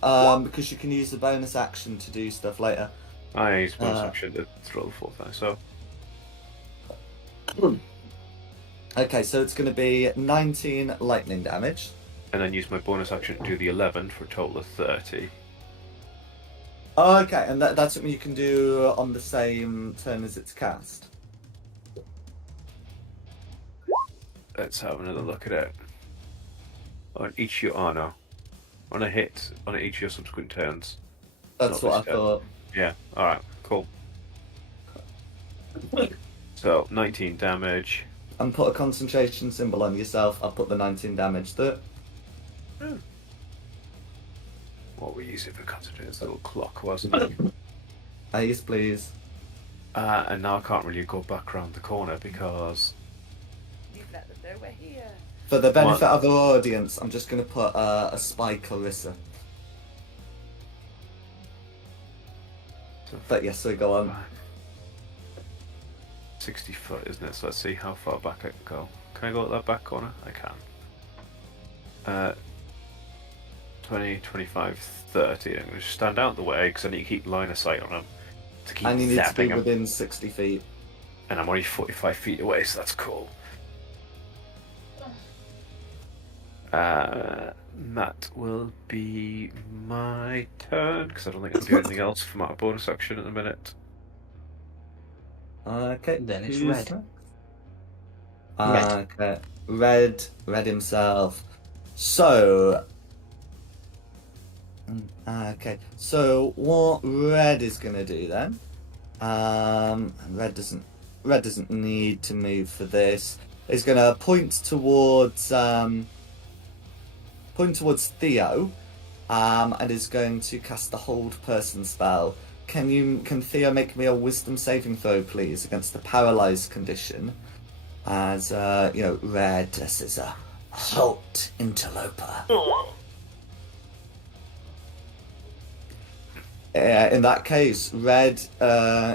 Because you can use the bonus action to do stuff later. I use bonus action to roll the 4th time, so. Okay, so it's going to be 19 lightning damage. And then use my bonus action to do the 11 for a total of 30. Oh, okay, and that's something you can do on the same turn as it's cast. Let's have another look at it. On each your no. On a hit, on each of your subsequent turns. That's Not what I this turn. thought. Yeah, alright, cool. So, 19 damage. And put a concentration symbol on yourself. I'll put the 19 damage there. What we use it for concentration? This little clock, wasn't it? Yes, please. And now I can't really go back around the corner because... You've let them know we're here. For the benefit of the audience, I'm just going to put a spy Clarissa. But yes, so go on. 60 foot, isn't it? So let's see how far back I can go. Can I go at that back corner? I can. 20, 25, 30. I'm going to just stand out the way because I need to keep line of sight on them. To keep And you need to be zapping 'em. within 60 feet. And I'm only 45 feet away, so that's cool. That will be my turn because I don't think I can do anything else for my bonus action at the minute. Okay. Then it's who's Red. next? Okay. Red himself. So. Okay. So what Red is going to do then? Red doesn't need to move for this. He's going to point towards Theo, and is going to cast the Hold Person spell. Can Theo make me a Wisdom saving throw, please, against the paralyzed condition? As Red, this is a halt interloper. In that case, Red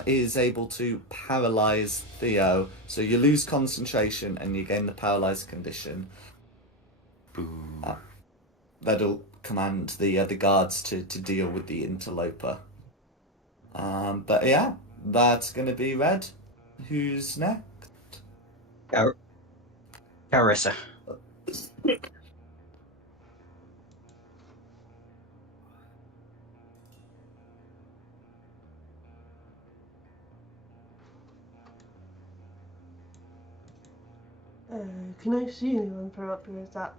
is able to paralyze Theo, so you lose concentration and you gain the paralyzed condition. Boo. That'll command the guards to deal with the interloper. But yeah, that's going to be Red. Who's next? Carissa. Can I see anyone from up here? Is that?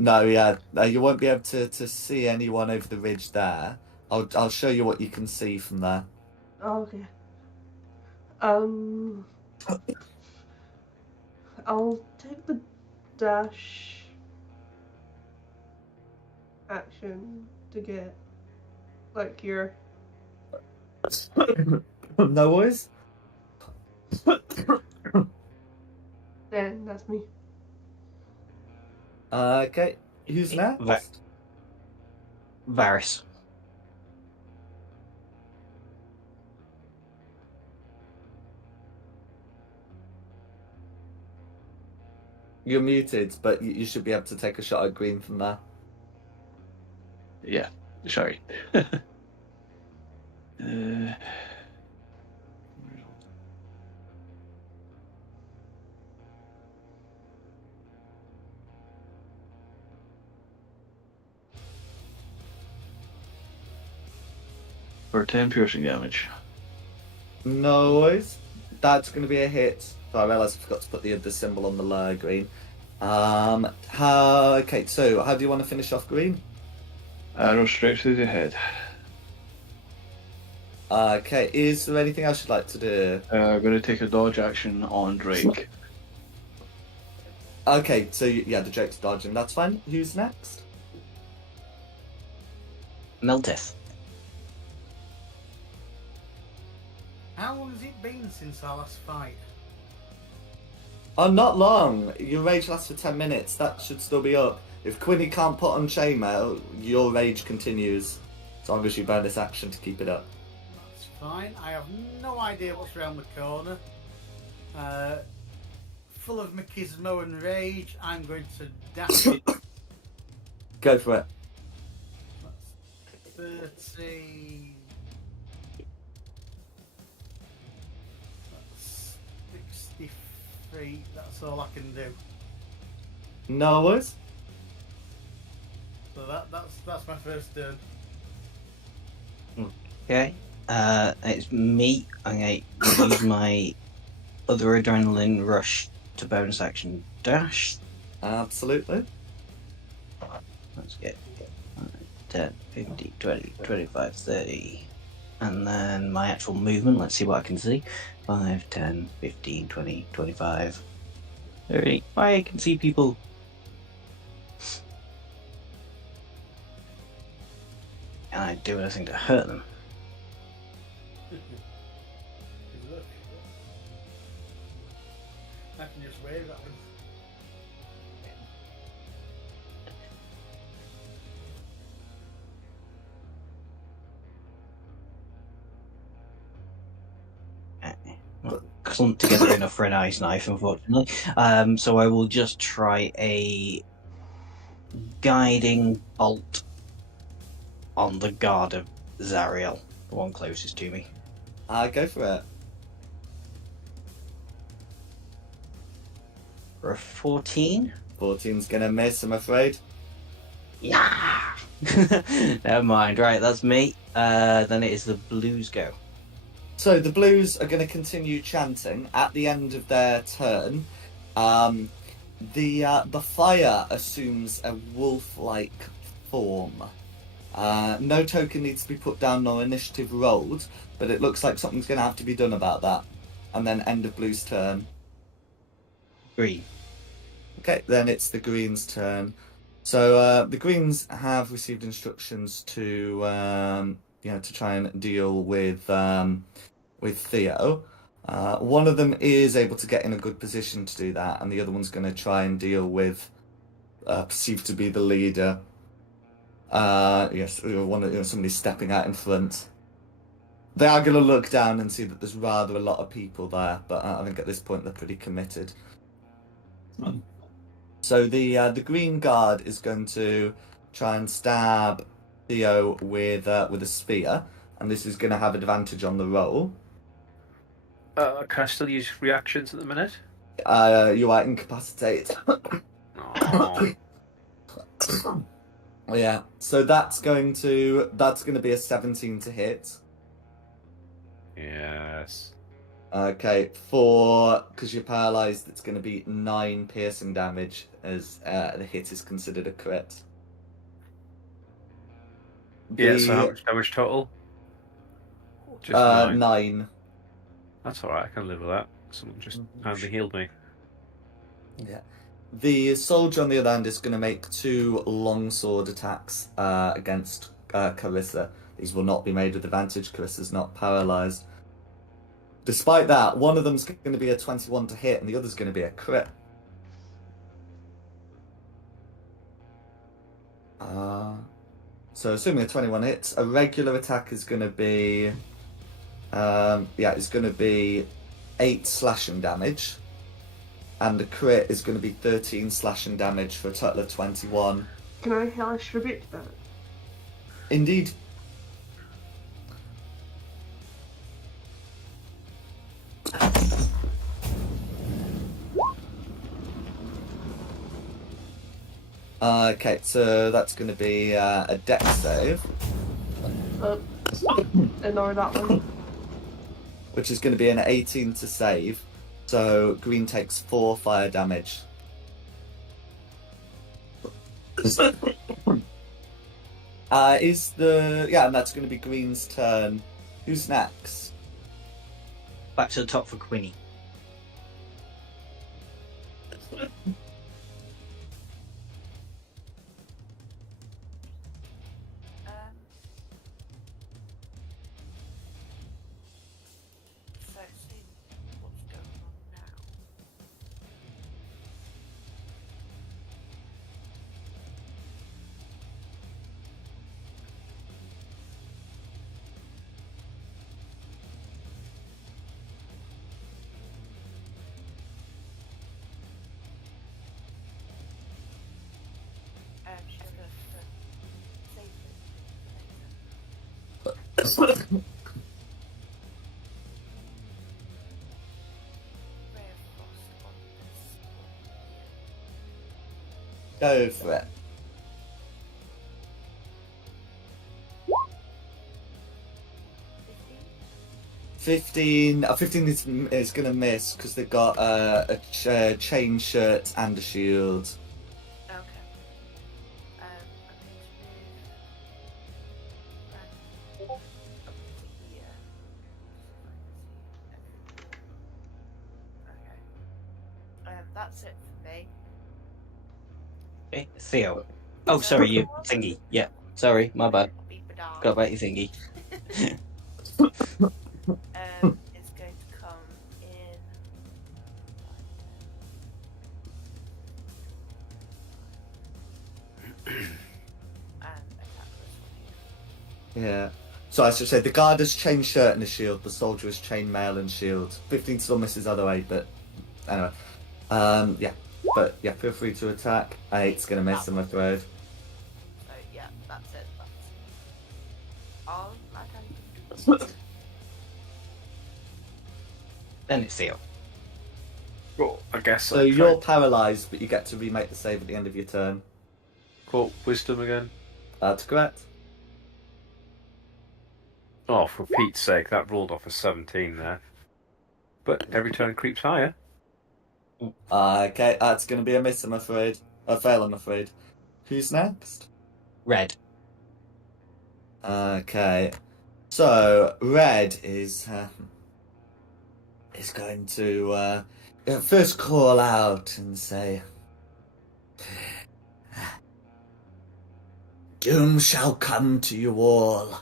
No, yeah, you won't be able to see anyone over the ridge there. I'll show you what you can see from there. Oh, okay. I'll take the dash action to get like here. No worries. Then that's me. Okay, who's next? Varys. You're muted, but you should be able to take a shot at green from there. Yeah, sorry. for 10 piercing damage. No worries. That's going to be a hit. So I realise I forgot to put the symbol on the lower green. Okay, so how do you want to finish off green? Arrow straight through the head. Okay, is there anything else you'd like to do? I'm going to take a dodge action on Drake. Okay, so yeah, the Drake's dodging. That's fine. Who's next? Melteth. How long has it been since our last fight? Oh, not long. Your rage lasts for 10 minutes. That should still be up. If Quinny can't put on chainmail, your rage continues. As long as you bonus action to keep it up. That's fine. I have no idea what's around the corner. Full of machismo and rage, I'm going to dash it. Go for it. That's 30. That's 63. That's all I can do. No worries. So that's my first turn. Okay. It's me. I'm going to use my other adrenaline rush to bonus action dash. Absolutely. Let's get 10, 15, 20, 25, 30. And then my actual movement, let's see what I can see. 5, 10, 15, 20, 25, 30. I can see people. Can I do anything to hurt them? Good luck. I can just wave at them. Not clumped together enough for an ice knife, unfortunately. So I will just try a guiding bolt on the guard of Zariel, the one closest to me. Go for it. For a 14. 14's gonna miss, I'm afraid. Yeah. Never mind. Right, that's me. Then it is the Blues go. So the Blues are going to continue chanting at the end of their turn. The fire assumes a wolf-like form. No token needs to be put down nor initiative rolled, but it looks like something's going to have to be done about that. And then end of Blue's turn. Green. Okay, then it's the Greens' turn. So the Greens have received instructions to to try and deal with Theo. One of them is able to get in a good position to do that, and the other one's going to try and deal with perceived to be the leader. Somebody stepping out in front. They are going to look down and see that there's rather a lot of people there, but I think at this point they're pretty committed. So the Green Guard is going to try and stab Theo with a spear, and this is going to have advantage on the roll. Can I still use reactions at the minute? You are incapacitated. Oh. Yeah, so that's going to be a 17 to hit. Yes. Okay, because you're paralyzed, it's going to be 9 piercing damage as the hit is considered a crit. Yeah, so how much damage total? Just 9. That's alright, I can live with that. Someone just kindly healed me. Yeah. The soldier, on the other hand, is going to make 2 longsword attacks against Carissa. These will not be made with advantage. Carissa's not paralyzed. Despite that, one of them's going to be a 21 to hit, and the other's going to be a crit. So assuming a 21 hits, a regular attack is going to be... it's going to be 8 slashing damage. And the crit is going to be 13 slashing damage for a total of 21. Can I hellish rebuke that? Indeed. Okay, so that's going to be a dex save. Ignore that one. which is going to be an 18 to save. So green takes 4 fire damage. And that's going to be green's turn. Who's next? Back to the top for Quinny. So see what's going on now. She's gonna save it for later. Ray of Frost on this one here. Go for it. 15 is going to miss because they've got a chain shirt and a shield. Okay. I'm going to move here. Okay. That's it for me. Okay, Theo. Oh, sorry, you thingy. Yeah, sorry, my bad. Beep-a-da. Got about your thingy. Is going to come in. And attack this one here. Yeah. So I should say the guard has chain shirt and a shield. The soldier has chain mail and shield. 15 still misses either way, but anyway. Yeah. But yeah, feel free to attack. 8's gonna miss, I'm afraid. So yeah, that's it. That's all I can do. Then it's Theo. Well, I guess. So I'll you're try- paralysed, but you get to remake the save at the end of your turn. Cool. Wisdom again. That's correct. Oh, for Pete's sake, that rolled off a 17 there. But every turn creeps higher. Okay, that's going to be a miss, I'm afraid. A fail, I'm afraid. Who's next? Red. Okay. So, Red is going to first call out and say, "Doom shall come to you all,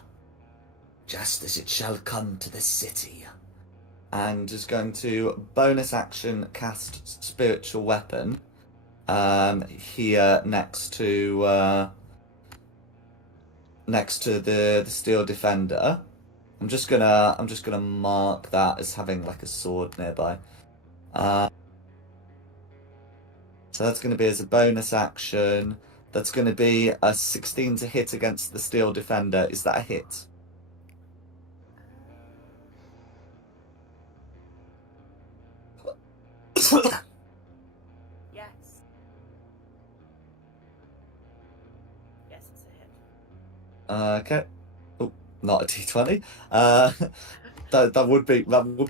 just as it shall come to the city." And is going to bonus action cast spiritual weapon here next to the steel defender. I'm just gonna mark that as having like a sword nearby. So that's going to be as a bonus action. That's going to be a 16 to hit against the steel defender. Is that a hit? Yes. Yes, it's a hit. Okay. Oh, not a d20. That would be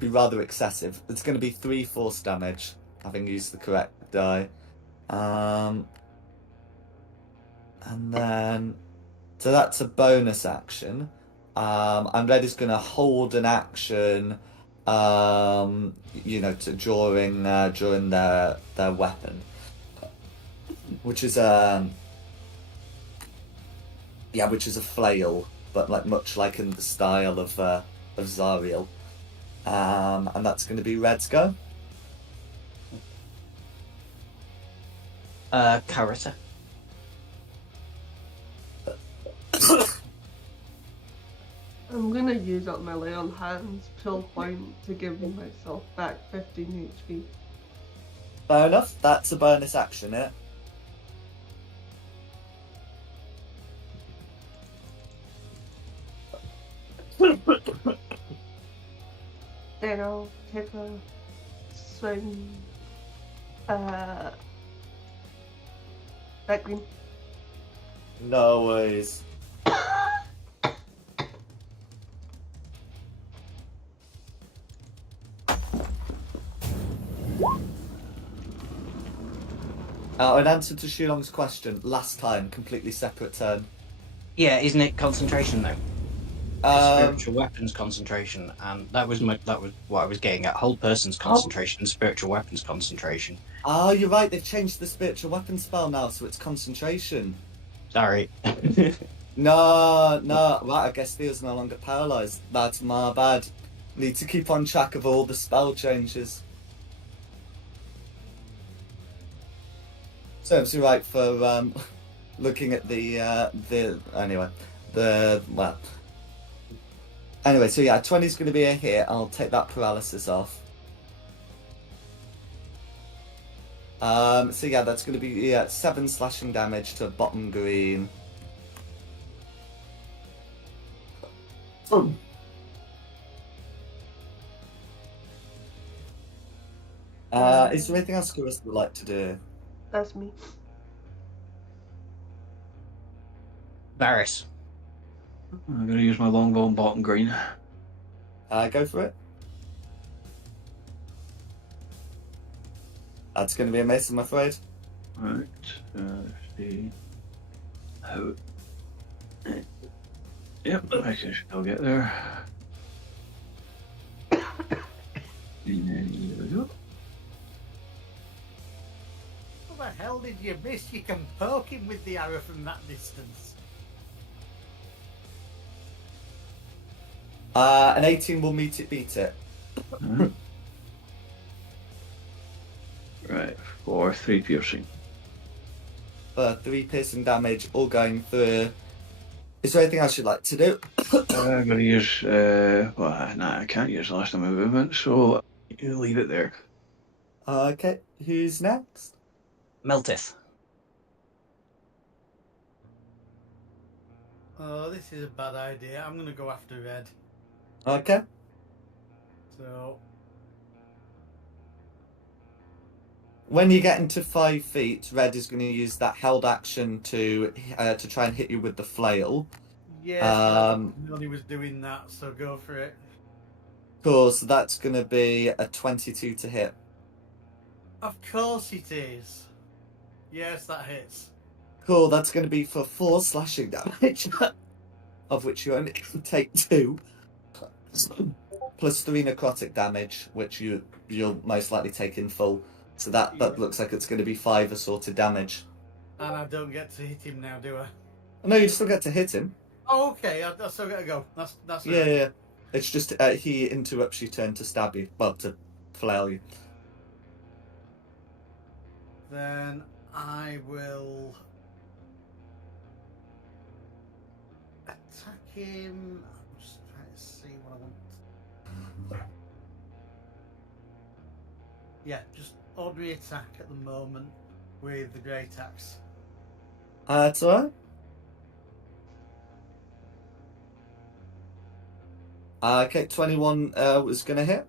rather excessive. It's going to be 3 force damage, having used the correct die. And then, so that's a bonus action. And Red is going to hold an action, during their weapon, which is a flail, but like much like in the style of Zariel. And that's going to be Red's go. Carita. I'm gonna use up my lay on hands pull point to give myself back 15 HP. Fair enough. That's a bonus action, yeah. Then I'll take a swing. Back green. No worries. In answer to Shulong's question, last time, completely separate turn. Yeah, isn't it concentration though? Spiritual weapons concentration, and that was what I was getting at. Whole person's concentration, and spiritual weapons concentration. Oh, you're right. They've changed the spiritual weapon spell now, so it's concentration. Sorry. No. Right, I guess Theo's no longer paralyzed. That's my bad. Need to keep on track of all the spell changes. Serves you right for looking at Anyway, so yeah, 20's going to be a hit. I'll take that paralysis off. So yeah, that's going to be 7 slashing damage to bottom green. Is there anything else Carissa would like to do? That's me. Varys. I'm going to use my longbow on bottom green. Go for it. That's going to be a miss, I'm afraid. Right, let's see. How... Yep, I'll get there. And then here we go. What the hell did you miss? You can poke him with the arrow from that distance. An 18 will beat it. Right, for 3 piercing. 3 piercing damage, all going through. Is there anything else you'd like to do? I'm going to use, I can't use last of my movement, so you leave it there. Okay, who's next? Meltith. Oh, this is a bad idea. I'm going to go after Red. Okay. So, when you get into 5 feet, Red is going to use that held action to try and hit you with the flail. yeah, nobody was doing that, so go for it. Cool, so that's going to be a 22 to hit. Of course it is. Yes, that hits. Cool, that's going to be for 4 slashing damage, of which you only take 2, plus 3 necrotic damage, which you'll most likely take in full. So that looks like it's going to be 5 assorted damage. And I don't get to hit him now, do I? No, you still get to hit him. Oh, okay. I still got to go. That's Yeah, right. yeah. It's just he interrupts your turn to stab you, well, to flail you. Then I will attack him. I'm just trying to see what I want. Yeah, just ordinary attack at the moment with the great axe. That's alright. Okay, 21 was going to hit.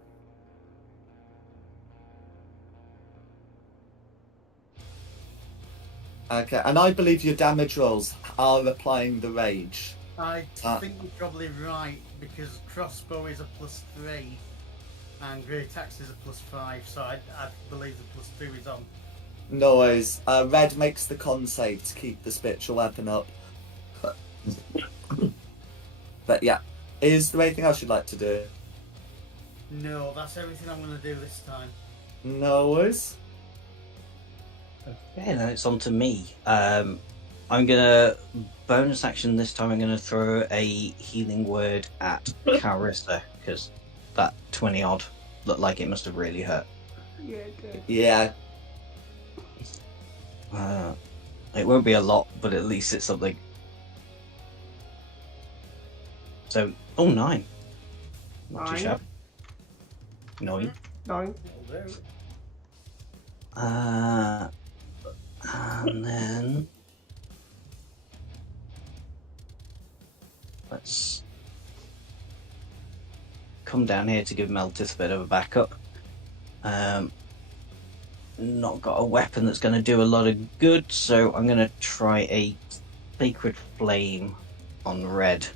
Okay, and I believe your damage rolls are applying the rage. I think you're probably right, because crossbow is a +3 and great axe is a +5, so I believe the +2 is on. Noise. Red makes the con save to keep the spiritual weapon up. But yeah, is there anything else you'd like to do? No, that's everything I'm going to do this time. No worries. Okay, then it's on to me. I'm gonna bonus action this time. I'm gonna throw a healing word at Carissa because that 20 odd looked like it must have really hurt. Yeah, good. Yeah. It won't be a lot, but at least it's something. So, 9. Not too 9. shabby. 9. 9. And then let's come down here to give Meltith a bit of a backup. Not got a weapon that's going to do a lot of good, so I'm going to try a Sacred Flame on Red.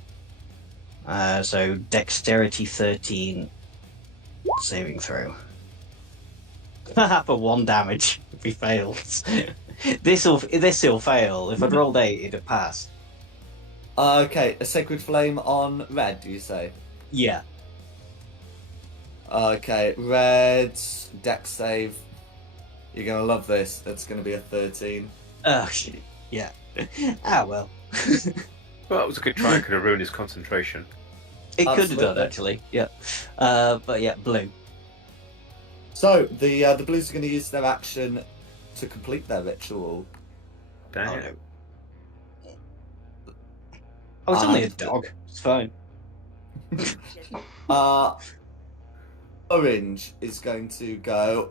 So Dexterity 13 saving throw. For 1 damage if he fails. This'll fail. If I'd rolled 8, it'd have passed. Okay, a sacred flame on red, do you say? Yeah. Okay, red, dex save. You're gonna love this. It's gonna be a 13. Oh, shit. Yeah. Ah, well. Well, that was a good try. It could have ruined his concentration. It could have done, Absolutely. actually. Yeah. But yeah, blue. So, the blues are gonna use their action to complete their ritual. Dang Oh, it. no. Oh, it's only a And- dog. It's fine. Orange is going to go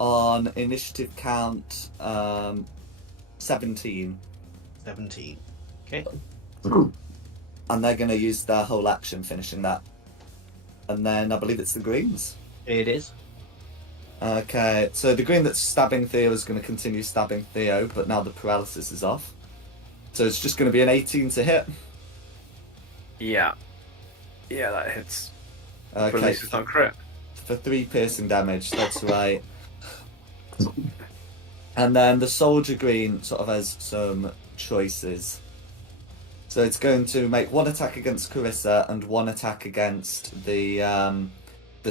on initiative count 17. 17. Okay. And they're going to use their whole action finishing that. And then I believe it's the greens. It is. Okay, so the green that's stabbing Theo is going to continue stabbing Theo, but now the paralysis is off. So it's just going to be an 18 to hit. Yeah. Yeah, that hits. But at Okay, least it's not crit. for 3 piercing damage, that's right. And then the soldier green sort of has some choices. So it's going to make 1 attack against Carissa and 1 attack against the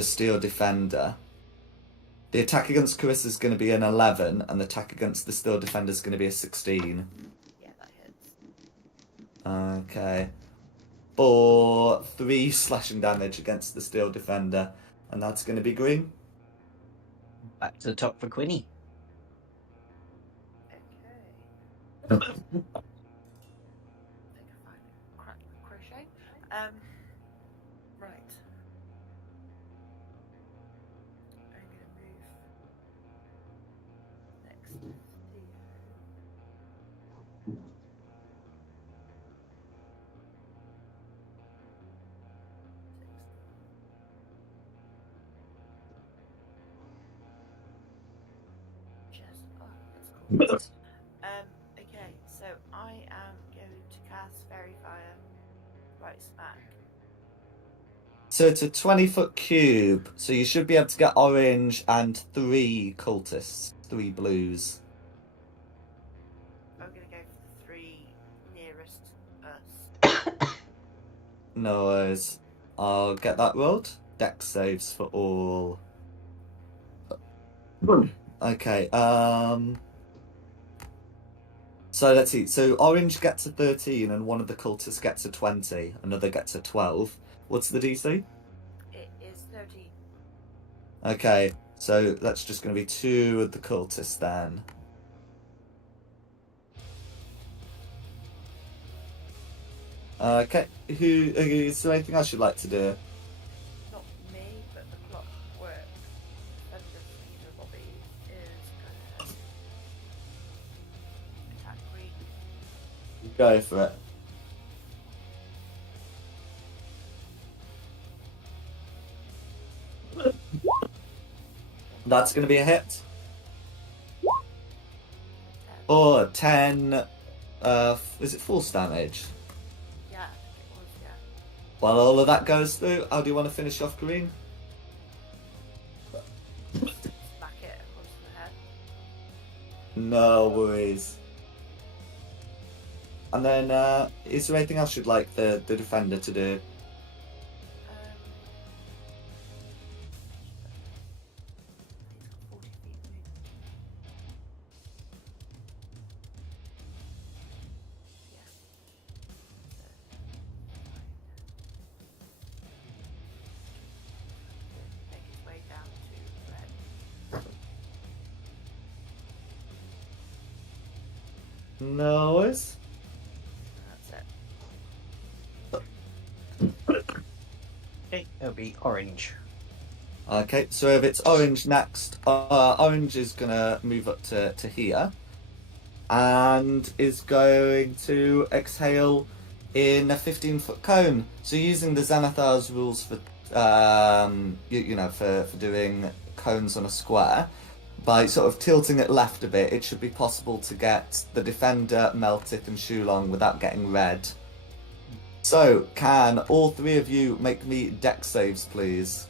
steel defender. The attack against Carissa is going to be an 11, and the attack against the steel defender is going to be a 16. Yeah, that hits. Okay. For 3 slashing damage against the steel defender, and that's going to be green. Back to the top for Quinny. Okay. I think I finally cracked the crochet. Right. I'm gonna move next to Theo. Just that's cool. Okay, so I am going to cast Fairy Fire right smack. So it's a 20-foot cube, so you should be able to get orange and 3 cultists, 3 blues. I'm gonna go for the 3 nearest us. No worries. I'll get that rolled. Dex saves for all. Okay, so let's see. So orange gets a 13 and one of the cultists gets a 20. Another gets a 12. What's the DC? It is 13. Okay, so that's just going to be 2 of the cultists then. Okay, is there anything else you'd like to do? Not me, but the clock works. And the Peter Bobby is gonna attack green. Go for it. That's going to be a hit. Or 10, is it force damage? Yeah, I think it was, yeah. While all of that goes through, how do you want to finish off green? Smack it across the head. No worries. And then, is there anything else you'd like the defender to do? He's got 40 feet movement. Yeah. Make his way down to red. No worries. And that's it. Okay, it'll be orange. Okay, so if it's orange next, orange is gonna move up to here, and is going to exhale in a 15-foot cone. So using the Xanathar's rules for for doing cones on a square, by sort of tilting it left a bit, it should be possible to get the defender, Meltith, and Shulong without getting red. So, can all 3 of you make me dex saves, please?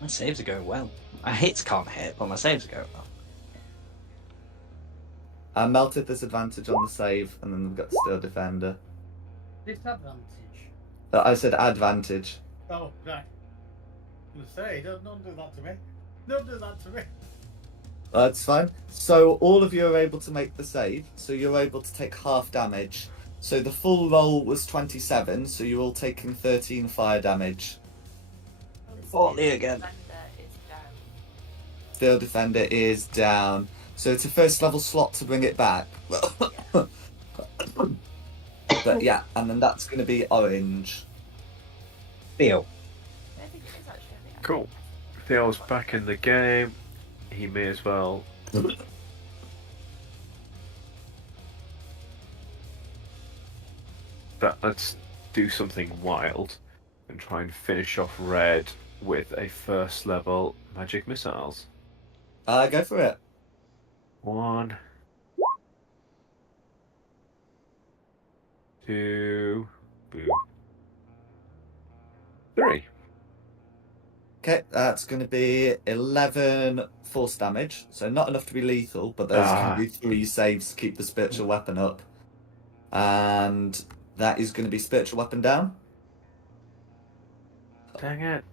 My saves are going well. My hits can't hit, but my saves are going well. Melted disadvantage on the save, and then we've got Steel Defender. Disadvantage. I said advantage. Oh, right. I'm gonna say, don't do that to me. Don't do that to me. That's fine. So all of you are able to make the save, so you're able to take half damage. So the full roll was 27, so you're all taking 13 fire damage. Fortley again. Defender is down. Steel Defender is down. So it's a first level slot to bring it back. But yeah, and then that's going to be orange. Theo. I think it is actually. I think Cool. Theo's back in the game. He may as well. But let's do something wild and try and finish off Red with a first level magic missiles. Go for it. 1, 2, boom, 3. Okay, that's going to be 11 force damage. So not enough to be lethal, but there's going to be 3 saves to keep the spiritual weapon up. And that is going to be spiritual weapon down. Dang it.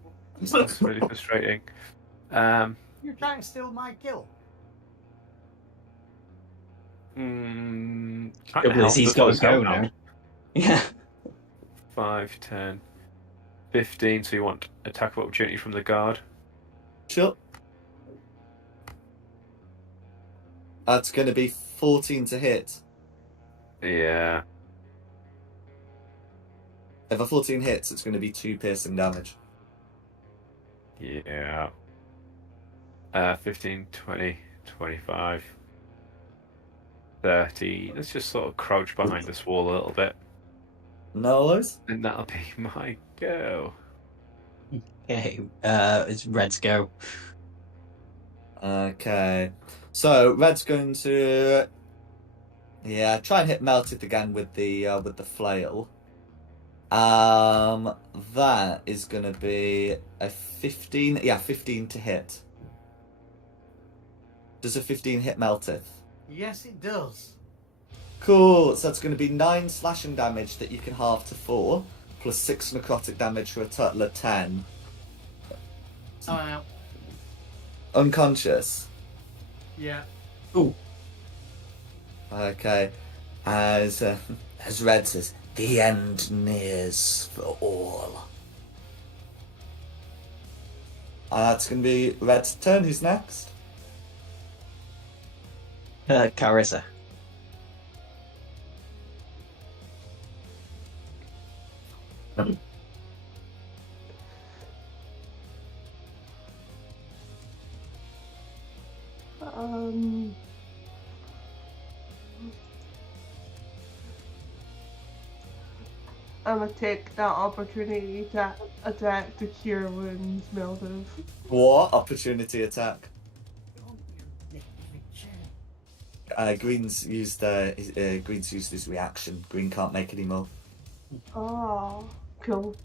That's really frustrating. You're trying to steal my kill. He's got his go now. Yeah. 5, 10, 15. So you want attack of opportunity from the guard? Sure. That's going to be 14 to hit. Yeah. If a 14 hits, it's going to be 2 piercing damage. Yeah. 15, 20, 25, 30. Let's just sort of crouch behind this wall a little bit. No worries. And that'll be my go. Okay, it's Red's go. Okay. So Red's going to try and hit Melted again with the flail. That is gonna be a 15. Yeah, 15 to hit. Does a 15 hit Melted? Yes, it does. Cool. So that's going to be 9 slashing damage that you can halve to 4, plus 6 necrotic damage for a total of 10. I'm out. Unconscious. Yeah. Ooh. Okay. As Red says, the end nears for all. It's going to be Red's turn. Who's next? Carissa. I'm gonna take that opportunity to attack to cure wounds, Melvin. What? Opportunity attack. Don't you negligent. Green's used his reaction. Green can't make any more. Oh, cool.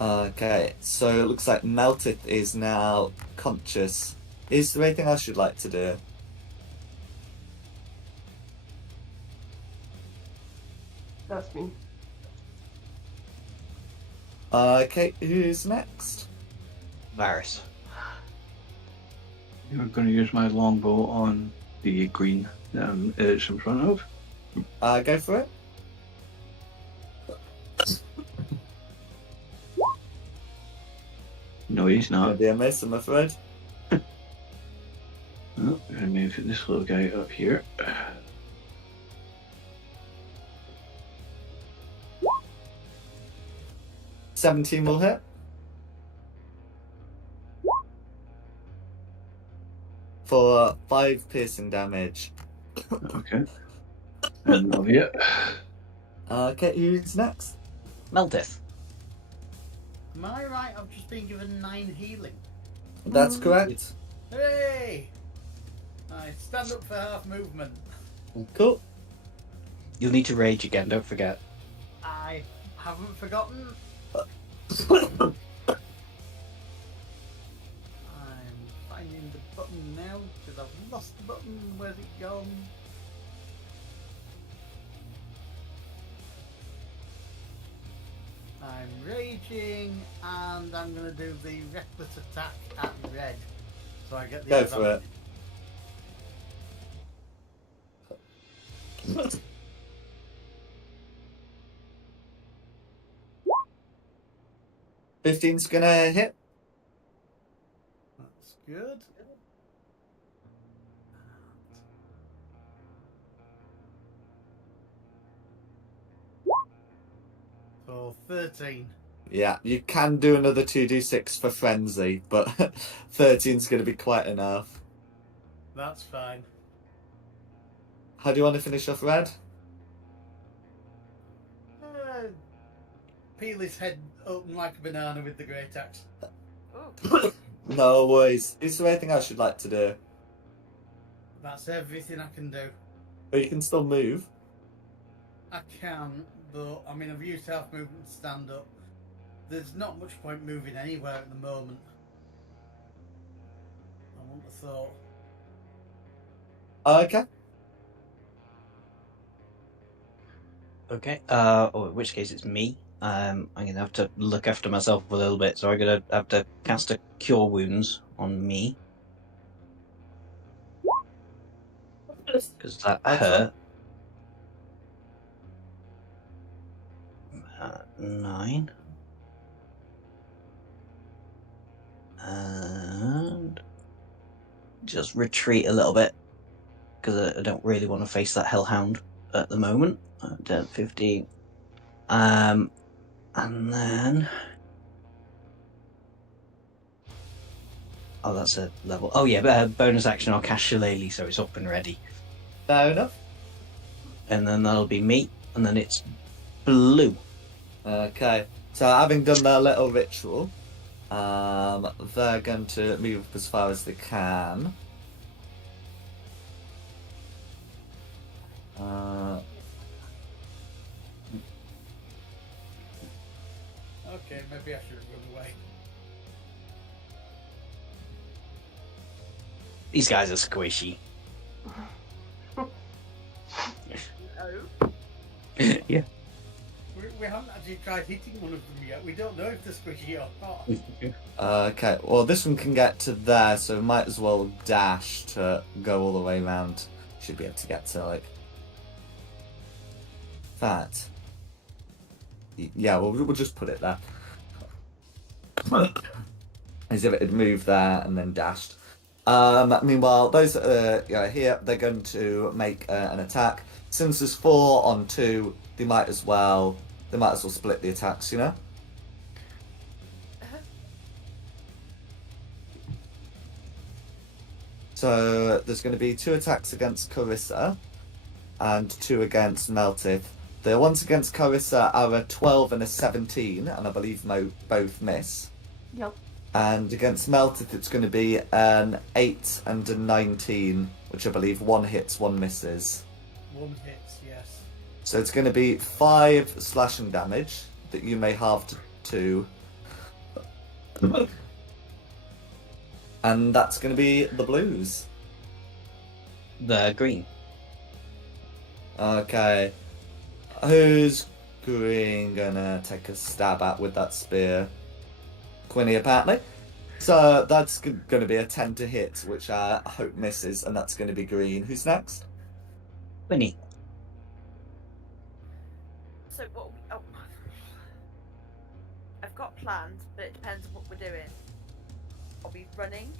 Okay, so it looks like Melted is now conscious. Is there anything else you'd like to do? That's me. Okay, who's next? Varys. I'm going to use my longbow on the green it's in front of. Go for it. No, he's Gonna not. be a miss, I'm afraid. Oh, I'm going to move this little guy up here. 17 will hit. For 5 piercing damage. Okay. And over here. Okay, who's next? Meldith. Am I right? I've just been given 9 healing. That's correct. Hooray! I stand up for half movement. Cool. You'll need to rage again, don't forget. I haven't forgotten. I'm finding the button now because I've lost the button. Where's it gone? I'm raging and I'm going to do the reckless attack at red. So I get the Go for it. advantage. 15's gonna hit. That's good. So 13. Yeah, you can do another 2d6 for frenzy, but 13's gonna be quite enough. That's fine. How do you want to finish off red? Peel his head open like a banana with the great axe. Oh, No worries. Is there anything else you'd like to do? That's everything I can do. But you can still move. I can, but I mean, I've used half movement to stand up. There's not much point moving anywhere at the moment. I wouldn't have thought. Okay. Okay. Or in which case it's me. I'm gonna have to look after myself a little bit, so I'm gonna have to cast a Cure Wounds on me because that hurt. 9. And just retreat a little bit because I don't really want to face that Hellhound at the moment. 10, 15. And then... Oh, that's a level. Oh yeah, bonus action, I'll cast Shillelagh, so it's up and ready. Fair enough. And then that'll be me, and then it's blue. Okay. So having done their little ritual, they're going to move as far as they can. Okay, maybe I should have run away. These guys are squishy. no. Yeah. We haven't actually tried hitting one of them yet. We don't know if they're squishy or not. Okay. Well, this one can get to there, so we might as well dash to go all the way around. Should be able to get to, like... that. Yeah, we'll just put it there. As if it had moved there and then dashed. Meanwhile, those that are here, they're going to make an attack. Since there's 4 on 2, they might as well split the attacks, you know? So there's going to be 2 attacks against Carissa and 2 against Meltith. The ones against Carissa are a 12 and a 17, and I believe both miss. Yep. And against Meltith, it's going to be an 8 and a 19, which I believe 1 hits, 1 misses. 1 hits, yes. So it's going to be 5 slashing damage that you may halve to 2. And that's going to be the blues. The green. Okay. Who's green gonna take a stab at with that spear? Quinny, apparently. So that's going to be a 10 to hit, which I hope misses, and that's going to be green. Who's next? Winnie. So what? Oh, I've got plans, but it depends on what we're doing. Are we running?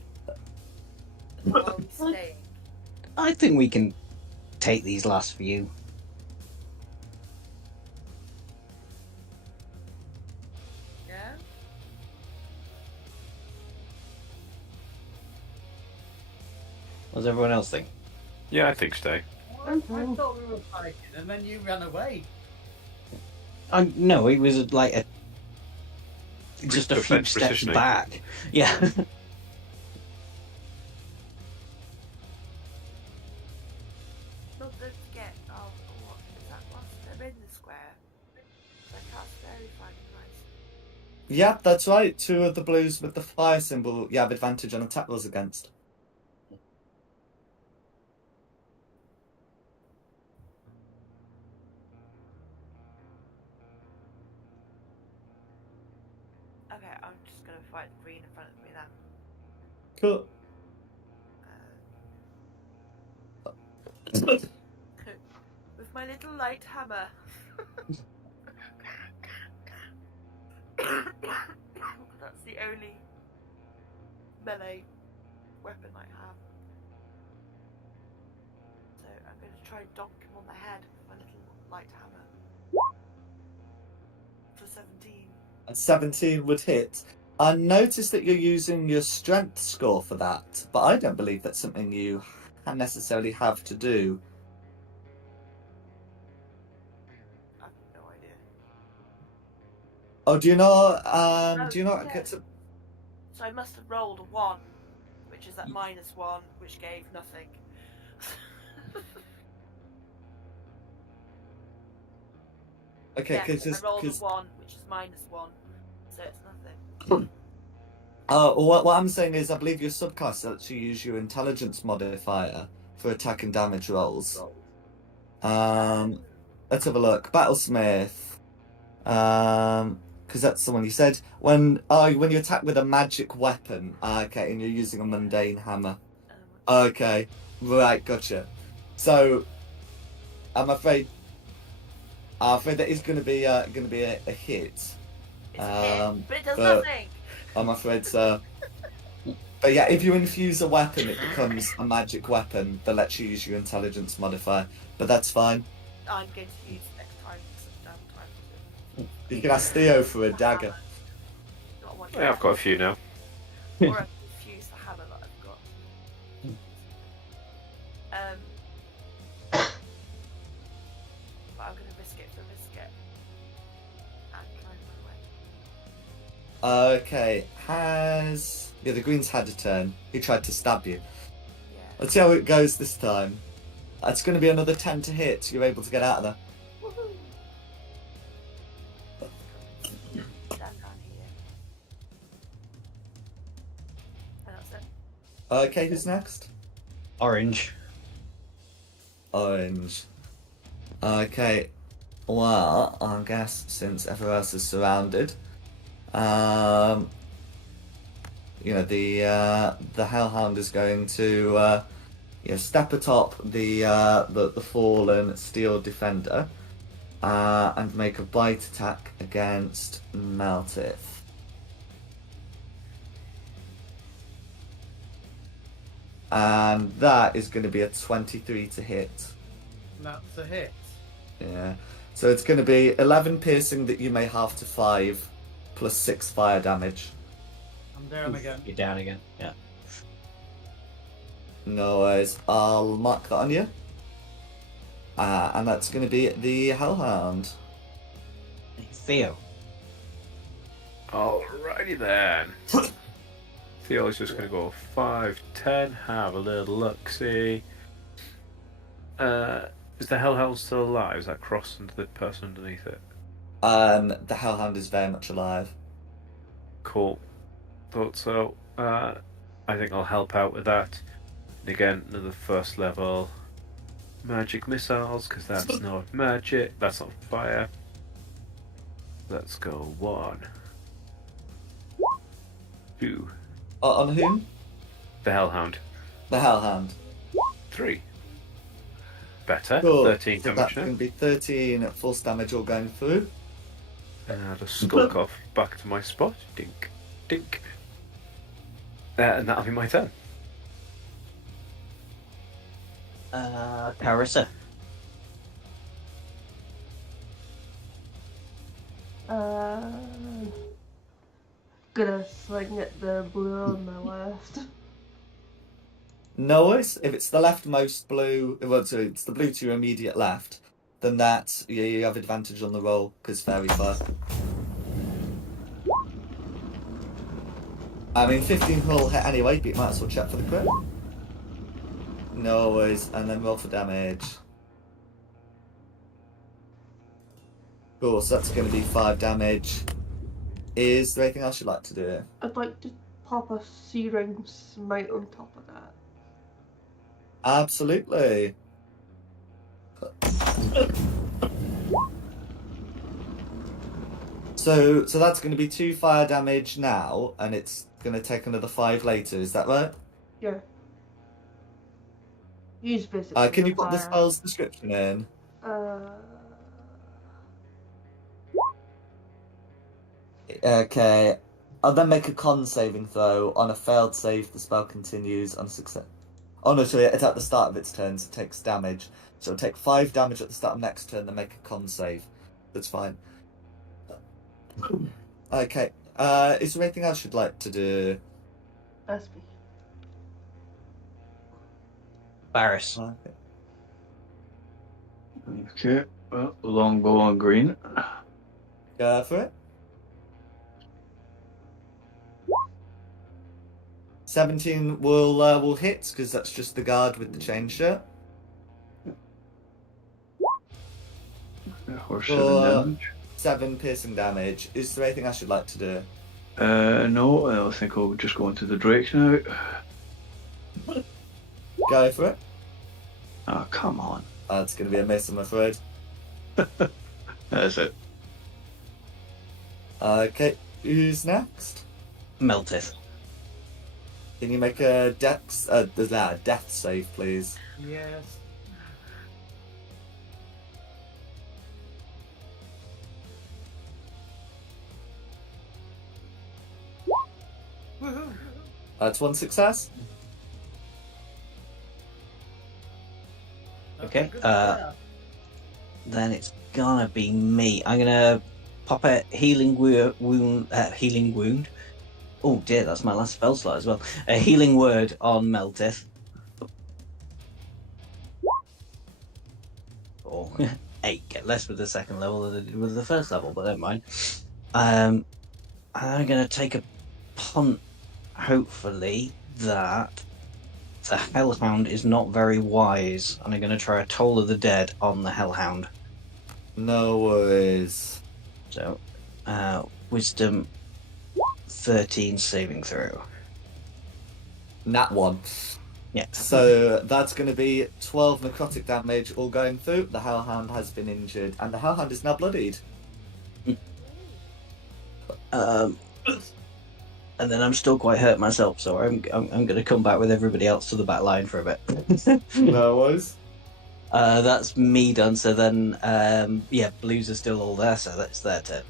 Or are we staying? I think we can take these last few. Yeah. What does everyone else think? Yeah, I think stay. I thought we were fighting, and then you ran away. No, it was like just a few steps Positioning. back. Yeah. Yeah, that's right. 2 of the blues with the fire symbol you have advantage on attack rolls against. Okay, I'm just gonna fight the green in front of me then. Cool. With my little light hammer. That's the only melee weapon I have. So I'm going to try and donk him on the head with my little light hammer. For 17. A 17 would hit. I noticed that you're using your strength score for that, but I don't believe that's something you necessarily have to do. I have no idea. Oh, do you not? Do you not yeah. get to? So I must have rolled a 1, which is at -1, which gave nothing. Okay, yeah, because I rolled a 1, which is -1, so it's nothing. what I'm saying is, I believe your subclass lets you use your intelligence modifier for attack and damage rolls. Let's have a look. Battlesmith. Because that's the one you said. When you attack with a magic weapon, okay, and you're using a mundane hammer. Okay, right, gotcha. So, I'm afraid that is going to be a hit. It's a hit, but it does nothing. I'm afraid so. But yeah, if you infuse a weapon, it becomes a magic weapon that lets you use your intelligence modifier. But that's fine. I'm going to use next time some downtime. You can ask Theo for a dagger. Not one Yeah, I've got a few now. Or I can fuse the hammer that I've got. But I'm going to risk it for a biscuit. And try and run away. Okay, the green's had a turn. He tried to stab you. Yeah. Let's see how it goes this time. It's going to be another 10 to hit. You're able to get out of there. Woohoo! Stand down here. And that's it. Okay, who's next? Orange. Orange. Okay. Well, I guess since everyone else is surrounded, the Hellhound is going to step atop the fallen steel defender and make a bite attack against Meltith. And that is going to be a 23 to hit. That's a hit. Yeah. So it's going to be 11 piercing that you may halve to 5, plus 6 fire damage. I'm down again. You're down again. Yeah. No worries. I'll mark that on you. And that's going to be the Hellhound. Theo. Alrighty then. Theo's just going to go 5, 10, have a little look-see. Is the Hellhound still alive? Is that crossed into the person underneath it? The Hellhound is very much alive. Cool. Thought so. I think I'll help out with that. And again, another first level magic missiles, because that's not magic. That's not fire. Let's go 1, 2. On whom? The Hellhound. The Hellhound. 3. Better. Cool. 13 So damage that's now. going to be 13 force damage all going through. And I'll just skulk off back to my spot. Dink, dink. And that'll be my turn. Carissa. Gonna swing at the blue on the left. No worries. If it's the leftmost blue, well, so it's the blue to your immediate left, then you have advantage on the roll because fairy fire. I mean, 15 will hit anyway, but you might as well check for the crit. No worries, and then roll for damage. Cool, so that's going to be 5 damage. Is there anything else you'd like to do? I'd like to pop a searing smite on top of that. Absolutely. So that's going to be 2 fire damage now, and it's going to take another 5 later. Is that right? Yeah. Use basically Can you the put the fire. spell's description in? Okay. I'll then make a con saving throw. On a failed save, the spell continues on success. Oh no, sorry, it's at the start of its turn, so it takes damage. So it'll take 5 damage at the start of next turn, then make a con save. That's fine. Okay. Is there anything else you'd like to do? That's me. Varys. Okay. Okay, well, longbow on green. Go for it. 17 will hit, because that's just the guard with the chain shirt. Or 7 For damage. 7 piercing damage. Is there anything else you'd like to do? No, I think I'll just go into the Drakes now. Go for it. Oh, come on. It's going to be a miss, I'm afraid. That's it. Okay, who's next? Melteth. Can you make a death save, please? Yes. Woohoo! That's 1 success. Okay, good start. Then it's gonna be me. I'm gonna pop a healing wound. Healing wound. Oh dear, that's my last spell slot as well. A healing word on Meltith. Or 8. Get less with the second level than I did with the first level, but don't mind. I'm gonna take a punt. Hopefully that the Hellhound is not very wise, and I'm going to try a Toll of the Dead on the Hellhound. No worries. So, Wisdom 13 saving throw. Nat 1. Yeah. So that's going to be 12 necrotic damage all going through. The Hellhound has been injured, and the Hellhound is now bloodied. And then I'm still quite hurt myself, so I'm going to come back with everybody else to the back line for a bit. No worries. That's me done. So then, Blues are still all there, so that's their turn.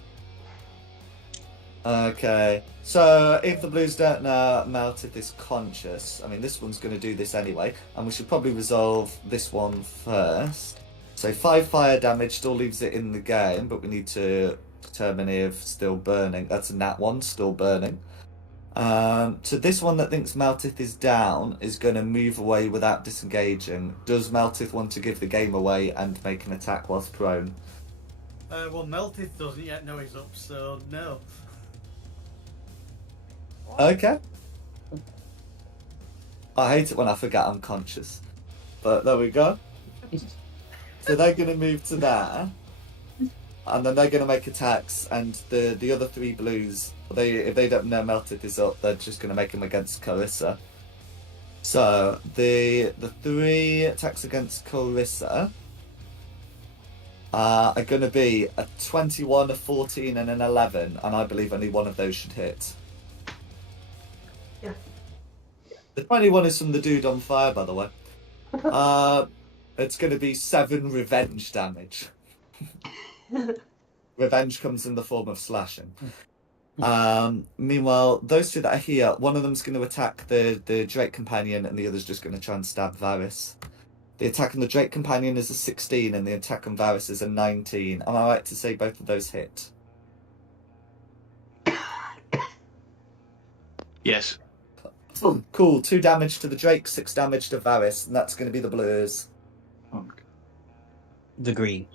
Okay. So if the Blues don't know Meltith is conscious, I mean, this one's going to do this anyway, and we should probably resolve this one first. So 5 fire damage still leaves it in the game, but we need to determine if still burning. That's a nat 1, still burning. So this one that thinks Meltith is down is going to move away without disengaging. Does Meltith want to give the game away and make an attack whilst prone? Well, Meltith doesn't yet know he's up, so no. Okay. I hate it when I forget I'm conscious. But there we go. So they're going to move to there. And then they're going to make attacks, and the other 3 Blues, if they don't know Meltith is up, they're just going to make them against Clarissa. So the 3 attacks against Clarissa are going to be a 21, a 14, and an 11, and I believe only one of those should hit. Yeah. The 21 is from the dude on fire, by the way. It's going to be 7 revenge damage. Revenge comes in the form of slashing. Meanwhile, those 2 that are here, one of them's going to attack the Drake Companion, and the other's just going to try and stab Varys. The attack on the Drake Companion is a 16, and the attack on Varys is a 19. Am I right to say both of those hit? Yes. Cool. 2 damage to the Drake, 6 damage to Varys, and that's going to be the Blues. Okay. The green.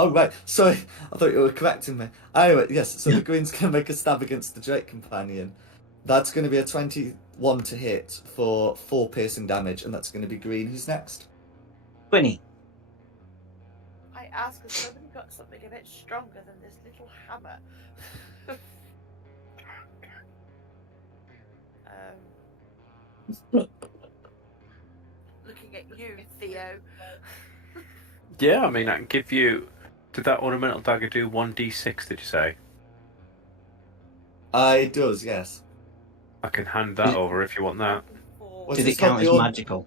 Oh, right. Sorry, I thought you were correcting me. Anyway, yes, so the green's going to make a stab against the Drake Companion. That's going to be a 21 to hit for 4 piercing damage, and that's going to be green. Who's next? Quinny. I ask, has somebody got about something a bit stronger than this little hammer. Looking at you, Theo. Yeah, I mean, I can give you. Did that ornamental dagger do 1d6, did you say? It does, yes. I can hand that over if you want that. Well, Did it's it not count the as orn- magical?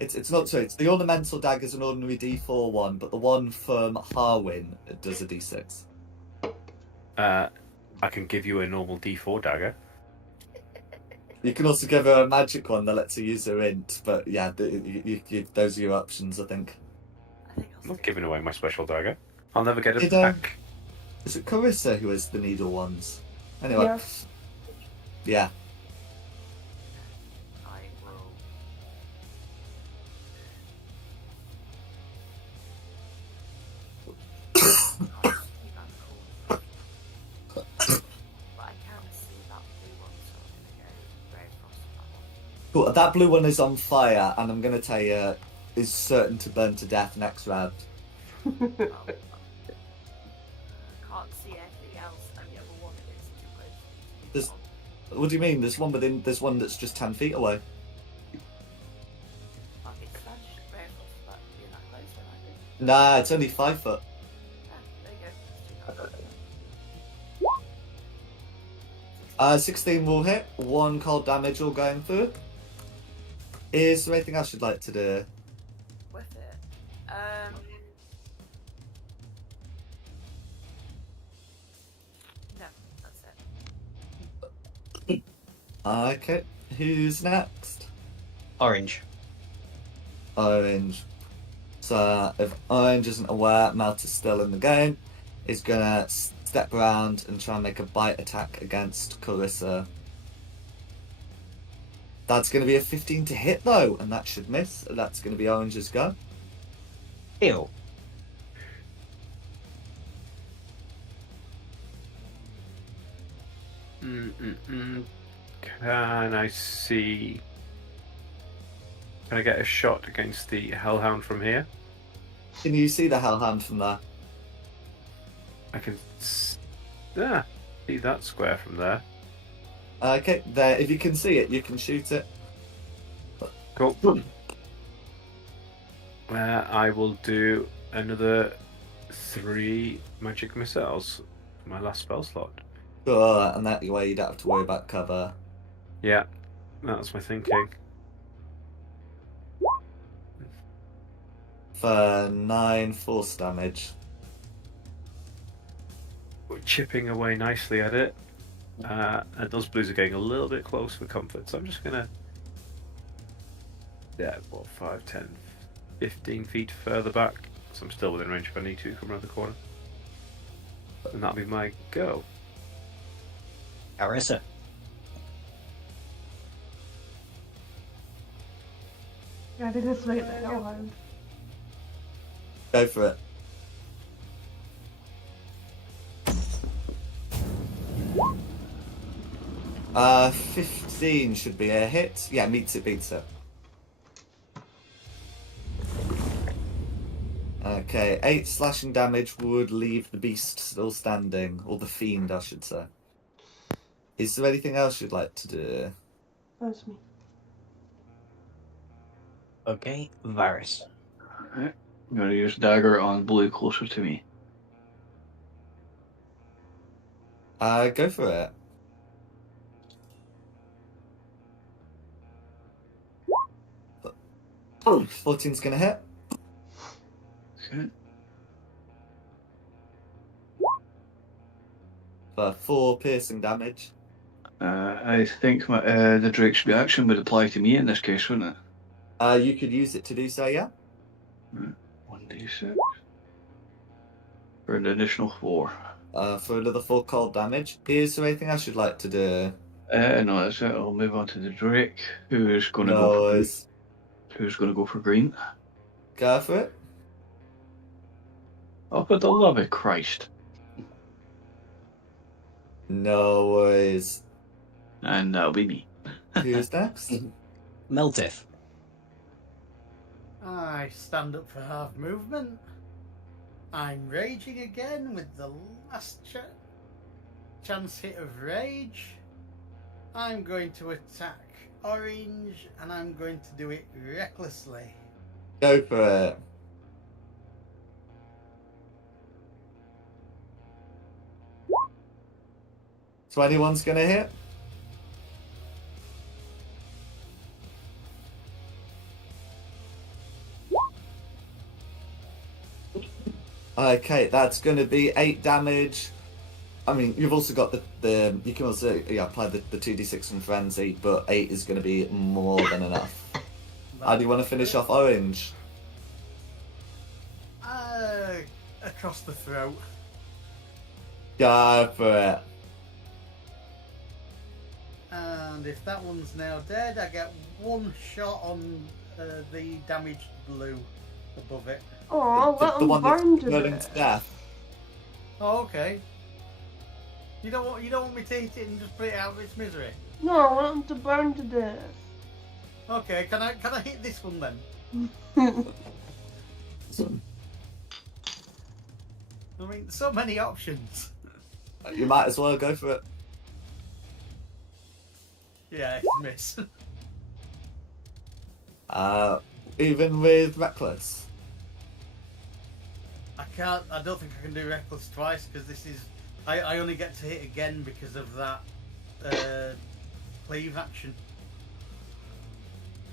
It's not so. It's the ornamental dagger's an ordinary D4 one, but the one from Harwin does a D6. I can give you a normal d4 dagger. You can also give her a magic one that lets her use her int, but yeah, those are your options, I think. I think I'm I'll not giving away my special dagger. I'll never get it Did, back. Is it Carissa who has the needle ones? Anyway. Yes. Yeah. I will. But I can see that blue one, so I'm gonna go very across to that one. Cool. That blue one is on fire, and I'm going to tell you, is certain to burn to death next round. Oh, can't see anything else, and the other one is too close to There's- on. What do you mean? There's one that's just 10 feet away. Okay, so that's just very close to that, being that close, then I think. Nah, it's only 5 foot. Ah, there you go. Let's do that. 16 will hit, 1 cold damage all going through. Is there anything else you'd like to do? With it. No, that's it. Okay, who's next? Orange. Orange. So if Orange isn't aware, Melt is still in the game. He's gonna step around and try and make a bite attack against Carissa. That's gonna be a 15 to hit though, and that should miss. That's gonna be Orange's go. Ew. Can I see? Can I get a shot against the Hellhound from here? Can you see the Hellhound from there? I can. Yeah, see that square from there. Okay, there. If you can see it, you can shoot it. Cool. I will do another 3 magic missiles. My last spell slot. Sure, and that way you don't have to worry about cover. Yeah, that's my thinking. For 9 force damage. We're chipping away nicely at it. And those blues are getting a little bit close for comfort, so I'm just gonna. Yeah, what, 5, 10, 15 feet further back. So I'm still within range if I need to come around the corner. And that'll be my go. Carissa. Ready to swing at the Hellhound. Go for it. Uh, 15 should be a hit. Yeah, meets it, beats it. Okay, 8 slashing damage would leave the beast still standing, or the fiend, I should say. Is there anything else you'd like to do? That's me. Okay, Varys. Alright. I'm gonna use dagger on blue closer to me. Go for it. Oh, 14's gonna hit. Okay. For 4 piercing damage. I think the Drake's reaction would apply to me in this case, wouldn't it? You could use it to do so, yeah? 1d6. For an additional 4. For another 4 cold damage. Is there anything else you'd like to do? No, that's it. I'll move on to the Drake, who's going to No go for worries. who's going to go for green. Go for it. Oh, but the love of Christ! No worries. And that'll be me. Who's next? Meltif. I stand up for half movement. I'm raging again with the last chance hit of rage. I'm going to attack orange, and I'm going to do it recklessly. Go for it. So anyone's gonna hit? Okay, that's gonna be 8 damage. I mean, you've also got the you can also apply the 2d6 from frenzy, but 8 is gonna be more than enough. How do you want to finish off orange? Across the throat. Go for it. And if that one's now dead, I get 1 shot on the damaged blue above it. Oh, let The him one that's burn to burning to death. death. Oh, okay. You don't want me to hit it and just put it out of its misery? No, I want him to burn to death. Okay, can I hit this one then? I mean, so many options. You might as well go for it. Yeah, it's a miss. Even with reckless. I don't think I can do reckless twice because this is. I only get to hit again because of that cleave action.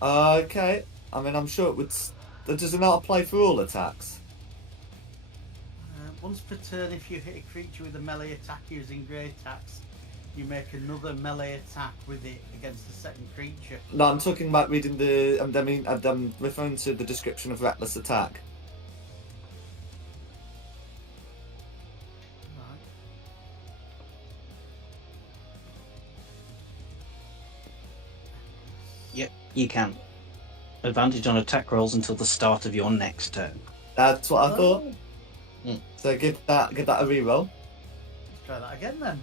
Okay. I mean, I'm sure it would. Does it not apply for all attacks? Once per turn, if you hit a creature with a melee attack using grey attacks, you make another melee attack with it against the second creature. No, I'm talking about reading the. I'm referring to the description of reckless attack. Right. Yep, you can. Advantage on attack rolls until the start of your next turn. That's what I thought. Mm. So give that a reroll. Let's try that again then.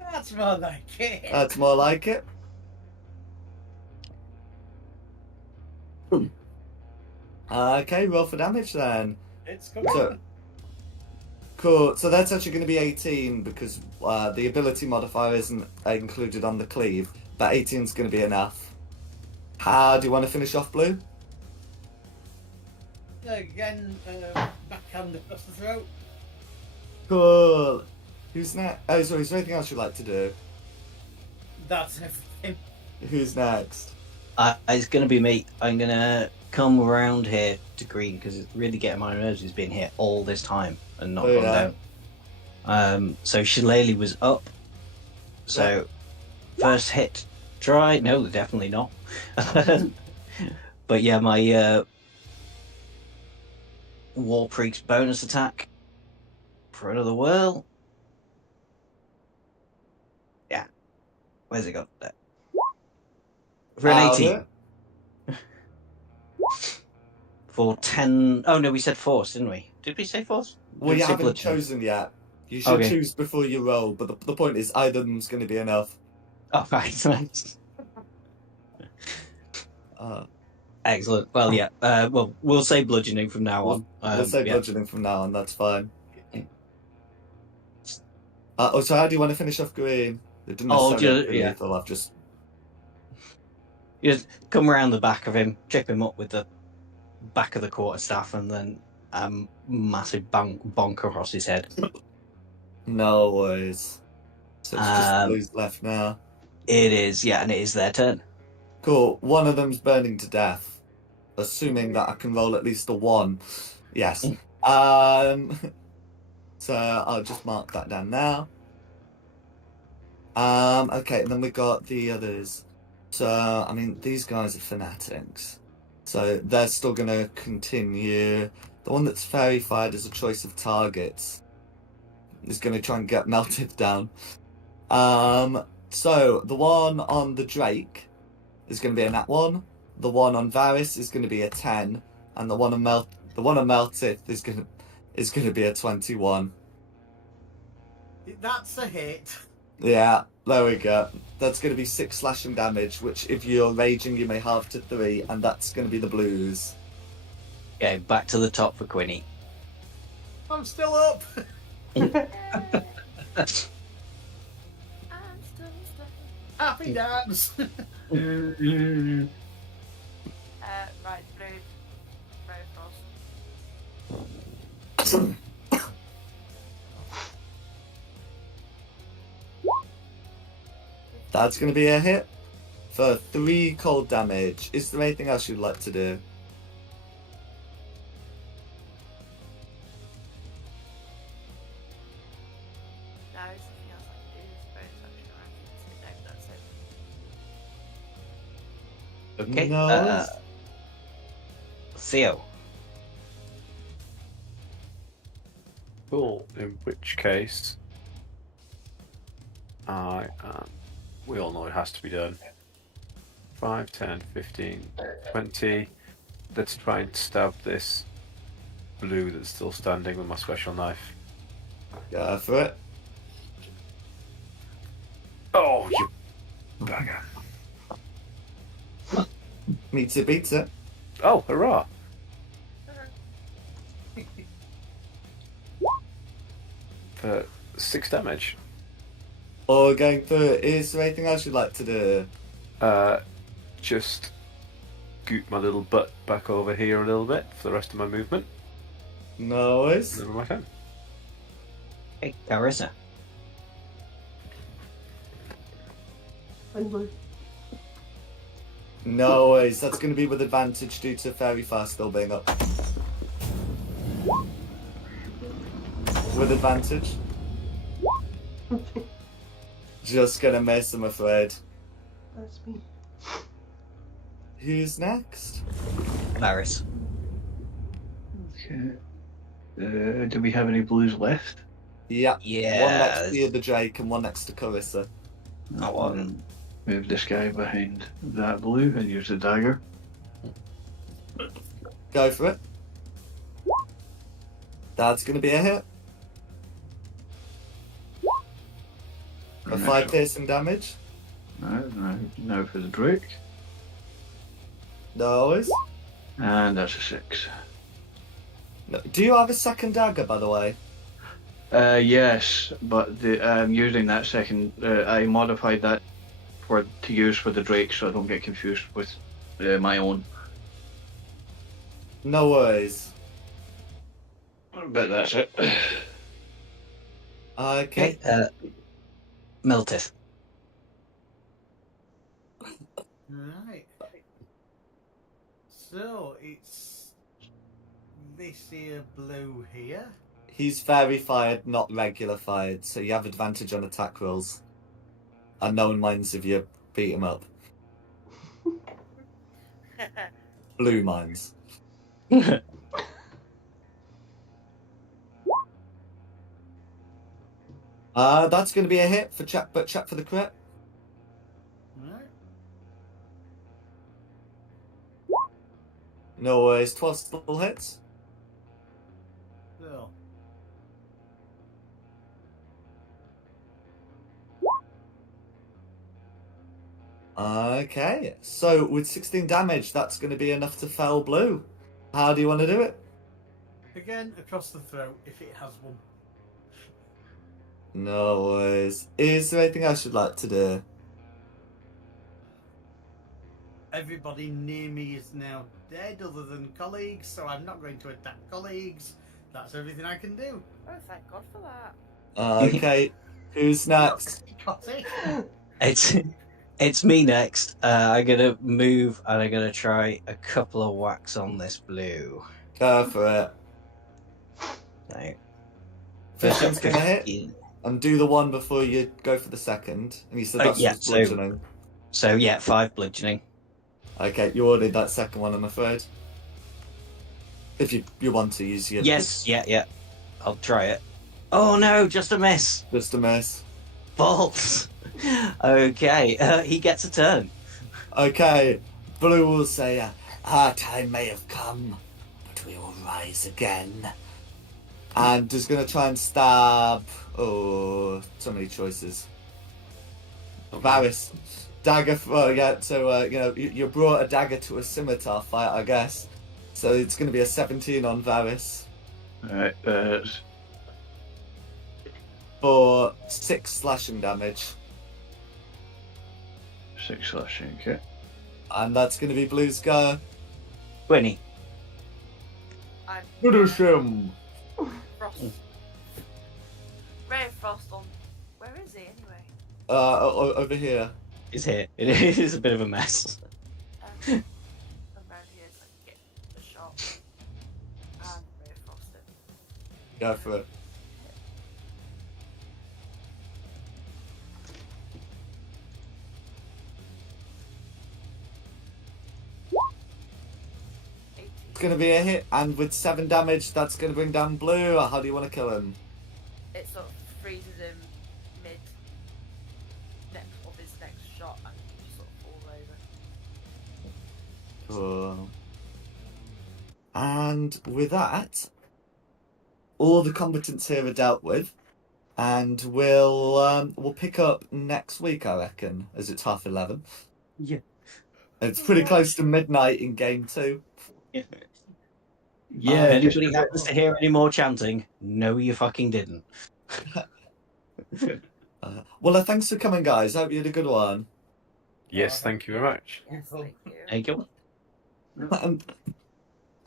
That's more like it. That's more like it. Okay, roll for damage then. It's coming. So, cool. So that's actually going to be 18 because the ability modifier isn't included on the cleave. But 18 is going to be enough. How do you want to finish off, Blue? Again, backhand across the throat. Cool. Who's next? Oh, sorry. Is there anything else you'd like to do? That's everything. Who's next? It's going to be me. I'm going to come around here to green because it's really getting my nerves. He's been here all this time and not gone down. So Shillelagh was up. So first hit, try. No, definitely not. But yeah, my War Priest bonus attack for another whirl. Yeah. Where's it got? There. For an 18. For 10. Oh no, we said force, didn't we? Did we say force? Well, you haven't chosen yet. You should choose before you roll, but the point is either of them's going to be enough. Oh, right. Nice. Excellent. Well, yeah. Well, we'll say bludgeoning from now on. We'll say bludgeoning from now on, that's fine. So how do you want to finish off green? It doesn't necessarily be lethal, I've just... You just come around the back of him, chip him up with the back of the quarterstaff, and then massive bonk across his head. No worries. So it's just Blue's left now. It is, yeah, and it is their turn. Cool. One of them's burning to death. Assuming that I can roll at least a 1. Yes. So I'll just mark that down now. Okay, and then we got the others. So, I mean, these guys are fanatics. So they're still going to continue. The one that's fairy fired as a choice of targets is going to try and get melted down. So the one on the Drake is going to be a nat 1. The one on Varys is going to be a 10, and the one on Meltith is going to be a 21. That's a hit. Yeah, there we go. That's going to be 6 slashing damage, which if you're raging, you may halve to 3, and that's going to be the blues. Okay, back to the top for Quinny. I'm still up. I'm still stuck. Happy dance. Right, blue. Blue frost. That's going to be a hit for 3 cold damage. Is there anything else you'd like to do? No, there's something else I can do. Bonus action or anything. So, no, that's it. Okay. No. Theo. Cool. In which case, we all know it has to be done. 5, 10, 15, 20. Let's try and stab this blue that's still standing with my special knife. Go for it. Oh, you bagger. Meets it, beats it. Oh, hurrah. For 6 damage. Or going through it. Is there anything else you'd like to do? Just scoot my little butt back over here a little bit for the rest of my movement. No worries. Never my turn. Okay, Carissa. I'm blue. No worries. That's going to be with advantage due to Fairy Fast still being up. With advantage. Just gonna miss, I'm afraid. That's me. Who's next? Maris. Okay. Do we have any blues left? Yeah. Yeah. One next to the Drake and one next to Carissa. That one. Move this guy behind that blue and use the dagger. Go for it. That's gonna be a hit. A 5 piercing damage. No for the Drake. No worries. And that's a 6. No. Do you have a second dagger, by the way? Yes, but using that second, I modified that to use for the Drake, so I don't get confused with my own. No worries. But that's it. Okay. Meltith. Right. So it's this here blue here. He's fairy fired, not regular fired, so you have advantage on attack rolls. Unknown mines if you beat him up. Blue mines. That's going to be a hit for check, but check for the crit. Right. No worries, 12 still hits. So Okay, so with 16 damage, that's going to be enough to fell blue. How do you want to do it? again across the throat if it has one. No worries. Is there anything else you'd like to do? Everybody near me is now dead other than colleagues, so I'm not going to attack colleagues. That's everything I can do. Oh, thank God for that. Okay, who's next? Got it. It's me next. I'm gonna move and I'm gonna try a couple of whacks on this blue. Go for it. So, Vision's going to hit. And do the one before you go for the second. And you said that's yeah, just bludgeoning. So yeah, 5 bludgeoning. Okay, you ordered that second one, I'm afraid. If you want to use your... Yes, yeah. I'll try it. Oh no, just a miss. Just a miss. Balls. Okay, he gets a turn. Okay, Blue will say, our time may have come, but we will rise again. And just going to try and stab... Oh, so many choices. Varys. Dagger... Oh, yeah, so, you brought a dagger to a scimitar fight, I guess. So it's going to be a 17 on Varys Alright, for 6 slashing damage. 6 slashing, okay. And that's going to be Blue's go. 20. I'm Finish him! Frost. Ray of Frost on. Where is he anyway? Over here. It's here. It is a bit of a mess. Around here so I can get a shot. And Ray of Frost it. Go for it. It's going to be a hit, and with 7 damage, that's going to bring down Blue. How do you want to kill him? It sort of freezes him mid next of his next shot and he just sort of falls over. Cool. And with that, all the combatants here are dealt with, and we'll pick up next week, I reckon, as it's 11:30. Yeah. It's pretty close to midnight in game 2. Yeah, anybody happens to hear any more chanting? No, you fucking didn't. Well, thanks for coming, guys. Hope you had a good one. Yes, thank you very much. Yes, thank you. Thank you. And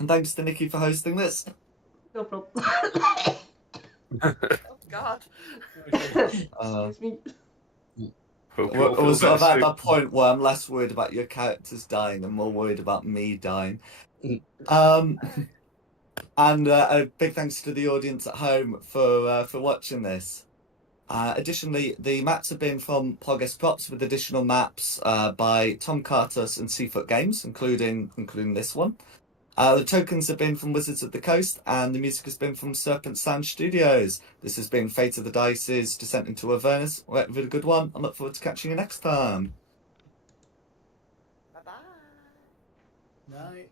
thanks to Nikki for hosting this. No problem. Oh god. Excuse me. Hope you all feel We're sort of better at soon. that point where I'm less worried about your characters dying and more worried about me dying. And a big thanks to the audience at home for watching this. Additionally, the maps have been from Progress Props with additional maps by Tom Cartus and Seafoot Games, including this one. The tokens have been from Wizards of the Coast, and the music has been from Serpent Sound Studios. This has been Fate of the Dice's Descent into Avernus. Well, have a good one. I look forward to catching you next time. Bye bye. Night.